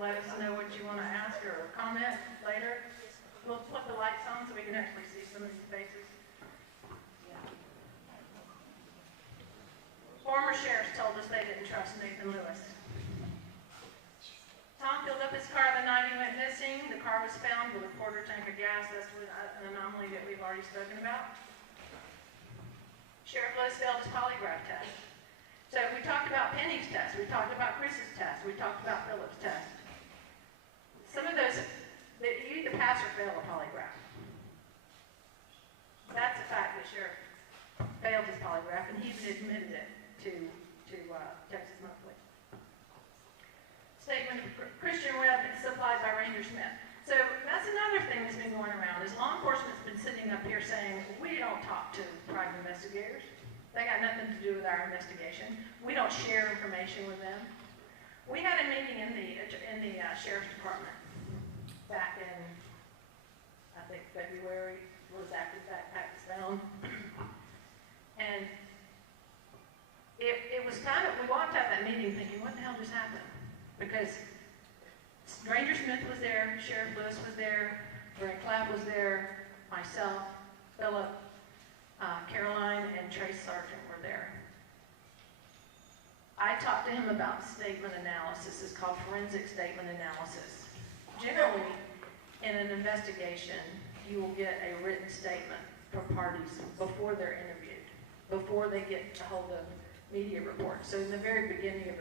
let us know what you want to ask or comment later? We'll put the lights on so we can actually see some of these faces. Former sheriffs told us they didn't trust Nathan Lewis. Tom filled up his car the night he went missing. The car was found with a quarter tank of gas. That's an anomaly that we've already spoken about. Sheriff Lewis failed his polygraph test. So we talked about Penny's test. We talked about Chris's test. We talked about Philip's test. Some of those, you either pass or fail a polygraph. That's a fact. The sheriff failed his polygraph, and he even admitted it to Texas Monthly. Statement of Christian Webb supplied by Ranger Smith. So that's another thing that's been going around is law enforcement's been sitting up here saying, we don't talk to private investigators. They got nothing to do with our investigation. We don't share information with them. We had a meeting in the Sheriff's Department back in, I think, February, was after the backpack was found. And it was kind of, we walked out of that meeting thinking, what the hell just happened? Because Ranger Smith was there, Sheriff Lewis was there, Greg Clapp was there, myself, Philip, Caroline, and Trace Sargent were there. I talked to him about statement analysis. It's called forensic statement analysis. Generally, in an investigation, you will get a written statement from parties before they're interviewed, before they get a hold of media reports. So in the very beginning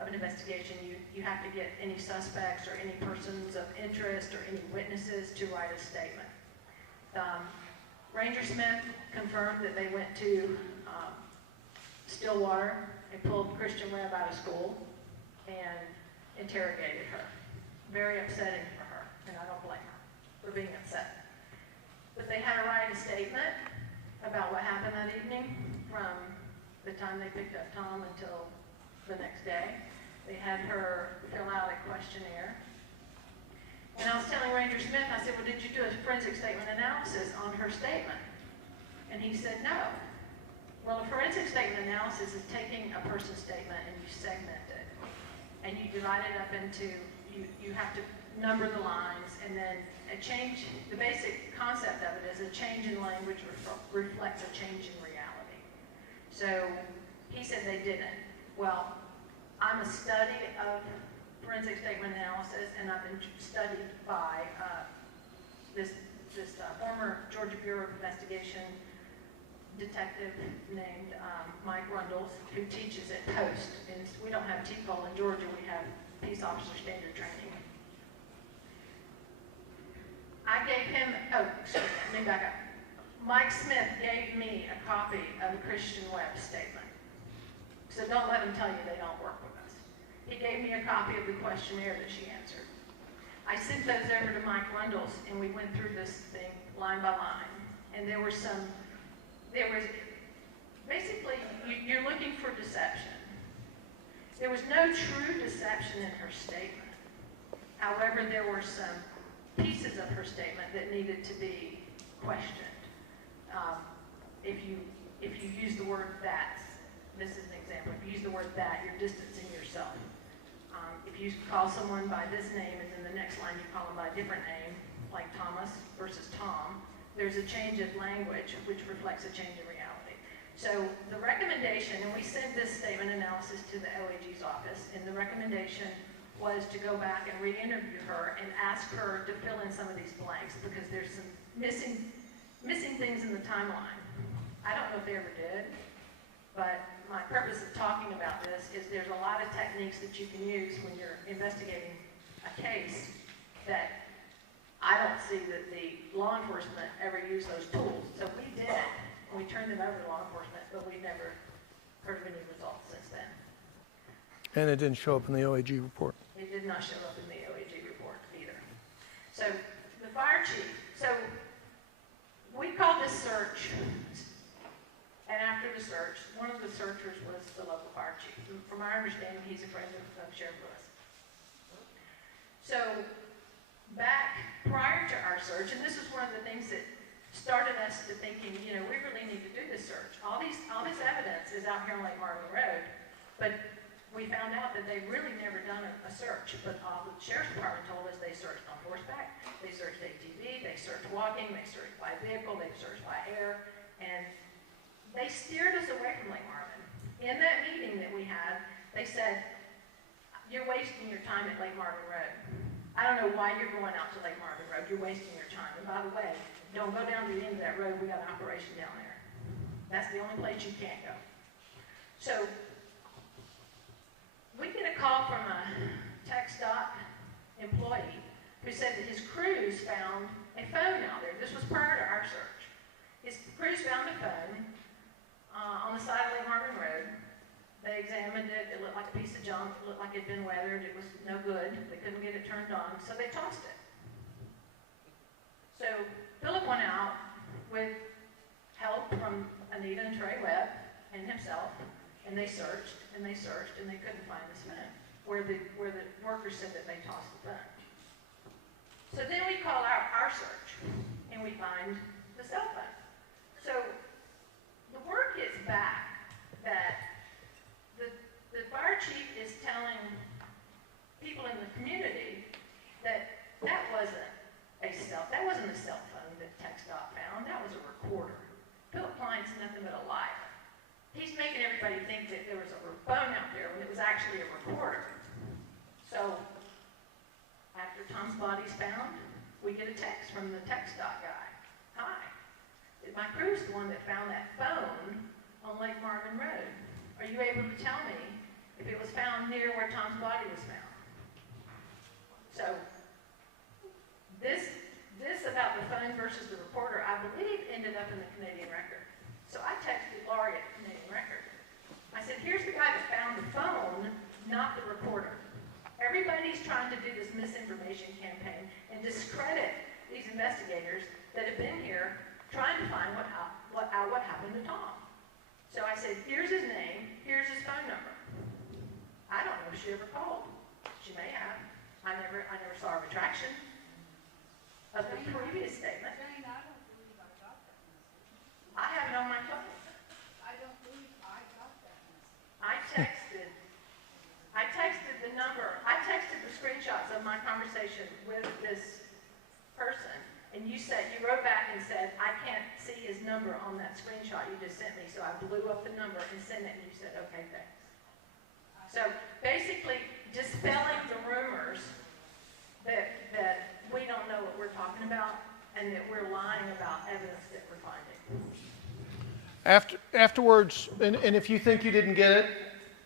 of an investigation, you have to get any suspects or any persons of interest or any witnesses to write a statement. Ranger Smith confirmed that they went to Stillwater and pulled Christian Webb out of school and interrogated her. Very upsetting for her, and I don't blame her for being upset. But they had her write a statement about what happened that evening from the time they picked up Tom until the next day. They had her fill out a questionnaire. And I was telling Ranger Smith, I said, well, did you do a forensic statement analysis on her statement? And he said, no. Well, a forensic statement analysis is taking a person's statement and you segment it. And you divide it up into, you have to number the lines, and then a change, the basic concept of it is a change in language reflects a change in reality. So he said they didn't. Well, I'm a study of forensic statement analysis, and I've been studied by this former Georgia Bureau of Investigation detective named Mike Rundles, who teaches at Post. And we don't have TPOL in Georgia, we have Peace Officer Standard Training. I gave him, excuse me, let me back up. Mike Smith gave me a copy of the Christian Webb statement. So don't let them tell you they don't work with us. He gave me a copy of the questionnaire that she answered. I sent those over to Mike Rundles, and we went through this thing line by line. And there was basically, you're looking for deception. There was no true deception in her statement. However, there were some pieces of her statement that needed to be questioned. If you use the word that, this is an example, if you use the word that, you're distancing yourself. If you call someone by this name and then the next line you call them by a different name, like Thomas versus Tom, there's a change of language which reflects a change in reality. So the recommendation, and we sent this statement analysis to the OAG's office, and the recommendation was to go back and re-interview her and ask her to fill in some of these blanks because there's some missing things in the timeline. I don't know if they ever did, but my purpose of talking about this is there's a lot of techniques that you can use when you're investigating a case that I don't see that the law enforcement ever used those tools. So we did it, and we turned them over to law enforcement, but we never heard of any results since then. And it didn't show up in the OAG report. It did not show up in the OAG report either. So the fire chief, so we called this search, and after the search, one of the searchers was the local fire chief. From our understanding, he's a friend of Sheriff Lewis. So back prior to our search, and this is one of the things that started us to thinking, you know, we really need to do this search. All this evidence is out here on Lake Marvin Road, but we found out that they've really never done a search. But the Sheriff's Department told us they searched on horseback, they searched ATV, they searched walking, they searched by vehicle, they searched by air, and they steered us away from Lake Marvin. In that meeting that we had, they said, you're wasting your time at Lake Marvin Road. I don't know why you're going out to Lake Marvin Road. You're wasting your time. And by the way, don't go down to the end of that road. We got an operation down there. That's the only place you can't go. So we get a call from a TxDOT employee who said that his crews found a phone out there. This was prior to our search. His crews found a phone on the side of Lake Marvin Road. They examined it. It looked like a piece of junk. It looked like it had been weathered. It was no good. They couldn't get it turned on, so they tossed it. So Philip went out with help from Anita and Trey Webb and himself, and they searched, and they searched, and they couldn't find this phone, where the workers said that they tossed the phone. So then we call out our search, and we find the cell phone. So the word gets back that the fire chief is telling people in the community that that wasn't a cell phone that TxDOT found. That was a recorder. Philip Klein's nothing but a liar. He's making everybody think that there was a phone out there when it was actually a recorder. So after Tom's body's found, we get a text from the TxDOT guy. Hi, my crew's the one that found that phone on Lake Marvin Road. Are you able to tell me if it was found near where Tom's body was found? So this about the phone versus the recorder, I believe, ended up in the Canadian Record. So I texted Laurie at the Canadian Record. I said, here's the guy that found the phone, not the recorder. Everybody's trying to do this misinformation campaign and discredit these investigators that have been here trying to find out what happened to Tom. So I said, here's his name, here's his phone number. I don't know if she ever called. She may have. I never saw a retraction of the previous statement. Jane, I don't believe I got that message. I have it on my phone. I don't believe I got that message. I texted the number. I texted the screenshots of my conversation with this person, and you wrote back and said, I can't see his number on that screenshot you just sent me, so I blew up the number and sent it, and you said, okay, thanks. So basically, dispelling the rumors that we don't know what we're talking about and that we're lying about evidence that we're finding. Afterwards, and if you think you didn't get it,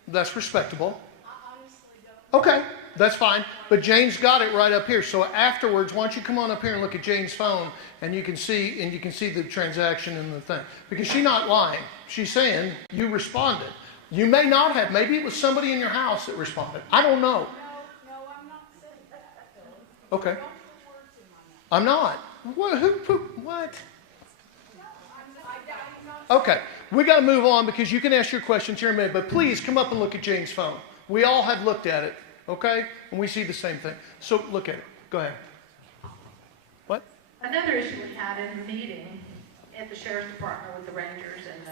that's respectable. I honestly don't. Okay, that's fine. But Jane's got it right up here. So afterwards, why don't you come on up here and look at Jane's phone, and you can see the transaction and the thing. Because she's not lying. She's saying you responded. You may not have. Maybe it was somebody in your house that responded. I don't know. No, I'm not saying that, Philip. Okay. Don't put words in my mouth. I'm not. What? No, I'm not. Okay, we got to move on because you can ask your questions here in a minute, but please come up and look at Jane's phone. We all have looked at it, okay? And we see the same thing. So look at it. Go ahead. What? Another issue we had in the meeting at the Sheriff's Department with the Rangers and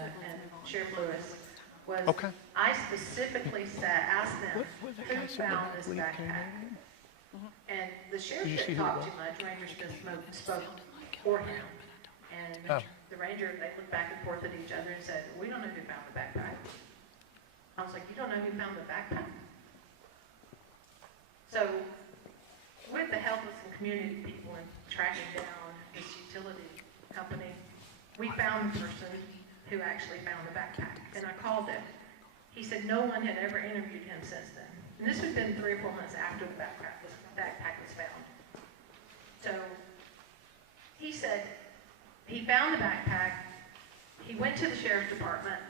Sheriff Lewis was I specifically asked them who found this backpack. And the sheriff didn't talk too much. Rangers just spoke for him. And the ranger, they looked back and forth at each other and said, we don't know who found the backpack. I was like, you don't know who found the backpack? So with the help of some community people and tracking down this utility company, we found the person who actually found the backpack. And I called him. He said no one had ever interviewed him since then. And this had been 3 or 4 months after the backpack was found. So he said he found the backpack. He went to the sheriff's department.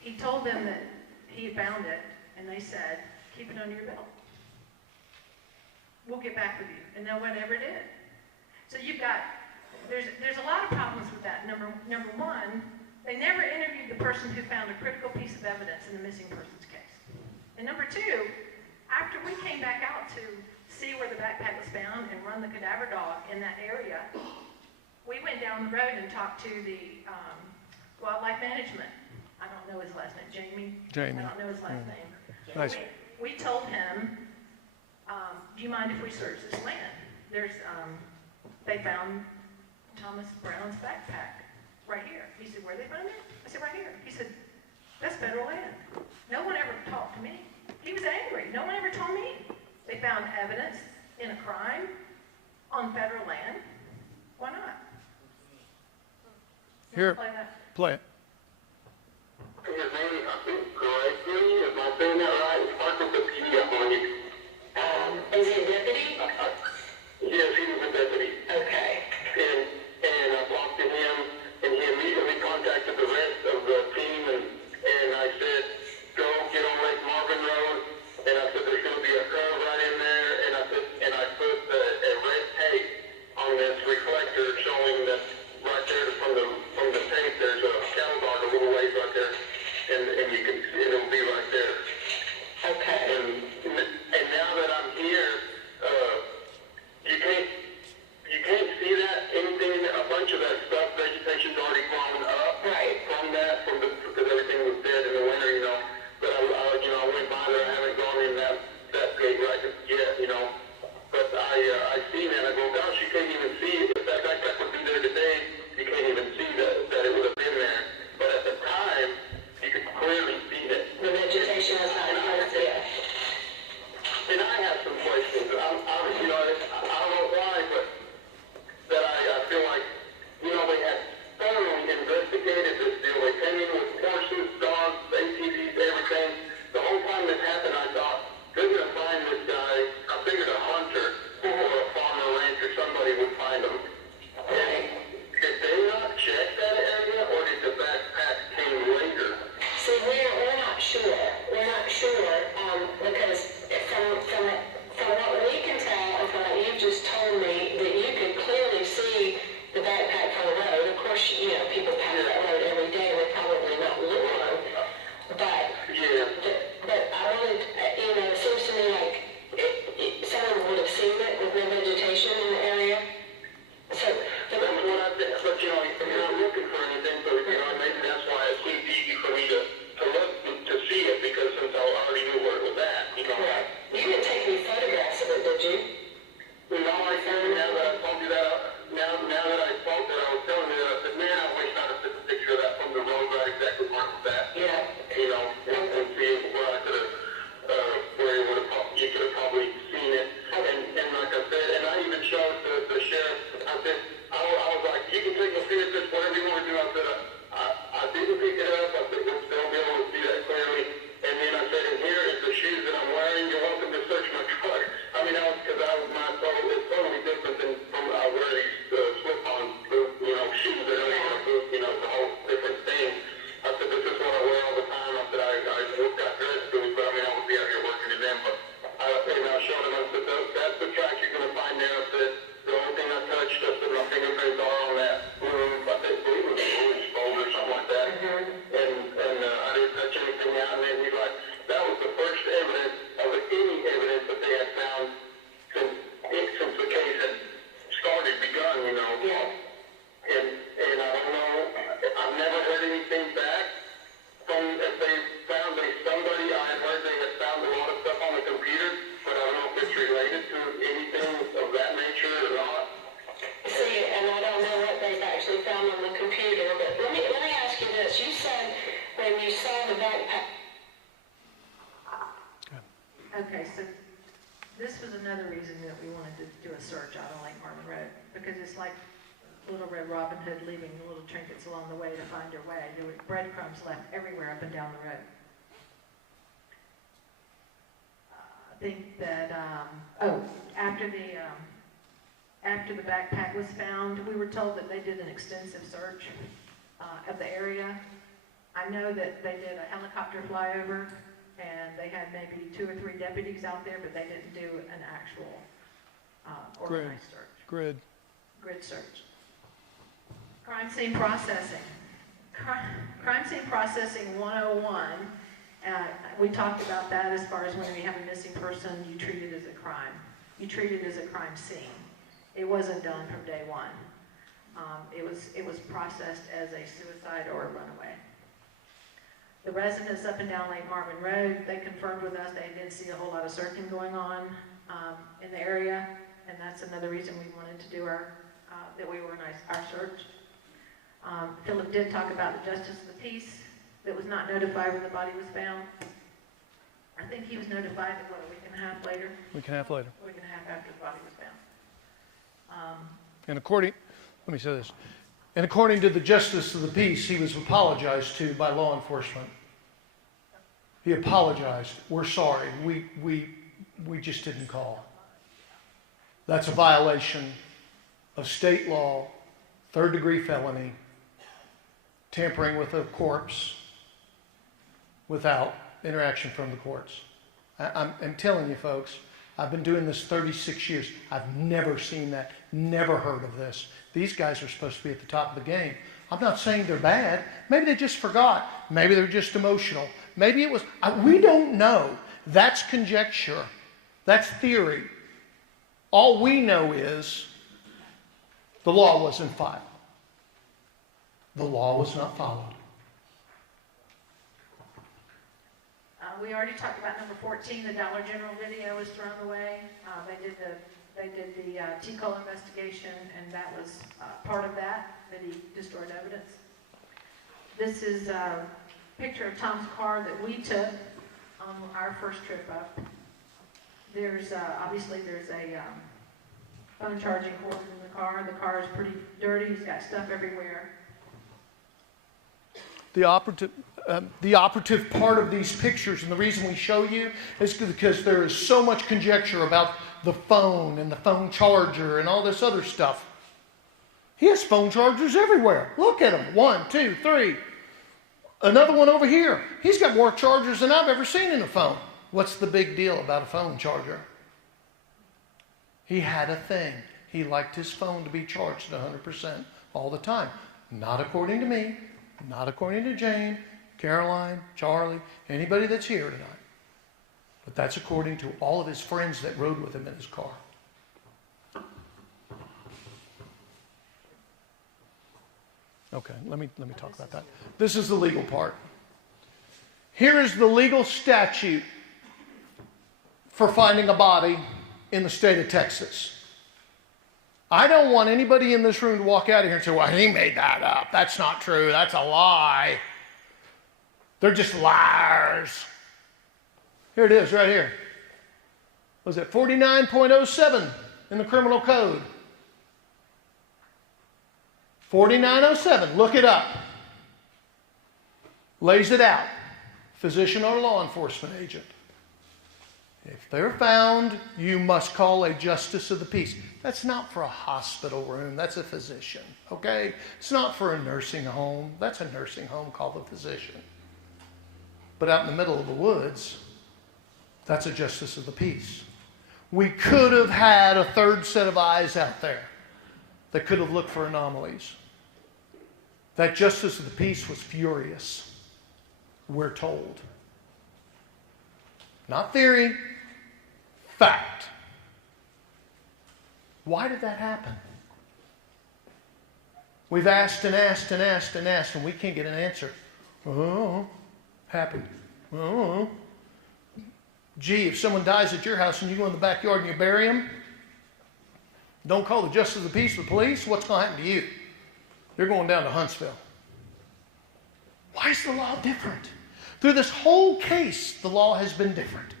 He told them that he had found it, and they said, keep it under your belt. We'll get back with you. And no one ever did. So there's a lot of problems with that. Number one, they never interviewed the person who found a critical piece of evidence in the missing persons case. And number two, after we came back out to see where the backpack was found and run the cadaver dog in that area, we went down the road and talked to the wildlife management. I don't know his last name. Jamie? I don't know his last name. Nice. We told him, do you mind if we search this land? They found Thomas Brown's backpack right here. He said, where they found it? I said, right here. He said, that's federal land. No one ever talked to me. He was angry. No one ever told me. They found evidence in a crime on federal land. Why not? Here, play it. His name, I think, correctly, am I saying that right? I put the PDF on you. Is he a deputy? Yes, he was a deputy. Okay. And I talked to him, and he immediately contacted the rest of the team, and I said, go get on Lake Marvin Road, and I said, there's going to be a curve right in there, and I put a red tape on this reflector showing that right there from the tape, there's a cattle dog a little ways right there, and you can see it'll be right there. Okay. And now that I'm here, you can't see that anything. A bunch of that stuff, vegetation's already grown up. Right. Because everything was dead in the winter, you know. But I went by there. I haven't gone in that gate right yet, you know. But I seen that. I go, gosh, you can't even see it. If that backpack would be there today, you can't even see that it would have been there. But at the time, you could clearly see it. The vegetation is not posted. And I have some questions. I don't know why, but that I feel like, they had thoroughly investigated people pass that road every day, we're probably not one. But, but I wanted, it seems to me like someone would have seen it with no vegetation in the area. So, That's what I think, but you're not looking for anything, so maybe that's why it seemed easy for me to look, to see it, because since I already knew where it was at, correct. You didn't take any photographs of it, did you? I said, now that I told you that, now that I spoke that, I was telling you that, I said, man, I wish I'd have took a picture of that from the road right exactly where it was at. Yeah. And see where I could have, where you could have probably seen it. And like I said, and I even showed the sheriff, I said, I was like, you can take a picture, whatever you want to do. I said, I didn't pick it up. I said, they'll be able to see that clearly. And then I said, and here is the shoes that I'm wearing. You're welcome to search my truck. I mean, because it's totally different than from I wear these slip-on shoes that are it's a whole different thing. I said, this is what I wear all the time. I said, I got dressed boots, but I mean, I would be out here working in them. But I showed him, I said, that's the track you're going to find there. I said, the only thing I touched, I said, my fingerprints are on that. I think it was a Holmes fold or something like that. And I didn't touch anything out. And then he's like, that was the first evidence of any evidence that they had found since the case had begun. Yeah. And I don't know, I've never heard anything back from if they found somebody. I had heard they had found a lot of stuff on the computer, but I don't know if it's related to anything of that nature or not. See, and I don't know what they've actually found on the computer, but let me ask you this. You said when you saw the backpack. Okay, so this was another reason that we wanted to do a search out on Lake Marvin Road, because it's like Little Red Robin Hood leaving little trinkets along the way to find your way. There were breadcrumbs left everywhere up and down the road. I think that, after the backpack was found, we were told that they did an extensive search of the area. I know that they did a helicopter flyover, and they had maybe 2 or 3 deputies out there, but they didn't do an actual organized search. Grid search. Crime scene processing. Crime scene processing 101. We talked about that as far as when we have a missing person, you treat it as a crime. You treat it as a crime scene. It wasn't done from day one. It was processed as a suicide or a runaway. The residents up and down Lake Marvin Road, they confirmed with us they didn't see a whole lot of searching going on in the area, and that's another reason we wanted to do that we organized our search. Philip did talk about the justice of the peace that was not notified when the body was found. I think he was notified a week and a half later. A week and a half after the body was found. And according to the justice of the peace, he was apologized to by law enforcement. He apologized. We're sorry. We just didn't call. That's a violation of state law, 3rd-degree felony, tampering with a corpse without interaction from the courts. I'm telling you, folks, I've been doing this 36 years. I've never seen that, never heard of this. These guys are supposed to be at the top of the game. I'm not saying they're bad. Maybe they just forgot. Maybe they're just emotional. Maybe it was, we don't know. That's conjecture. That's theory. All we know is the law wasn't followed. The law was not followed. We already talked about number 14, the Dollar General video was thrown away. They did the T-Cole investigation, and that was part of that he destroyed evidence. This is a picture of Tom's car that we took on our first trip up. There's obviously there's a phone charging cord in the car. The car is pretty dirty. He's got stuff everywhere. The operative part of these pictures, and the reason we show you, is because there is so much conjecture about the phone and the phone charger and all this other stuff. He has phone chargers everywhere. Look at them. 1, 2, 3. Another one over here. He's got more chargers than I've ever seen in a phone. What's the big deal about a phone charger? He had a thing. He liked his phone to be charged at 100% all the time. Not according to me, not according to Jane, Caroline, Charlie, anybody that's here tonight. But that's according to all of his friends that rode with him in his car. Okay, let me talk about that. This is the legal part. Here is the legal statute for finding a body in the state of Texas. I don't want anybody in this room to walk out of here and say, well, he made that up. That's not true. That's a lie. They're just liars. Here it is right here. Was it 49.07 in the criminal code? 4907, look it up. Lays it out. Physician or law enforcement agent. If they're found, you must call a justice of the peace. That's not for a hospital room. That's a physician, okay? It's not for a nursing home. That's a nursing home called a physician. But out in the middle of the woods, that's a justice of the peace. We could have had a third set of eyes out there that could have looked for anomalies. That justice of the peace was furious, we're told. Not theory, fact. Why did that happen? We've asked and asked and asked and asked, and we can't get an answer. Oh, happened. Oh. Gee, if someone dies at your house and you go in the backyard and you bury him, don't call the justice of the peace, the police, what's going to happen to you? You're going down to Huntsville. Why is the law different? Through this whole case, the law has been different.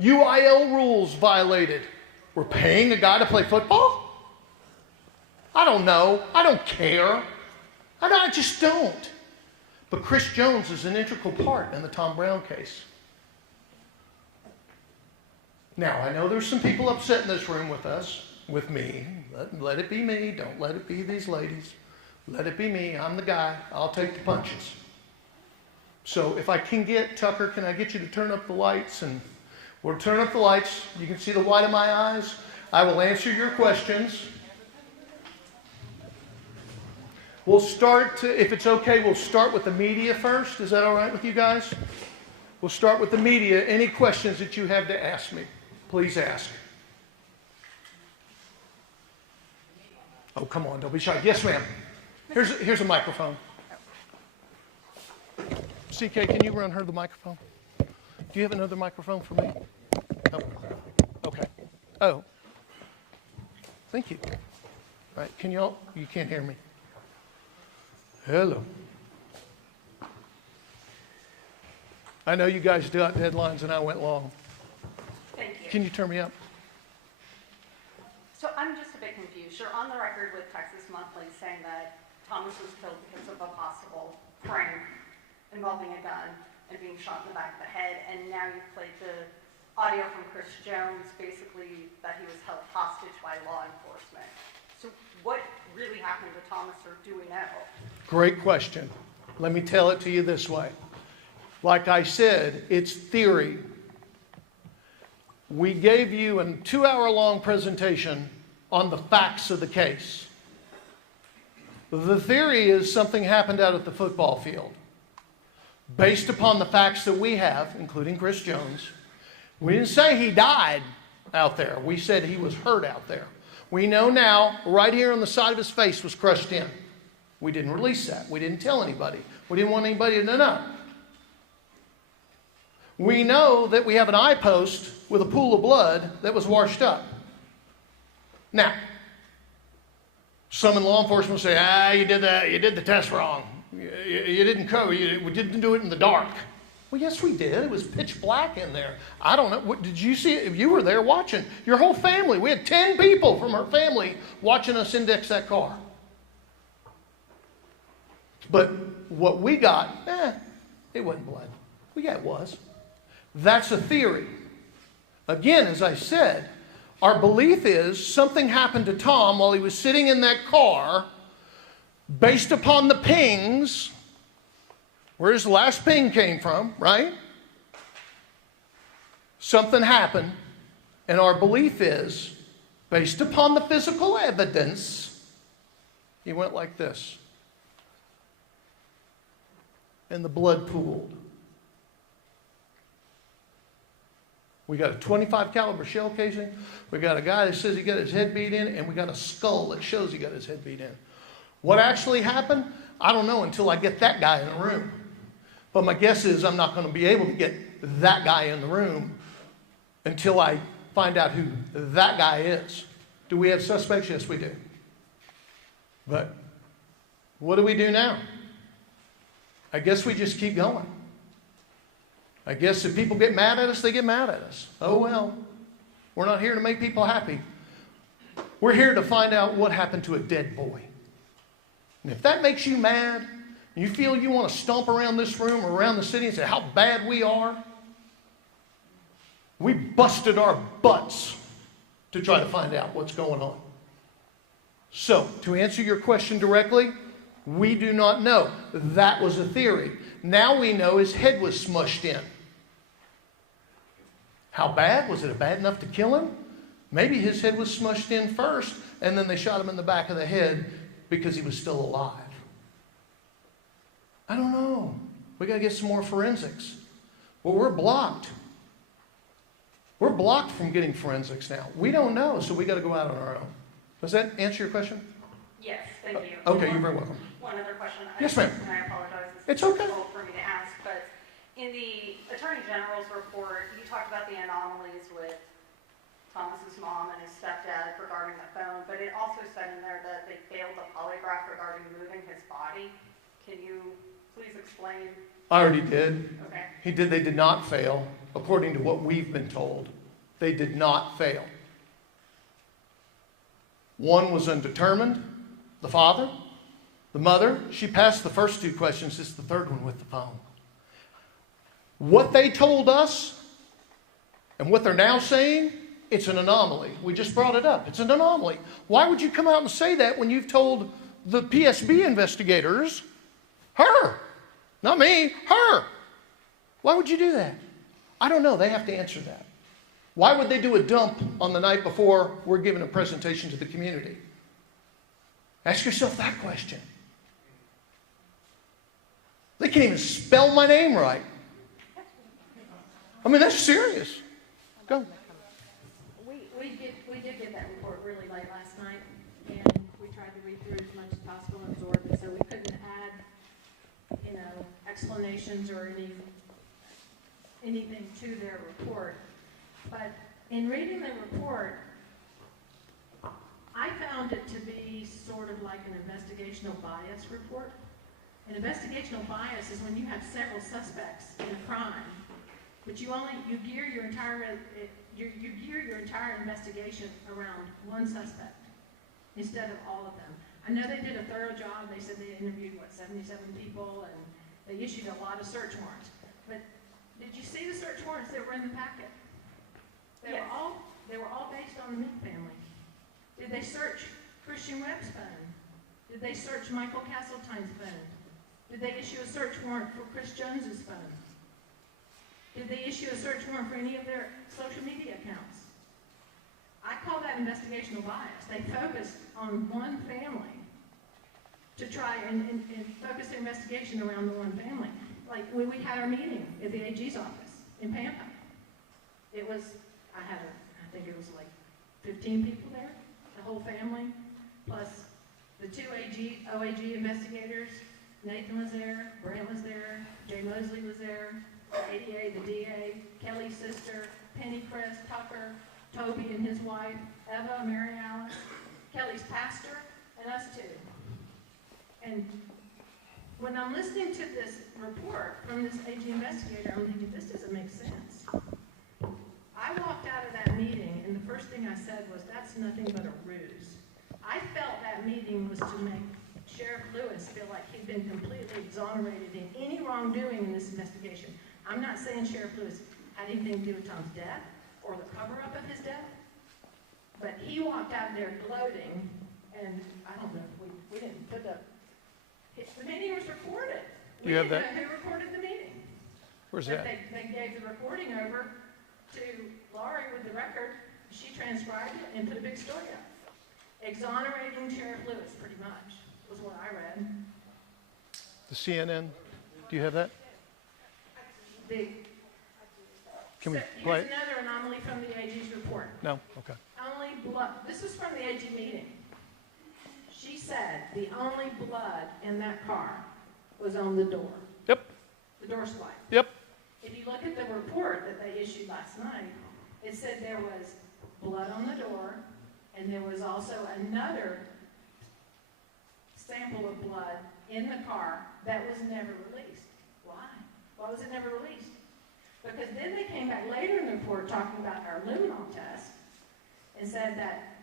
UIL rules violated. We're paying a guy to play football? I don't know. I don't care. I just don't. But Chris Jones is an integral part in the Tom Brown case. Now, I know there's some people upset in this room with us, with me. Let it be me. Don't let it be these ladies. Let it be me. I'm the guy. I'll take the punches. So if I can get, Tucker, can I get you to turn up the lights? And we'll turn up the lights. You can see the white of my eyes. I will answer your questions. We'll start, if it's okay, we'll start with the media first. Is that all right with you guys? We'll start with the media. Any questions that you have to ask me, please ask. Oh, come on, don't be shy. Yes, ma'am. Here's a microphone. CK, can you run her the microphone? Do you have another microphone for me? Oh, okay. Oh, thank you. All right, you can't hear me. Hello. I know you guys got deadlines and I went long. Thank you. Can you turn me up? So I'm just a bit confused. You're on the record with Texas Monthly saying that Thomas was killed because of a possible prank involving a gun and being shot in the back of the head, and now you've played the audio from Chris Jones, basically that he was held hostage by law enforcement. So what really happened to Thomas, or do we know? Great question. Let me tell it to you this way. Like I said, it's theory. We gave you a 2-hour-long presentation on the facts of the case. The theory is something happened out at the football field. Based upon the facts that we have, including Chris Jones, we didn't say he died out there. We said he was hurt out there. We know now, right here on the side of his face was crushed in. We didn't release that. We didn't tell anybody. We didn't want anybody to know. We know that we have an eye post with a pool of blood that was washed up. Now, some in law enforcement say, you did the test wrong. You didn't we didn't do it in the dark. Well, yes, we did. It was pitch black in there. I don't know. What, did you see it? If you were there watching, your whole family, we had 10 people from our family watching us index that car. But what we got, it wasn't blood. Well, yeah, it was. That's a theory. Again, as I said, our belief is something happened to Tom while he was sitting in that car based upon the pings, where his last ping came from, right? Something happened, and our belief is, based upon the physical evidence, He went like this. And the blood pooled. We got a 25 caliber shell casing. We got a guy that says he got his head beat in, and we got a skull that shows he got his head beat in. What actually happened? I don't know until I get that guy in the room. But my guess is I'm not going to be able to get that guy in the room until I find out who that guy is. Do we have suspects? Yes, we do. But what do we do now? I guess we just keep going. I guess if people get mad at us, they get mad at us. Oh well. We're not here to make people happy. We're here to find out what happened to a dead boy. And if that makes you mad, you feel you want to stomp around this room or around the city and say how bad we are, we busted our butts to try to find out what's going on. So, to answer your question directly, we do not know. That was a theory. Now we know his head was smushed in. How bad? Was it bad enough to kill him? Maybe his head was smushed in first, and then they shot him in the back of the head because he was still alive. I don't know. We got to get some more forensics. Well, we're blocked. We're blocked from getting forensics now. We don't know, so we got to go out on our own. Does that answer your question? Yes, thank you. Okay, you're very welcome. One other question. Yes, ma'am. And I apologize. It's okay. Difficult for me to ask, but in the Attorney General's report, you talked about the anomalies with Thomas's mom and his stepdad regarding the phone, but it also said in there that they failed the polygraph regarding moving his body. Can you please explain? I already did. Okay. They did not fail, according to what we've been told. They did not fail. One was undetermined, the father. The mother, she passed the first two questions. It's the third one with the phone. What they told us and what they're now saying, it's an anomaly. We just brought it up. It's an anomaly. Why would you come out and say that when you've told the PSB investigators, her, not me, her? Why would you do that? I don't know. They have to answer that. Why would they do a dump on the night before we're giving a presentation to the community? Ask yourself that question. They can't even spell my name right. I mean, that's serious. Go. We did get that report really late last night, and we tried to read through as much as possible and absorb it, so we couldn't add, explanations or anything to their report. But in reading the report, I found it to be sort of like an investigational bias report. An investigational bias is when you have several suspects in a crime, but you gear your entire investigation around one suspect instead of all of them. I know they did a thorough job. They said they interviewed 77 people, and they issued a lot of search warrants. But did you see the search warrants that were in the packet? They were all based on the Meek family. Did they search Christian Webb's phone? Did they search Michael Castletine's phone? Did they issue a search warrant for Chris Jones's phone? Did they issue a search warrant for any of their social media accounts? I call that investigational bias. They focused on one family to try and focus their investigation around the one family. Like when we had our meeting at the AG's office in Pampa, I think it was like 15 people there, the whole family, plus the two OAG investigators. Nathan was there, Brent was there, Jay Mosley was there, the ADA, the DA, Kelly's sister, Penny Chris, Tucker, Toby and his wife, Eva, Mary Alice, Kelly's pastor, and us two. And when I'm listening to this report from this AG investigator, I'm thinking, this doesn't make sense. I walked out of that meeting, and the first thing I said was, that's nothing but a ruse. I felt that meeting was to make Sheriff Lewis feel like he'd been completely exonerated in any wrongdoing in this investigation. I'm not saying Sheriff Lewis had anything to do with Tom's death or the cover-up of his death, but he walked out there gloating, and I don't know, we didn't put up. The meeting was recorded. We didn't know who recorded the meeting. Where's but that? They gave the recording over to Laurie with the record. She transcribed it and put a big story up. Exonerating Sheriff Lewis, pretty much. was what I read. The CNN, do you have that? The, Can we so play here's it? another anomaly from the AG's report. No? Okay. Only blood, this is from the AG meeting. She said the only blood in that car was on the door, Yep, the door swipe. yep. If you look at the report that they issued last night, it said there was blood on the door, and there was also another sample of blood in the car that was never released. Why? Why was it never released? Because then they came back later in the report talking about our luminol test and said that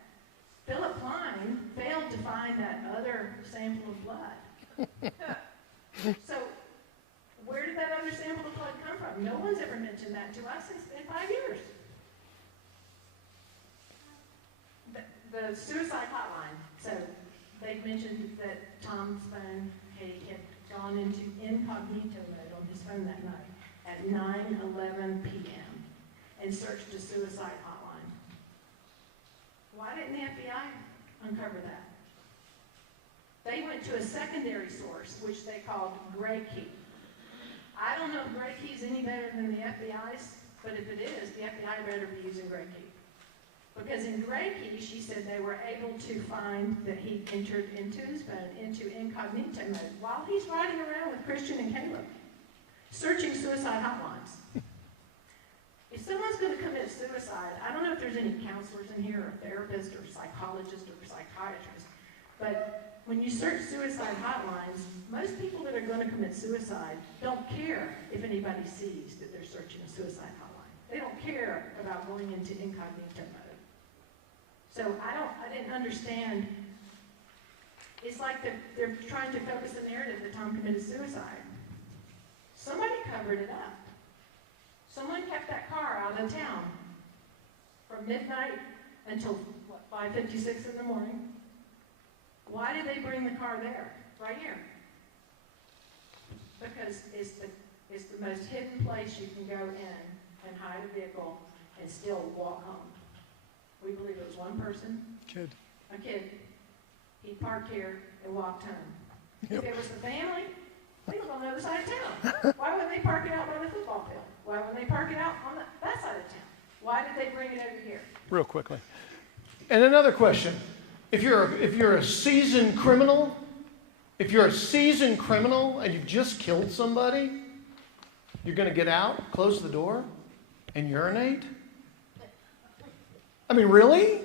Philip Klein failed to find that other sample of blood. So where did that other sample of blood come from? No one's ever mentioned that to us in 5 years. The suicide hotline. So they mentioned that Tom's phone had gone into incognito mode on his phone that night at 9:11 p.m. and searched a suicide hotline. Why didn't the FBI uncover that? They went to a secondary source, which they called Gray Key. I don't know if Gray Key is any better than the FBI's, but if it is, the FBI better be using Gray Key. Because in Gray Key, she said they were able to find that he entered into his phone into incognito mode while he's riding around with Christian and Caleb, searching suicide hotlines. If someone's going to commit suicide, I don't know if there's any counselors in here, or therapists, or psychologists, or psychiatrists, but when you search suicide hotlines, most people that are going to commit suicide don't care if anybody sees that they're searching a suicide hotline. They don't care about going into incognito mode. So I didn't understand. It's like they're trying to focus the narrative that Tom committed suicide. Somebody covered it up. Someone kept that car out of town from midnight until, 5:56 in the morning. Why did they bring the car there, right here? Because it's the most hidden place you can go in and hide a vehicle and still walk home. We believe it was one person, a kid. He parked here and walked home. If it was the family, they live on the other side of town. Why wouldn't they park it out by the football field? Why wouldn't they park it out on that side of town? Why did they bring it over here? Real quickly. And another question. If you're a seasoned criminal, and you've just killed somebody, you're going to get out, close the door, and urinate? I mean, really?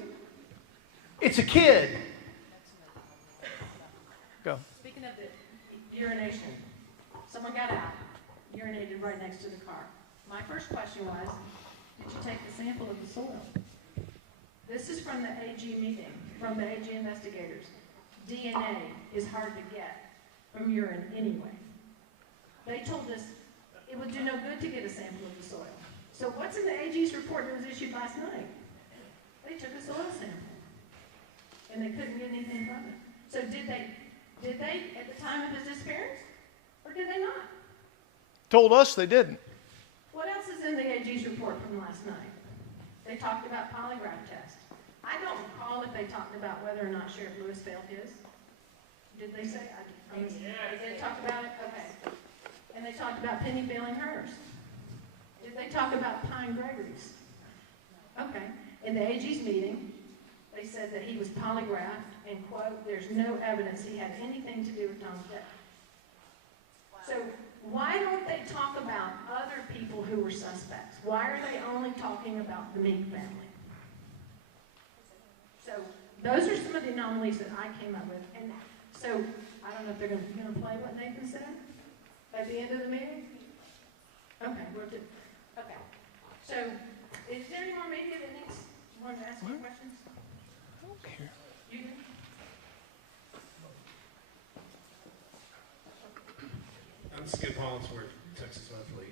It's a kid. Go. Speaking of the urination, someone got out, urinated right next to the car. My first question was, did you take the sample of the soil? This is from the AG meeting, from the AG investigators. DNA is hard to get from urine anyway. They told us it would do no good to get a sample of the soil. So what's in the AG's report that was issued last night? They took a soil sample, and they couldn't get anything from it. So did they at the time of his disappearance, or did they not? Told us they didn't. What else is in the AG's report from last night? They talked about polygraph test. I don't recall if they talked about whether or not Sheriff Lewis failed his. Did they say? They did talk about it? Okay. And they talked about Penny failing hers. Did they talk about Pine Gregory's? Okay. In the AG's meeting, they said that he was polygraphed and, quote, there's no evidence he had anything to do with Tom's death. So why don't they talk about other people who were suspects? Why are they only talking about the Meek family? So those are some of the anomalies that I came up with. And so I don't know if they're going to play what Nathan said at the end of the meeting. Okay, we'll do. Okay. So is there any more media that needs wanted to ask you questions? I don't care. You do? I'm Skip Hollingsworth, Texas Monthly.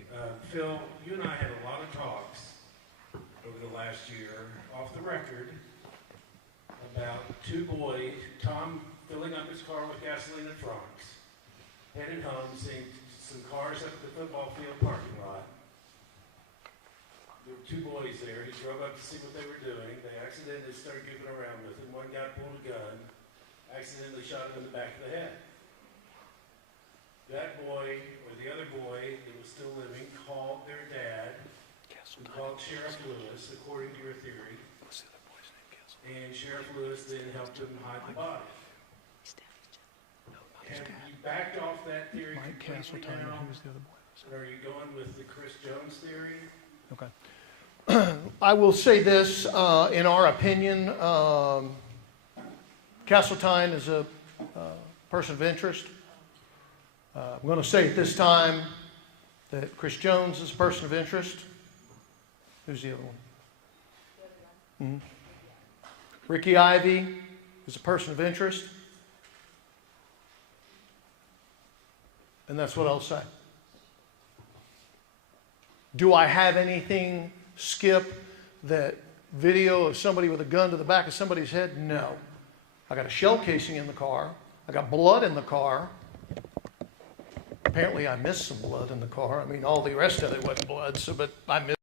Phil, you and I had a lot of talks over the last year, off the record, about two boys, Tom filling up his car with gasoline and trunks, headed home, seeing some cars up at the football field parking lot. There were two boys there. He drove up to see what they were doing. They accidentally started goofing around with him. One guy pulled a gun accidentally shot him in the back of the head. That boy, or the other boy that was still living, called their dad, who called Sheriff Lewis, according to your theory. And Sheriff Lewis then helped him hide the body. Have you backed off that theory completely now? Or are you going with the Chris Jones theory? Okay. I will say this, in our opinion, Castletine is a person of interest. I'm going to say at this time that Chris Jones is a person of interest. Who's the other one? Mm-hmm. Ricky Ivey is a person of interest. And that's what I'll say. Do I have anything, Skip, that video of somebody with a gun to the back of somebody's head? No. I got a shell casing in the car. I got blood in the car. Apparently I missed some blood in the car. I mean, all the rest of it wasn't blood, but I missed.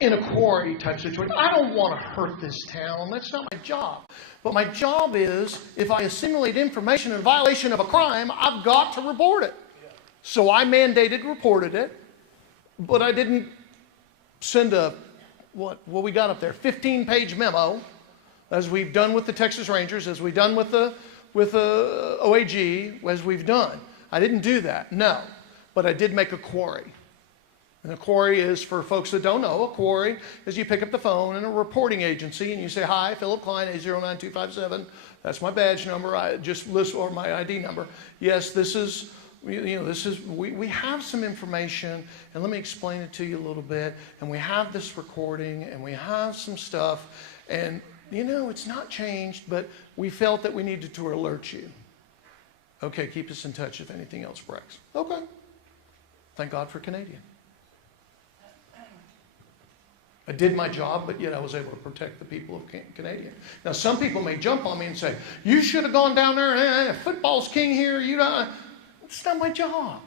In a quarry type situation. I don't want to hurt this town. That's not my job. But my job is, if I assimilate information in violation of a crime, I've got to report it. So I mandated, reported it, but I didn't send a, what we got up there, 15-page memo, as we've done with the Texas Rangers, as we've done with the OAG, as we've done. I didn't do that, no. But I did make a quarry. And a quarry is, for folks that don't know, a quarry is you pick up the phone in a reporting agency and you say, hi, Philip Klein, A09257. That's my badge number. I just list, or my ID number. Yes, this is, we have some information, and let me explain it to you a little bit. And we have this recording, and we have some stuff, and it's not changed, but we felt that we needed to alert you. Okay, keep us in touch if anything else breaks. Okay. Thank God for Canadian. I did my job, but yet I was able to protect the people of Canadian. Now, some people may jump on me and say, you should have gone down there, football's king here, It's not my job.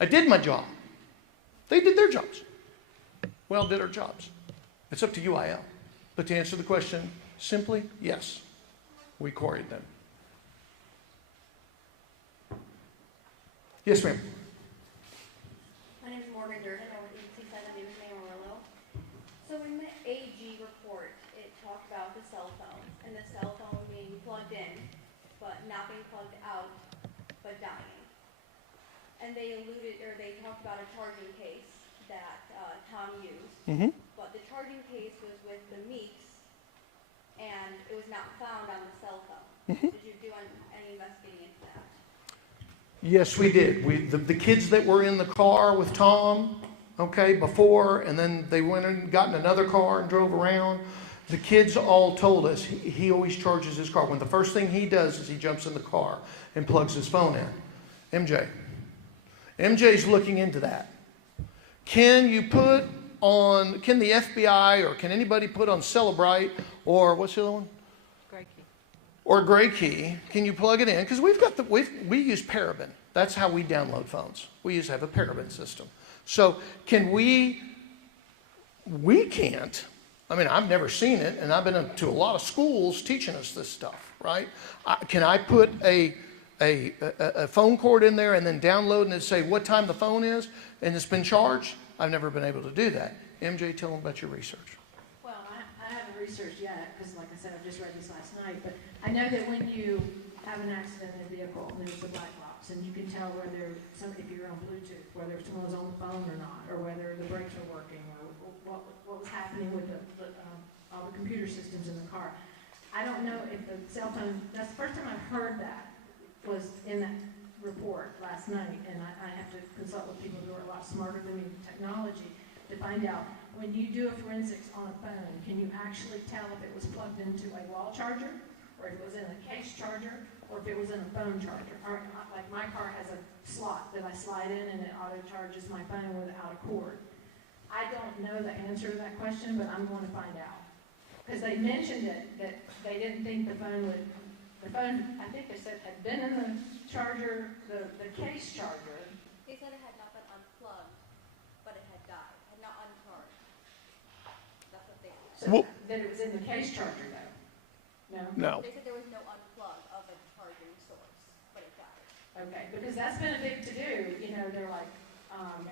I did my job. They did their jobs. We all did our jobs. It's up to UIL. But to answer the question simply, yes, we quarried them. Yes, ma'am. My name is Morgan Durden. I work at Seaside News in Amarillo. So in the AG report, it talked about the cell phone, and the cell phone being plugged in, but not being plugged out, but dying. And they talked about a charging case that Tom used, but the charging case was with the Meeks, and it was not found on the cell phone. Did you do any investigating into that? Yes, we did. The kids that were in the car with Tom, okay, before, and then they went and got in another car and drove around. The kids all told us he always charges his car. When the first thing he does is he jumps in the car and plugs his phone in. MJ's looking into that. Can the FBI or can anybody put on Celebrite or what's the other one? Or Gray Key, can you plug it in? Because we use Parabon. That's how we download phones. We have a Parabon system. So can we can't. I mean, I've never seen it, and I've been to a lot of schools teaching us this stuff, right? Can I put a phone cord in there and then download and say what time the phone is and it's been charged? I've never been able to do that. MJ, tell them about your research. Well, I haven't researched yet because, like I said, I've just read this last night. But I know that when you have an accident in a vehicle and there's a black box, and you can tell whether if you're on Bluetooth, whether someone was on the phone or not, or whether the brakes are working, or what was happening with all the computer systems in the car. I don't know if the cell phone. That's the first time I've heard that was in that report last night, and I have to consult with people who are a lot smarter than me in technology to find out when you do a forensics on a phone, can you actually tell if it was plugged into a wall charger, or if it was in a case charger, or if it was in a phone charger? Or, like my car has a slot that I slide in and it auto charges my phone without a cord. I don't know the answer to that question, but I'm going to find out. Because they mentioned it, that they didn't think the phone, I think they said, had been in the charger, the case charger. They said it had not been unplugged, but it had died, had not uncharged. That's what they said. So that it was in the case charger, though? No? They said there was no unplug of a charging source, but it died. Okay, because that's been a big to-do. You know, they're like,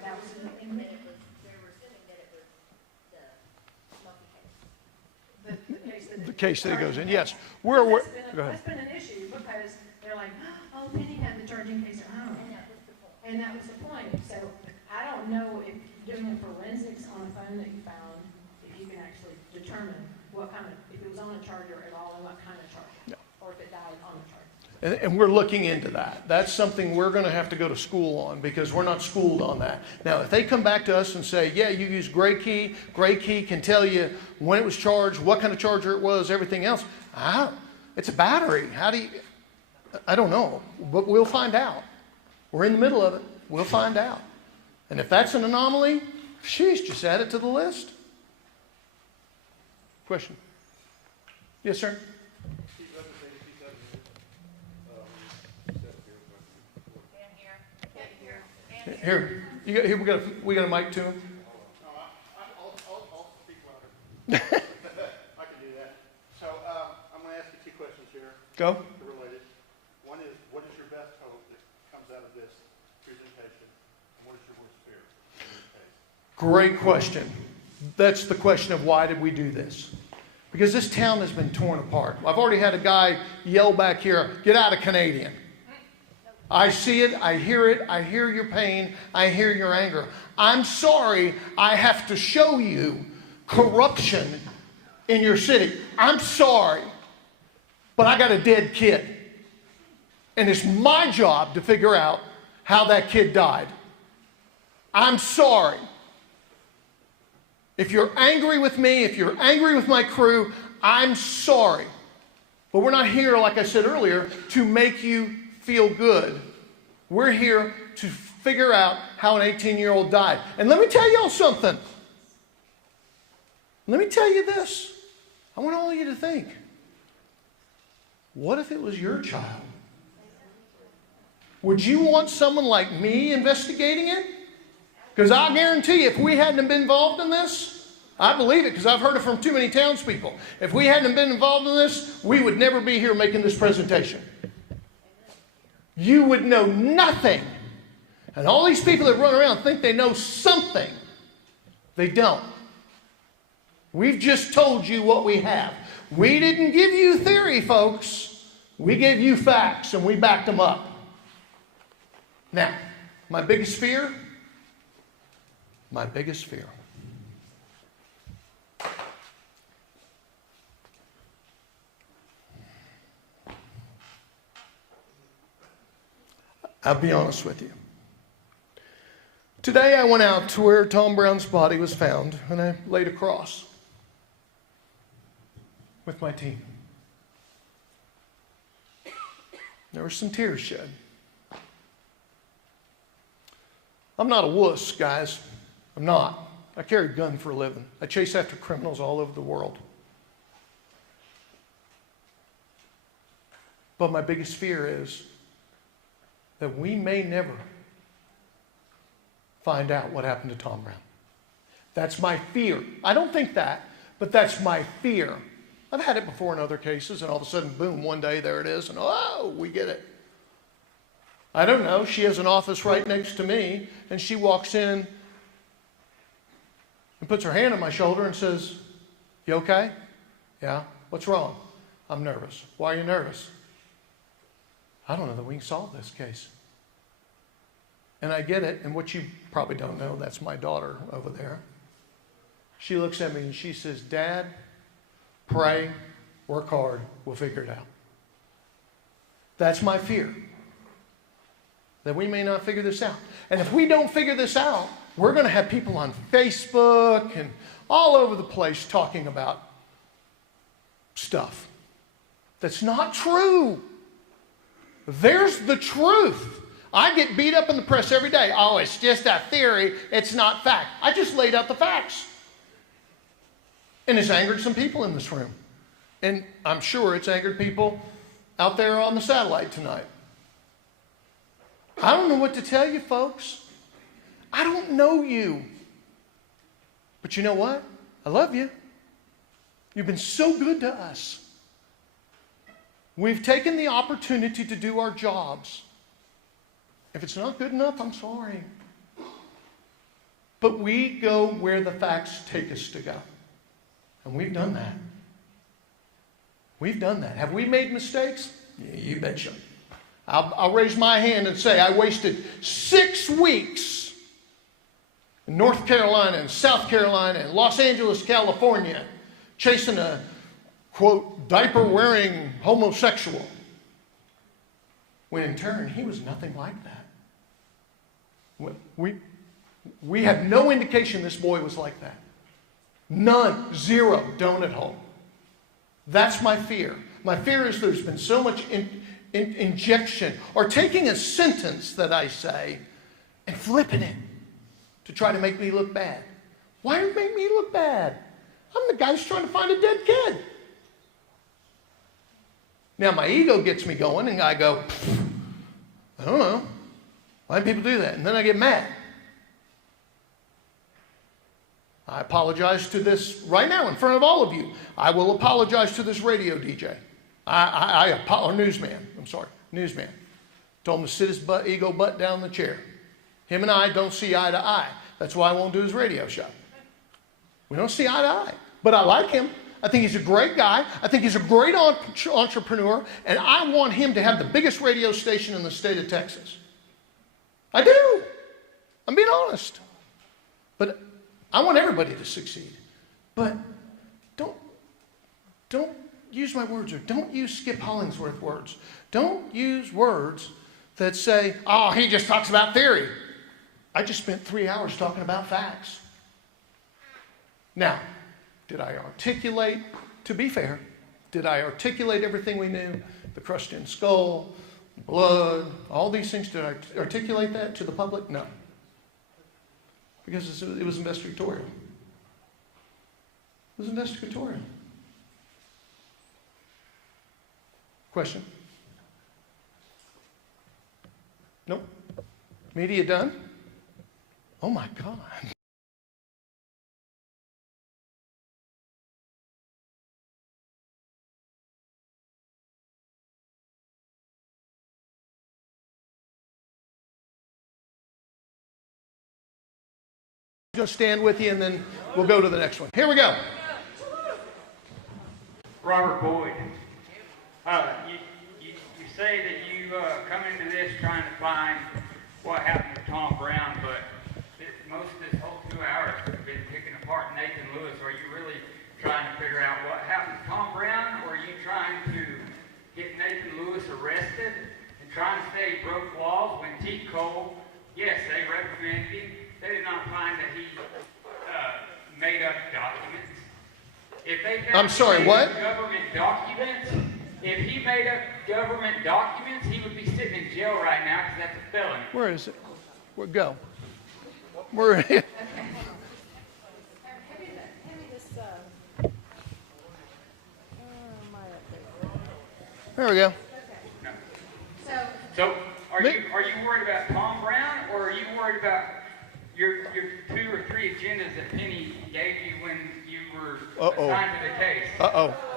that was in They were assuming that it was the smoky case. the case that it goes in, yes. Go ahead. That's been an issue because they're like, oh, Penny had the charging case at home. And that was the point. So I don't know if doing forensics on a phone that you found, if you can actually determine what kind of, if it was on a charger at all and what kind of charger, or if it died on the charger. And we're looking into that. That's something we're going to have to go to school on because we're not schooled on that. Now, if they come back to us and say, yeah, you use Gray Key can tell you when it was charged, what kind of charger it was, everything else. It's a battery. I don't know, but we'll find out. We're in the middle of it. We'll find out. And if that's an anomaly, just add it to the list. Question? Yes, sir? Here, we got a mic to him. No, I'll speak louder. I can do that. So I'm going to ask you two questions here. Go. They're related. One is, what is your best hope that comes out of this presentation? And what is your worst fear in this case? Great question. That's the question of why did we do this? Because this town has been torn apart. I've already had a guy yell back here, get out of Canadian. I see it, I hear your pain, I hear your anger. I'm sorry I have to show you corruption in your city. I'm sorry, but I got a dead kid. And it's my job to figure out how that kid died. I'm sorry. If you're angry with me, if you're angry with my crew, I'm sorry. But we're not here, like I said earlier, to make you feel good. We're here to figure out how an 18-year-old died. And let me tell y'all something. Let me tell you this. I want all of you to think. What if it was your child? Would you want someone like me investigating it? Because I guarantee you, if we hadn't been involved in this, I believe it because I've heard it from too many townspeople. If we hadn't been involved in this, we would never be here making this presentation. You would know nothing. And all these people that run around think they know something. They don't. We've just told you what we have. We didn't give you theory, folks. We gave you facts and we backed them up. Now, my biggest fear. I'll be honest with you. Today I went out to where Tom Brown's body was found, and I laid across with my team. There were some tears shed. I'm not a wuss, guys. I'm not. I carry a gun for a living. I chase after criminals all over the world. But my biggest fear is that we may never find out what happened to Tom Brown. That's my fear. I don't think that, but that's my fear. I've had it before in other cases, and all of a sudden, boom, one day there it is, and oh, we get it. I don't know. She has an office right next to me, and she walks in and puts her hand on my shoulder and says, "You okay?" "Yeah." "What's wrong?" "I'm nervous." "Why are you nervous?" "I don't know that we can solve this case." And I get it, and what you probably don't know, that's my daughter over there. She looks at me and she says, "Dad, pray, work hard, we'll figure it out." That's my fear, that we may not figure this out. And if we don't figure this out, we're going to have people on Facebook and all over the place talking about stuff that's not true. There's the truth. I get beat up in the press every day. "Oh, it's just a theory. It's not fact." I just laid out the facts. And it's angered some people in this room. And I'm sure it's angered people out there on the satellite tonight. I don't know what to tell you, folks. I don't know you. But you know what? I love you. You've been so good to us. We've taken the opportunity to do our jobs. If it's not good enough, I'm sorry. But we go where the facts take us to go. And we've done that. We've done that. Have we made mistakes? Yeah, you betcha. I'll raise my hand and say I wasted 6 weeks in North Carolina and South Carolina and Los Angeles, California, chasing a, quote, diaper-wearing homosexual. When in turn, he was nothing like that. We have no indication this boy was like that. None. Zero. Don't at home. That's my fear. My fear is there's been so much injection, or taking a sentence that I say and flipping it to try to make me look bad. Why do you make me look bad? I'm the guy who's trying to find a dead kid. Now my ego gets me going, and I go, I don't know. Why do people do that? And then I get mad. I apologize to this right now in front of all of you. I will apologize to this radio DJ. Or newsman. I'm sorry, newsman. Told him to sit his ego butt down in the chair. Him and I don't see eye to eye. That's why I won't do his radio show. We don't see eye to eye. But I like him. I think he's a great guy. I think he's a great entrepreneur. And I want him to have the biggest radio station in the state of Texas. I do. I'm being honest. But I want everybody to succeed. But don't use my words, or don't use Skip Hollingsworth words. Don't use words that say, "Oh, he just talks about theory." I just spent 3 hours talking about facts. Now, did I articulate, to be fair, did I articulate everything we knew? The crushed-in skull, blood, all these things. Did I articulate that to the public? No. Because it was investigatorial. It was investigatorial. Question? Nope. Media done? Oh my God. I'm going to stand with you, and then we'll go to the next one. Here we go. Robert Boyd. You say that you come into this trying to find what happened to Tom Brown, but most of this whole 2 hours have been picking apart Nathan Lewis. Are you really trying to figure out what happened to Tom Brown, or are you trying to get Nathan Lewis arrested and trying to say he broke laws when T. Cole, yes, they reprimanded him. They did not find that he made up documents. If they found I'm sorry, he made what? up government documents, if he made up government documents, he would be sitting in jail right now because that's a felony. Where is it? Where go? Where? Hand me this, There we go. So, are you worried about Tom Brown, or are you worried about your 2 or 3 agendas that Penny gave you when you were assigned to the case?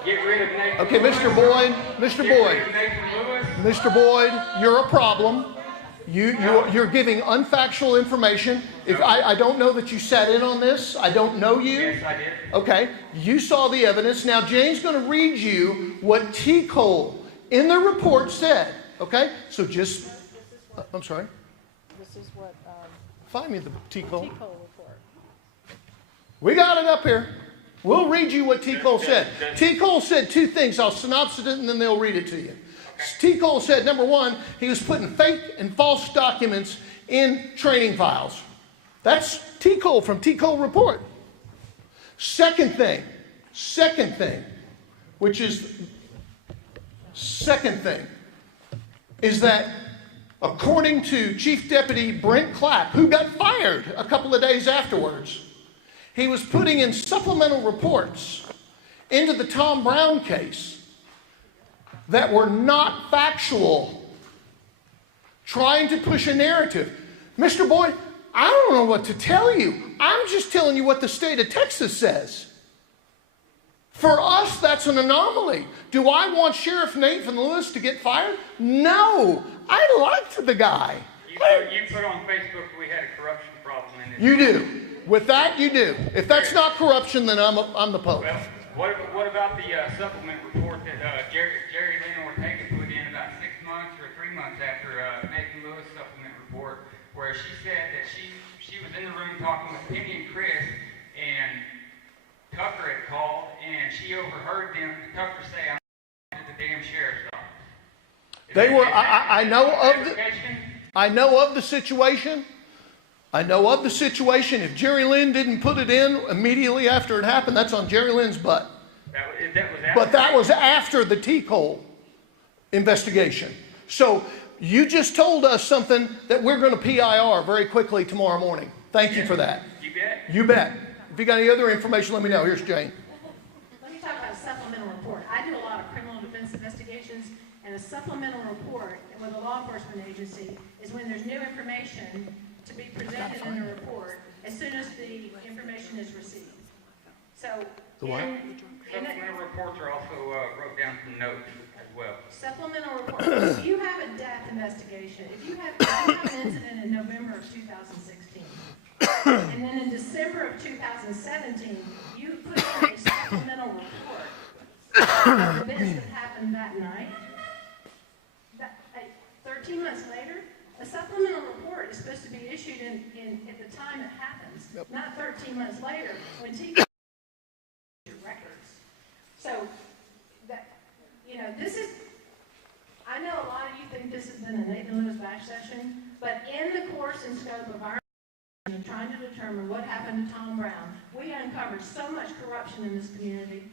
Get rid of Nathan Okay, Lewis. Mr. Boyd, Mr. Get rid Boyd, of Nathan Lewis. Mr. Boyd, you're a problem. You're giving unfactual information. If I don't know that you sat in on this. I don't know you. Yes, I did. Okay, you saw the evidence. Now Jane's going to read you what T. Cole in the report said. Okay, so just, I'm sorry. this is what, Find me the T. Cole. T. Cole report. We got it up here. We'll read you what T. Cole said. T. Cole said 2 things. I'll synopsis it and then they'll read it to you. T. Cole said, number 1, he was putting fake and false documents in training files. That's T. Cole from T. Cole report. Second thing, is that according to Chief Deputy Brent Clapp, who got fired a couple of days afterwards, he was putting in supplemental reports into the Tom Brown case that were not factual, trying to push a narrative. Mr. Boyd, I don't know what to tell you. I'm just telling you what the state of Texas says. For us, that's an anomaly. Do I want Sheriff Nathan Lewis to get fired? No. I liked the guy. You put on Facebook we had a corruption problem in this. You do. With that, you do. If that's not corruption, then I'm the Pope. Well, what about the supplement report that Jerry Lynn Ortega put in about 6 months or 3 months after Nathan Lewis supplement report, where she said that she was in the room talking with Penny and Chris, and Tucker had called, and she overheard Tucker say, "I'm at the damn sheriff's office." They were. I know of the situation. I know of the situation. If Jerry Lynn didn't put it in immediately after it happened, that's on Jerry Lynn's butt. But that was after the T. Cole investigation. So you just told us something that we're going to PIR very quickly tomorrow morning. Thank you for that. You bet. You bet. If you got any other information, let me know. Here's Jane. Let me talk about a supplemental report. I do a lot of criminal defense investigations, and a supplemental report with a law enforcement agency is when there's new information to be presented in the report as soon as the information is received. So, Supplemental reports are also wrote down some notes as well. Supplemental report. If you have a death investigation, if you have an incident in November of 2016, and then in December of 2017, you put in a supplemental report of events that happened that night, 13 months later, a supplemental report is supposed to be issued at the time it happens, not 13 months later when TK records. So, this is, I know a lot of you think this has been a Nathan Lewis bash session, but in the course and scope of our and trying to determine what happened to Tom Brown, we uncovered so much corruption in this community,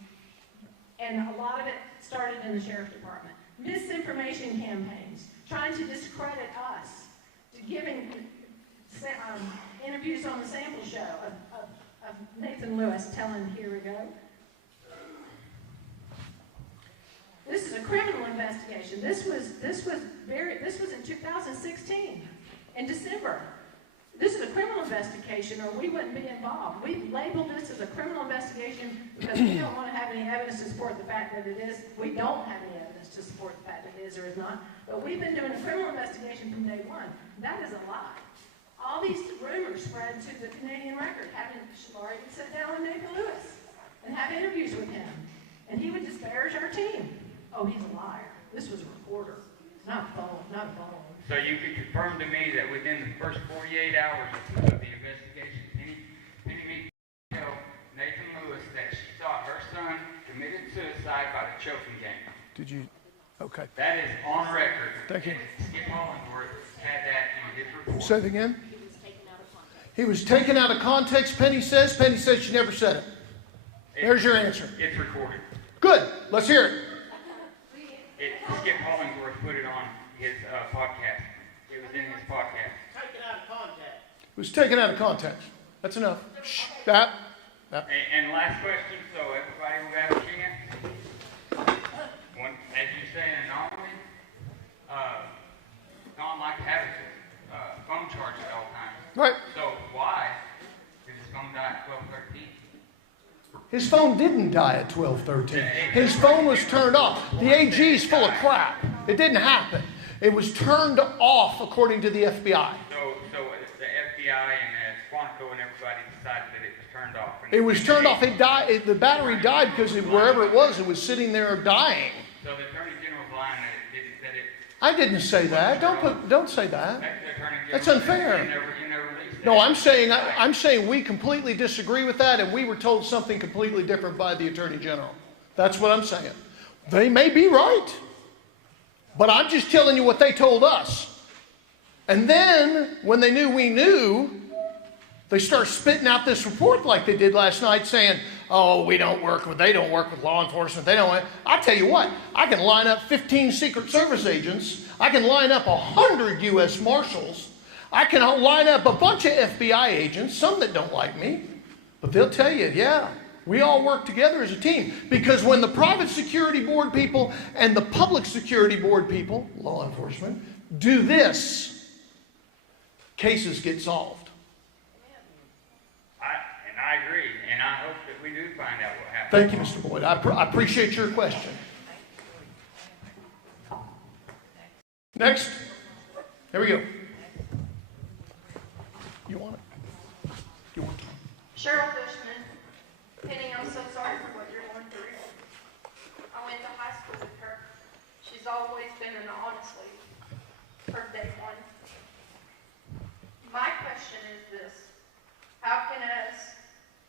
and a lot of it started in the sheriff's department. Misinformation campaigns, trying to discredit us, to giving interviews on the sample show of Nathan Lewis telling, here we go. This is a criminal investigation. This was in 2016, in December. This is a criminal investigation, or we wouldn't be involved. We've labeled this as a criminal investigation because we don't want to have any evidence to support the fact that it is. We don't have any evidence to support the fact that it is or is not. But we've been doing a criminal investigation from day one. That is a lie. All these rumors spread to the Canadian Record, having Shalari sit down with Nathan Lewis and have interviews with him. And he would disparage our team. Oh, he's a liar. This was a reporter. Not a phone. So you can confirm to me that within the first 48 hours of the investigation, Penny made tell Nathan Lewis that she thought her son committed suicide by the choking game. Did you? Okay. That is on record. Thank you. And Skip Hollingsworth had that in his report. Say it again. He was taken out of context. Penny says she never said it. There's your answer. It's recorded. Good. Let's hear it. Skip Hollingsworth put it on his podcast. It was in his podcast. Taken out of context. It was taken out of context. That's enough. Shh. That. And last question, so everybody will have a chance. As you say, an anomaly, Don likes to have his phone charged at all times. Right. So why did his phone die at 12:13? His phone didn't die at 12:13. His phone was turned off. The AG's full of crap. It didn't happen. It was turned off according to the FBI. So the FBI and Quantico and everybody decided that it was turned off. It was turned off. It died. The battery died because wherever it was sitting there dying. So the Attorney General's lying that it. I didn't say that. Don't say that. That's unfair. You never released that. No, I'm saying we completely disagree with that, and we were told something completely different by the Attorney General. That's what I'm saying. They may be right, but I'm just telling you what they told us. And then, when they knew we knew, they start spitting out this report like they did last night, saying, "Oh, they don't work with law enforcement. They don't." I tell you what, I can line up 15 Secret Service agents. I can line up 100 U.S. Marshals. I can line up a bunch of FBI agents, some that don't like me. But they'll tell you, yeah, we all work together as a team. Because when the private security board people and the public security board people, law enforcement, do this, cases get solved. I agree, and I hope that we do find out what happened. Thank you, Mr. Boyd. I appreciate your question. Next. Here we go. You want it? You want it? Cheryl Bushman. Penny, I'm so sorry for what you're going through. I went to high school with her. She's always been an honest lady from day one. My question is this: how can as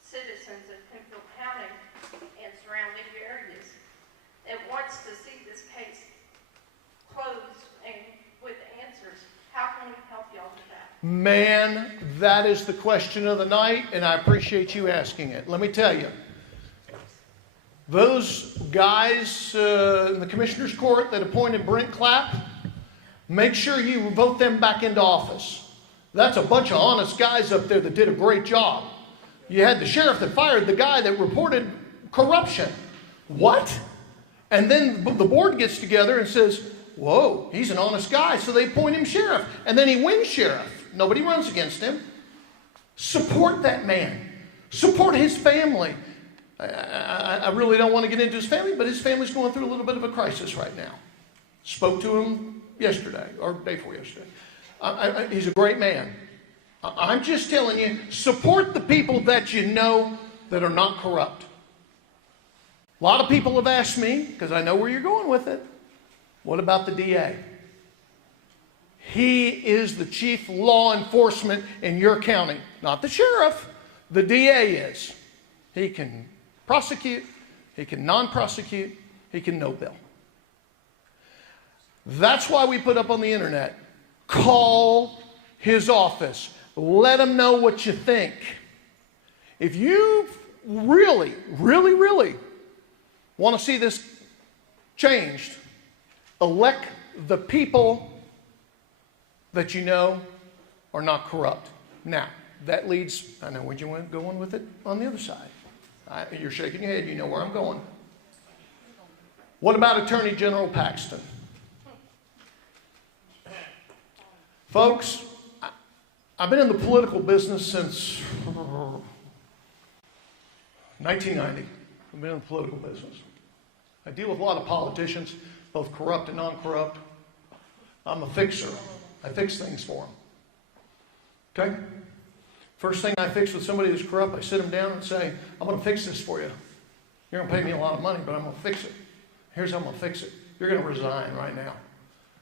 citizens of Penfield County and surrounding areas that wants to see this case closed and with answers, how can we help y'all with that? Man, that is the question of the night, and I appreciate you asking it. Let me tell you, those guys in the Commissioner's Court that appointed Brent Clapp, make sure you vote them back into office. That's a bunch of honest guys up there that did a great job. You had the sheriff that fired the guy that reported corruption. What? And then the board gets together and says, whoa, he's an honest guy, so they appoint him sheriff. And then he wins sheriff. Nobody runs against him. Support that man. Support his family. I really don't want to get into his family, but his family's going through a little bit of a crisis right now. Spoke to him yesterday, or day before yesterday. He's a great man. I'm just telling you, support the people that you know that are not corrupt. A lot of people have asked me, because I know where you're going with it, what about the DA? He is the chief law enforcement in your county. Not the sheriff. The DA is. He can prosecute. He can non-prosecute. He can no bill. That's why we put up on the internet, call his office. Let him know what you think. If you really, really, really want to see this changed, elect the people that you know are not corrupt. Now, that leads, I know where you want to go on with it on the other side. You're shaking your head, you know where I'm going. What about Attorney General Paxton? Folks, I've been in the political business since 1990. I've been in the political business. I deal with a lot of politicians, both corrupt and non-corrupt. I'm a fixer. I fix things for them. Okay? First thing I fix with somebody that's corrupt, I sit them down and say, I'm going to fix this for you. You're going to pay me a lot of money, but I'm going to fix it. Here's how I'm going to fix it. You're going to resign right now.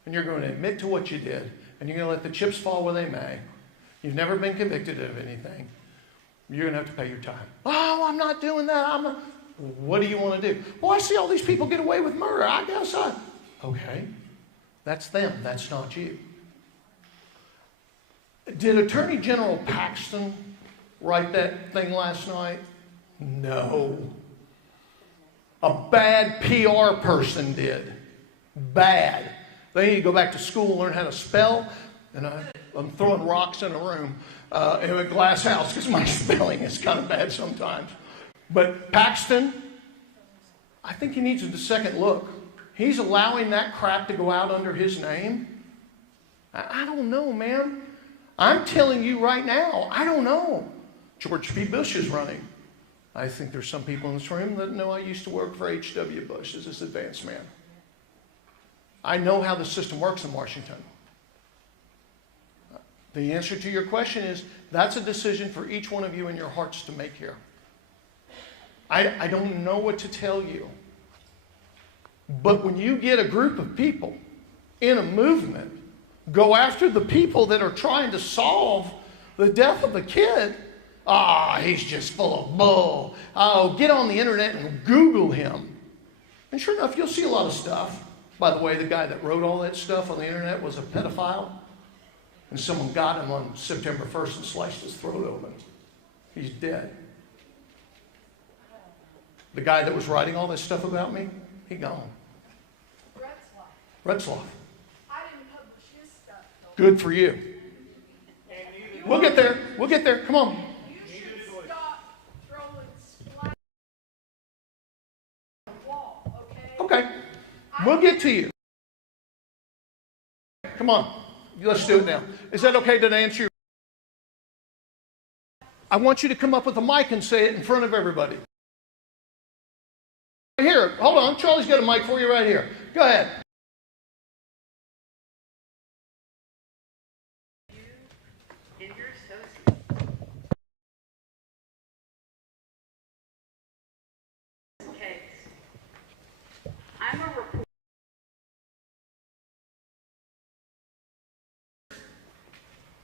And you're going to admit to what you did. And you're going to let the chips fall where they may. You've never been convicted of anything. You're going to have to pay your time. Oh, I'm not doing that. What do you want to do? Well, I see all these people get away with murder. I guess Okay, that's them, that's not you. Did Attorney General Paxton write that thing last night? No. A bad PR person did. Bad. They need to go back to school and learn how to spell. And I'm throwing rocks in a room, in a glass house, because my spelling is kind of bad sometimes. But Paxton, I think he needs a second look. He's allowing that crap to go out under his name. I don't know, man. I'm telling you right now, I don't know. George P. Bush is running. I think there's some people in this room that know I used to work for H.W. Bush as his advance man. I know how the system works in Washington. The answer to your question is, that's a decision for each one of you in your hearts to make here. I don't know what to tell you. But when you get a group of people in a movement go after the people that are trying to solve the death of a kid, he's just full of bull. Oh, get on the internet and Google him. And sure enough, you'll see a lot of stuff. By the way, the guy that wrote all that stuff on the internet was a pedophile. And someone got him on September 1st and sliced his throat open. He's dead. The guy that was writing all this stuff about me, he gone. Retzloff. I didn't publish his stuff, though. Good for you. We'll get there. We'll get there. Come on. You should stop throwing splash on the wall, okay? Okay. We'll get to you. Come on. Let's do it now. Is that okay to answer you? I want you to come up with a mic and say it in front of everybody. Here, hold on. Charlie's got a mic for you right here. Go ahead. You and your associate. Case. I'm a reporter.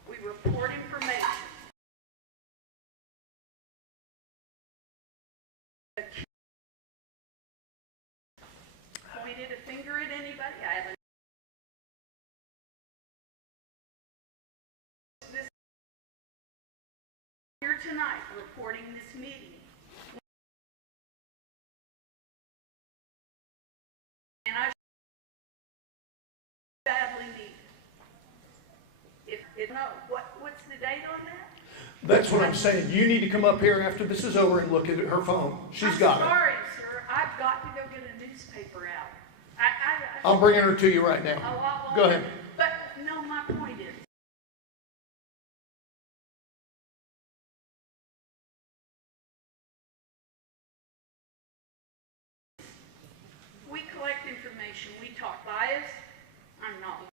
We report information. Pointed a finger at anybody. I haven't. This here tonight reporting this meeting. And I badly need it. No, what's the date on that? That's what I'm saying. You need to come up here after this is over and look at her phone. She's got it. I'm sorry, sir. I've got to go get a newspaper out. I'm bringing her to you right now. Go ahead. But no, my point is. We collect information. We talk bias. I'm not